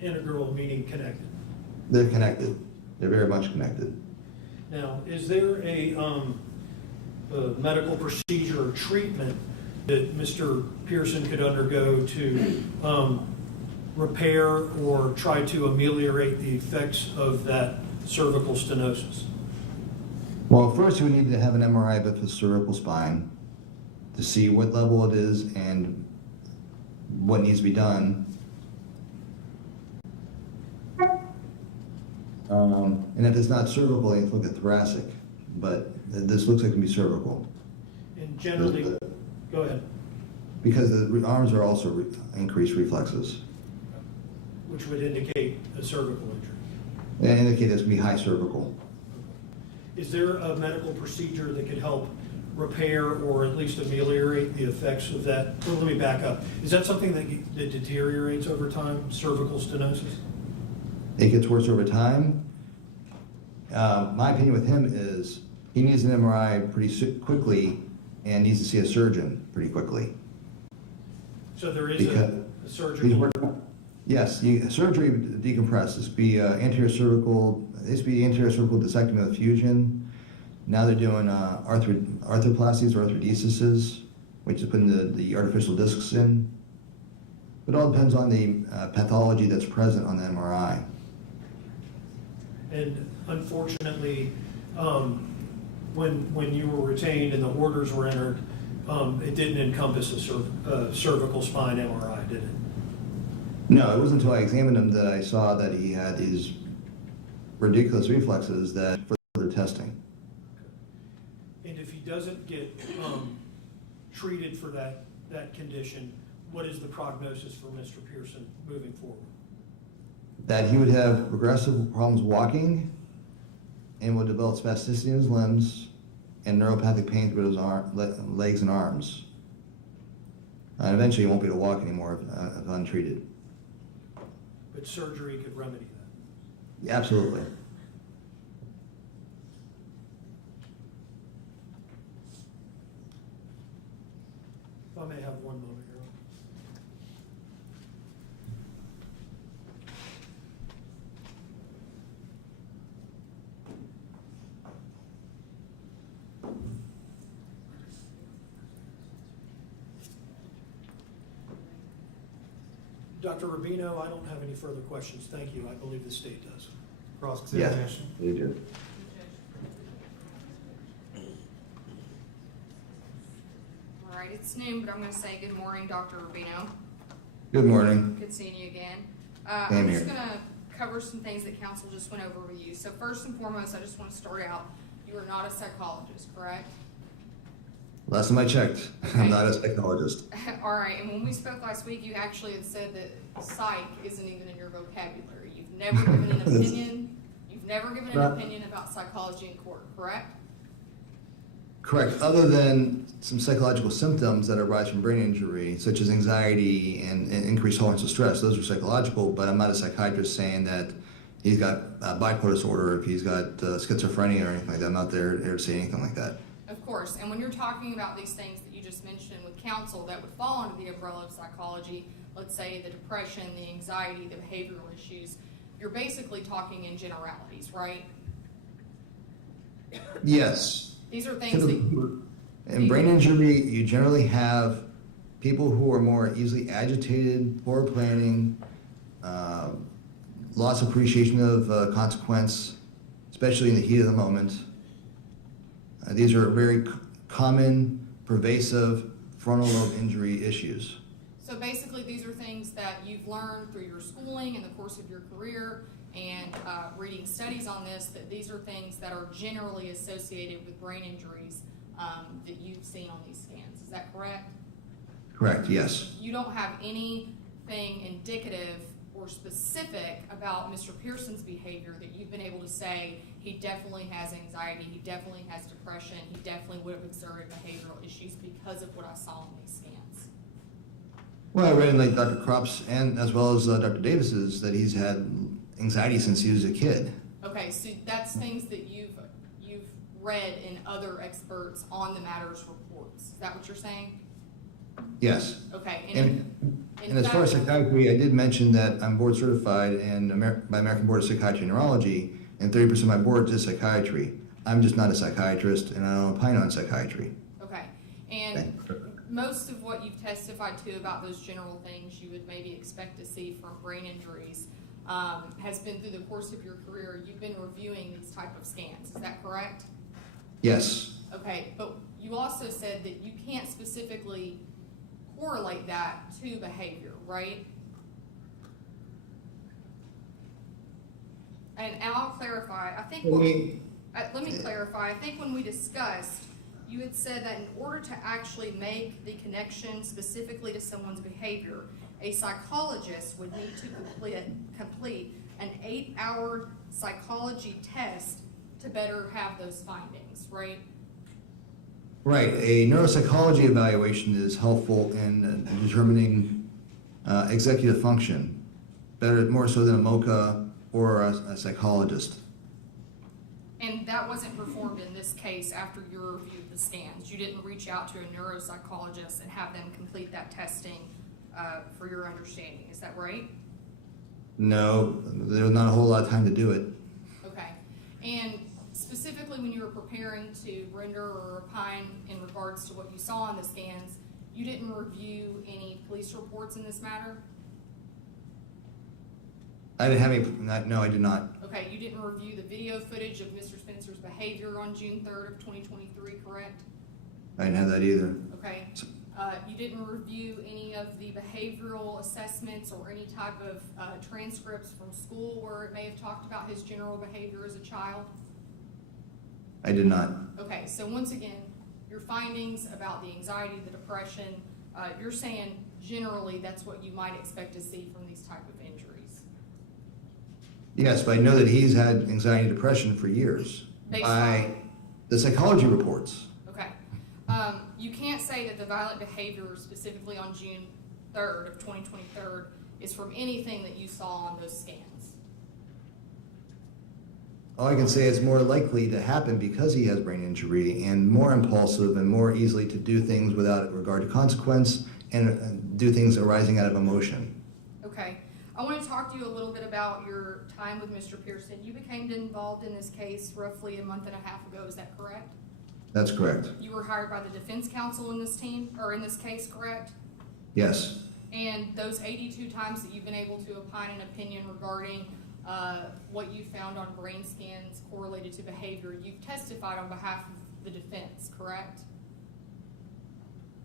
Integral meaning connected. They're connected. They're very much connected. Now, is there a medical procedure or treatment that Mr. Pearson could undergo to repair or try to ameliorate the effects of that cervical stenosis? Well, first you would need to have an MRI of his cervical spine to see what level it is and what needs to be done. And if it's not cervical, you have to look at thoracic, but this looks like it can be cervical. And generally, go ahead. Because the arms are also increased reflexes. Which would indicate a cervical injury. They indicate there's going to be high cervical. Is there a medical procedure that could help repair or at least ameliorate the effects of that? Well, let me back up. Is that something that deteriorates over time, cervical stenosis? It gets worse over time. My opinion with him is he needs an MRI pretty quickly and needs to see a surgeon pretty quickly. So there is a surgical... Yes, surgery would decompress. This would be anterior cervical. This would be anterior cervical discectomy with fusion. Now they're doing arthroplasties or arthrodesis, which is putting the artificial discs in. It all depends on the pathology that's present on the MRI. And unfortunately, when you were retained and the orders were entered, it didn't encompass a cervical spine MRI, did it? No, it wasn't until I examined him that I saw that he had these ridiculous reflexes that further testing. And if he doesn't get treated for that condition, what is the prognosis for Mr. Pearson moving forward? That he would have progressive problems walking and would develop spasticity in his limbs and neuropathic pain through his legs and arms. And eventually he won't be able to walk anymore if untreated. But surgery could remedy that. Absolutely. If I may have one moment, Your Honor. Dr. Rubino, I don't have any further questions. Thank you. I believe the state does. Cross-examination. Yes, you do. All right, it's noon, but I'm going to say good morning, Dr. Rubino. Good morning. Good seeing you again. Same I'm just here. going to cover some things that council just went over with you. So first and foremost, I just want to start out, you are not a psychologist, correct? Last time I checked, Okay. I'm not a psychologist. All right, and when we spoke last week, you actually had said that psych isn't even in your vocabulary. You've never given an opinion. You've never given an Right. opinion about psychology in court, correct? Correct. Other than some psychological symptoms that arise from brain injury, such as anxiety and increased tolerance of stress, those are psychological, but I'm not a psychiatrist saying that he's got bipolar disorder, if he's got schizophrenia or anything like that. I'm not there to say anything like that. Of course, and when you're talking about these things that you just mentioned with counsel that would fall under the umbrella of psychology, let's say the depression, the anxiety, the behavioral issues, you're basically talking in generalities, right? Yes. These are things that... In brain injury, you generally have people who are more easily agitated, poor planning, loss of appreciation of consequence, especially in the heat of the moment. These are very common, pervasive frontal lobe injury issues. So basically, these are things that you've learned through your schooling in the course of your career and reading studies on this, that these are things that are generally associated with brain injuries that you've seen on these scans. Is that correct? Correct, yes. You don't have anything indicative or specific about Mr. Pearson's behavior that you've been able to say he definitely has anxiety, he definitely has depression, he definitely would have exerted behavioral issues because of what I saw on these scans. Well, I read in like Dr. Kropp's and as well as Dr. Davis's that he's had anxiety since he was a kid. Okay, so that's things that you've read in other experts on the matters reports. Is that what you're saying? Yes. Okay. And as far as psychiatry, I did mention that I'm board certified by American Board of Psychiatry and Neurology, and 30% of my board is psychiatry. I'm just not a psychiatrist, and I don't opine on psychiatry. Okay. And most of what you've testified to about those general things you would maybe expect to see from brain injuries has been through the course of your career. You've been reviewing these type of scans. Is that correct? Yes. Okay, but you also said that you can't specifically correlate that to behavior, right? And I'll clarify. I think let me clarify. I think when we discussed, you had said that in order to actually make the connection specifically to someone's behavior, a psychologist would need to complete an 8-hour psychology test to better have those findings, right? Right. A neuropsychology evaluation is helpful in determining executive function, more so than a MOCA or a psychologist. And that wasn't performed in this case after you reviewed the scans. You didn't reach out to a neuropsychologist and have them complete that testing for your understanding. Is that right? No, there was not a whole lot of time to do it. Okay. And specifically when you were preparing to render or opine in regards to what you saw on the scans, you didn't review any police reports in this matter? I didn't have any, no, I did not. Okay, you didn't review the video footage of Mr. Spencer's behavior on June 3rd of 2023, correct? I didn't have that either. Okay. You didn't review any of the behavioral assessments or any type of transcripts from school where it may have talked about his general behavior as a child? I did not. Okay, so once again, your findings about the anxiety, the depression, you're saying generally that's what you might expect to see from these type of injuries. Yes, but I know that he's had anxiety and depression for years Based by on- the psychology reports. Okay. You can't say that the violent behavior specifically on June 3rd of 2023 is from anything that you saw on those scans. All I can say is more likely to happen because he has brain injury and more impulsive and more easily to do things without regard to consequence and do things arising out of emotion. Okay. I want to talk to you a little bit about your time with Mr. Pearson. You became involved in this case roughly a month and a half ago, is that correct? That's correct. You were hired by the defense counsel in this team, or in this case, correct? Yes. And those 82 times that you've been able to opine an opinion regarding what you found on brain scans correlated to behavior, you've testified on behalf of the defense, correct?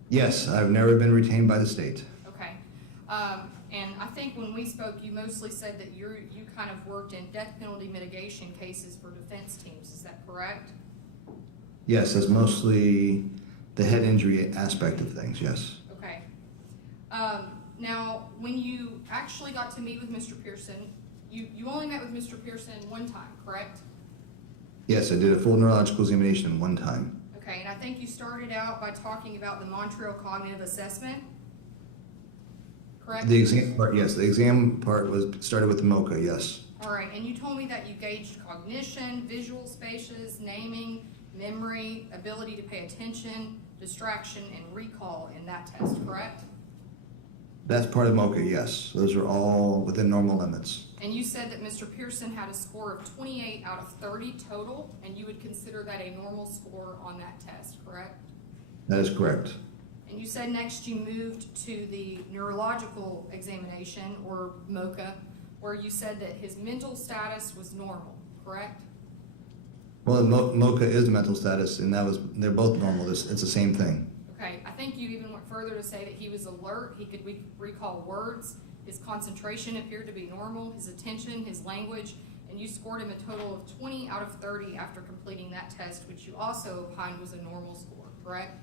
Yes, I've never been retained by the state. Okay. And I think when we spoke, you mostly said that you kind of worked in death penalty mitigation cases for defense teams. Is that correct? Yes, that's mostly the head injury aspect of things, yes. Okay. Now, when you actually got to meet with Mr. Pearson, you only met with Mr. Pearson one time, correct? Yes, I did a full neurological examination one time. Okay, and I think you started out by talking about the Montreal Cognitive Assessment, correct? The exam part, yes. The exam part started with the MOCA, yes. All right, and you told me that you gauged cognition, visual spaces, naming, memory, ability to pay attention, distraction, and recall in that test, correct? That's part of MOCA, yes. Those are all within normal limits. And you said that Mr. Pearson had a score of 28 out of 30 total, and you would consider that a normal score on that test, correct? That is correct. And you said next you moved to the neurological examination, or MOCA, where you said that his mental status was normal, correct? Well, MOCA is mental status, and they're both normal. It's the same thing. Okay, I think you even went further to say that he was alert, he could recall words, his concentration appeared to be normal, his attention, his language, and you scored him a total of 20 out of 30 after completing that test, which you also opined was a normal score, correct?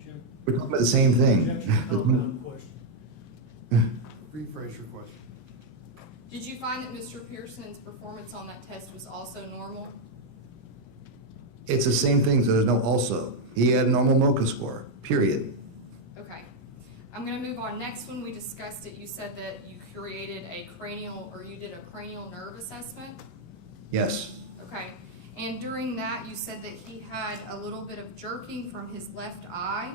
Jim, We're talking about the same thing. objection, compound question. Rephrase your question. Did you find that Mr. Pearson's performance on that test was also normal? It's the same thing, so there's no also. He had a normal MOCA score, period. Okay. I'm going to move on. Next, when we discussed it, you said that you created a cranial, or you did a cranial nerve assessment? Yes. Okay. And during that, you said that he had a little bit of jerking from his left eye,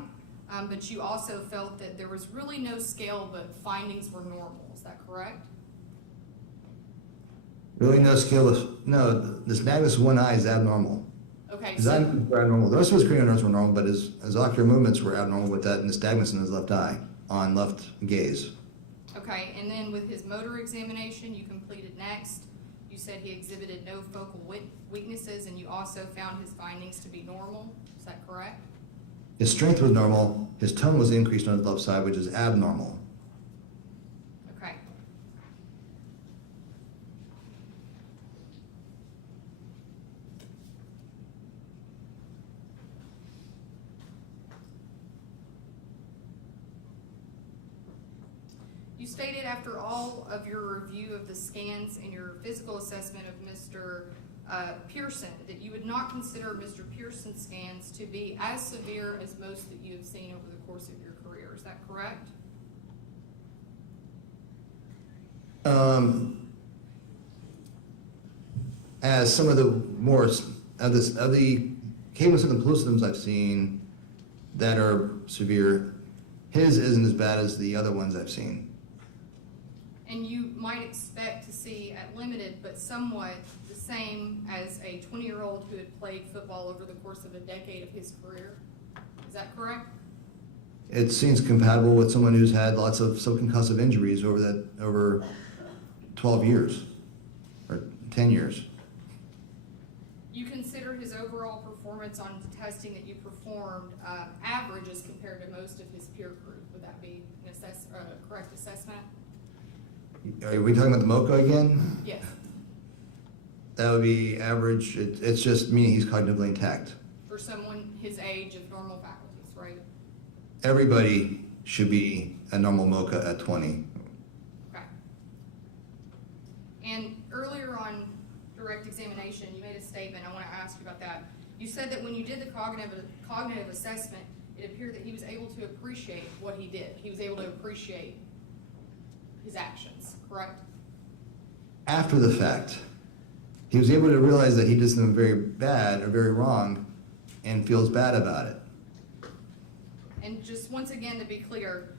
but you also felt that there was really no scale, but findings were normal. Is that correct? Really no scale of, no, this nystagmus one eye is abnormal. Okay. His eyes were abnormal. The rest of his cranial nerves were normal, but his ocular movements were abnormal with that nystagmus in his left eye, on left gaze. Okay, and then with his motor examination you completed next, you said he exhibited no focal weaknesses, and you also found his findings to be normal. Is that correct? His strength was normal. His tone was increased on his left side, which is abnormal. Okay. You stated after all of your review of the scans and your physical assessment of Mr. Pearson that you would not consider Mr. Pearson's scans to be as severe as most that you have seen over the course of your career. Is that correct? As some of the more of the cable symptom symptoms I've seen that are severe, his isn't as bad as the other ones I've seen. And you might expect to see at limited, but somewhat the same as a 20-year-old who had played football over the course of a decade of his career. Is that correct? It seems compatible with someone who's had lots of subconcussive injuries over 12 years or 10 years. You consider his overall performance on the testing that you performed average as compared to most of his peer group. Would that be an correct assessment? Are we talking about the MOCA again? Yes. That would be average. It's just meaning he's cognitively intact. For someone his age of normal faculties, right? Everybody should be a normal MOCA at 20. Okay. And earlier on direct examination, you made a statement. I want to ask you about that. You said that when you did the cognitive assessment, it appeared that he was able to appreciate what he did. He was able to appreciate his actions, correct? After the fact, he was able to realize that he did something very bad or very wrong and feels bad about it. And just once again, to be clear,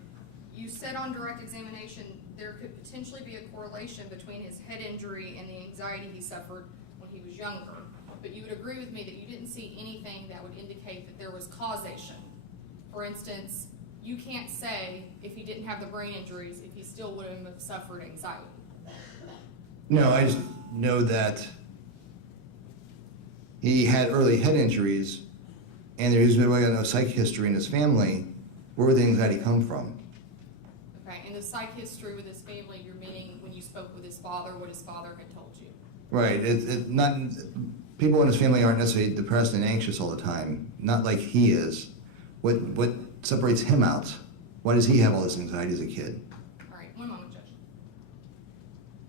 you said on direct examination there could potentially be a correlation between his head injury and the anxiety he suffered when he was younger. But you would agree with me that you didn't see anything that would indicate that there was causation. For instance, you can't say if he didn't have the brain injuries, if he still wouldn't have suffered anxiety. No, I just know that he had early head injuries, and there was no psych history in his family. Where would the anxiety come from? Okay, and the psych history with his family, you're meaning when you spoke with his father, what his father had told you? Right. Not people in his family aren't necessarily depressed and anxious all the time. Not like he is. What separates him out? Why does he have all this anxiety as a kid? All right, one moment, Judge.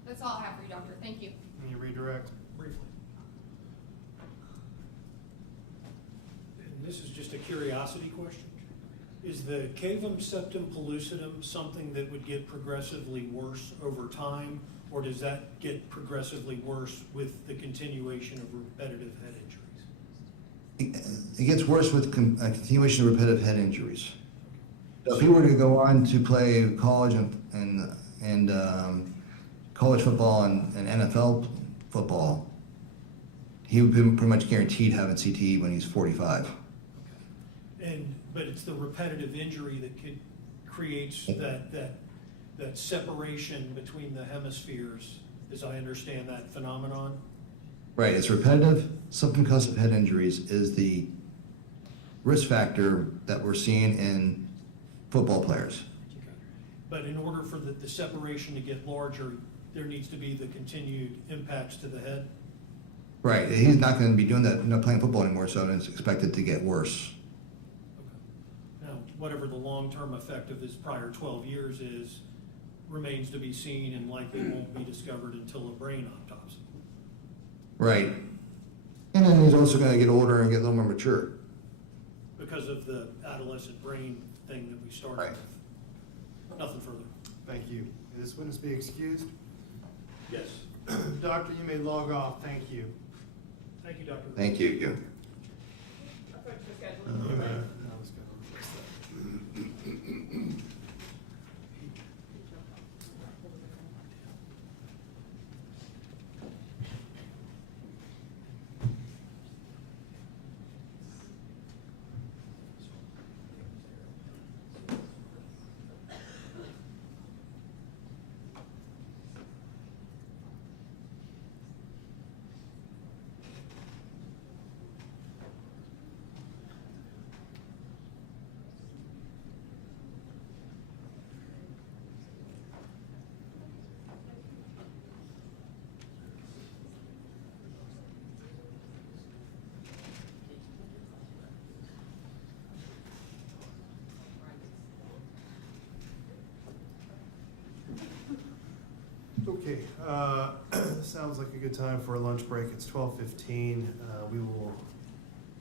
That's all I have for you, Doctor. Thank you. Can you redirect? Briefly. And this is just a curiosity question. Is the cavum septum pellucidum something that would get progressively worse over time, or does that get progressively worse with the continuation of repetitive head injuries? It gets worse with a continuation of repetitive head injuries. So if he were to go on to play college and college football and NFL football, he would be pretty much guaranteed having CTE when he's 45. But it's the repetitive injury that creates that separation between the hemispheres, as I understand that phenomenon. Right, it's repetitive subconcussive head injuries is the risk factor that we're seeing in football players. Okay. But in order for the separation to get larger, there needs to be the continued impacts to the head? Right, he's not going to be doing that, not playing football anymore, so it's expected to get worse. Now, whatever the long-term effect of his prior 12 years is, remains to be seen and likely won't be discovered until a brain autopsy. Right. And then he's also going to get older and get a little more mature. Because of the adolescent brain thing that we started Right. with. Nothing further. Thank you. May this witness be excused? Yes. Doctor, you may log off. Thank you. Thank you, Dr. Thank you. Okay, sounds like a good time for a lunch break. It's 12:15. We will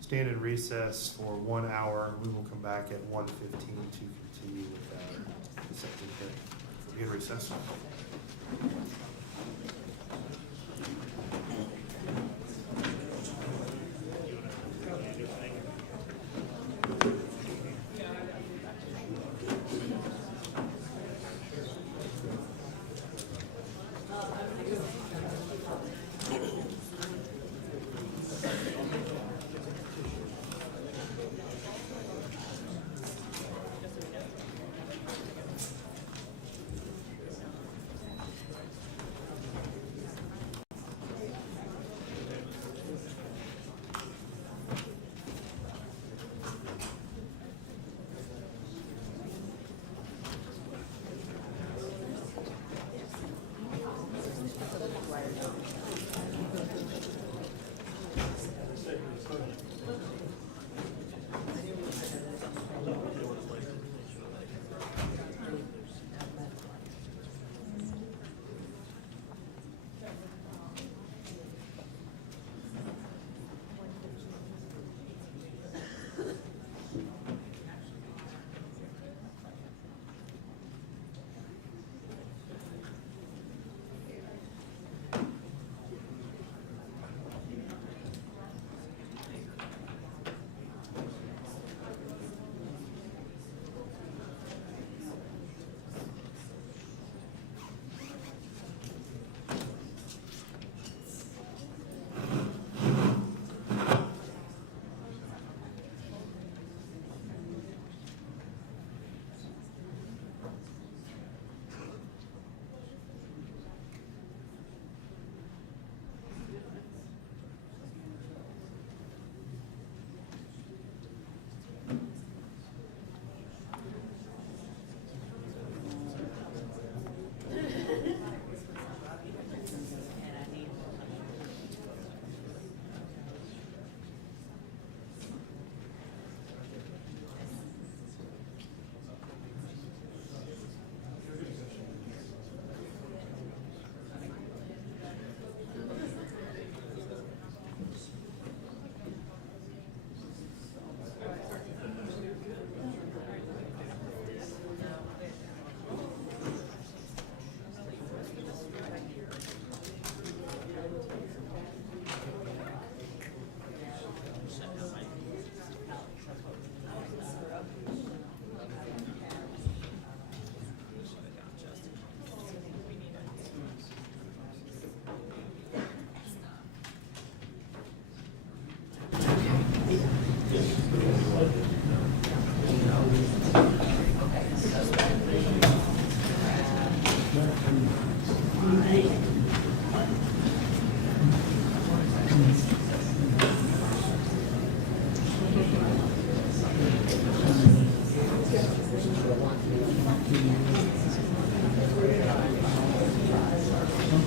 stand in recess for 1 hour. We will come back at 1:15 to continue with our second hearing. We'll be in recess.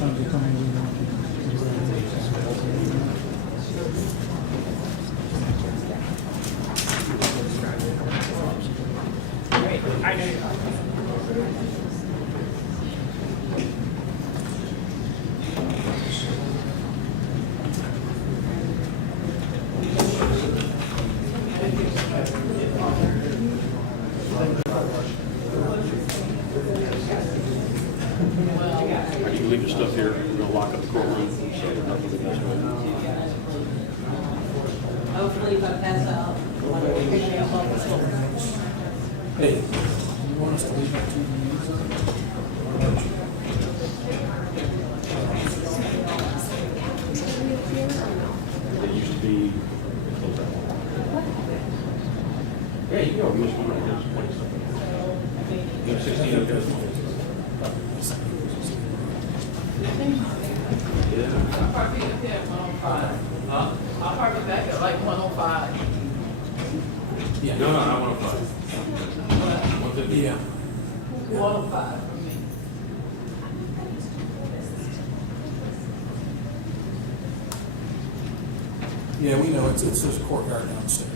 I know you're not. You can leave your stuff here. We're gonna lock up the courtroom, so there's nothing to mess with. Hopefully, if I pass out, Hey, you want us to leave at 2 minutes? It used to be. Yeah, you go. You just want to just point something. You have 16 of those. I'll probably be up here at 105. Huh? I'll probably be back at like 105. Yeah. No, I want to fight. 150. Yeah. 105 for me. Yeah, we know, it's this courtyard downstairs.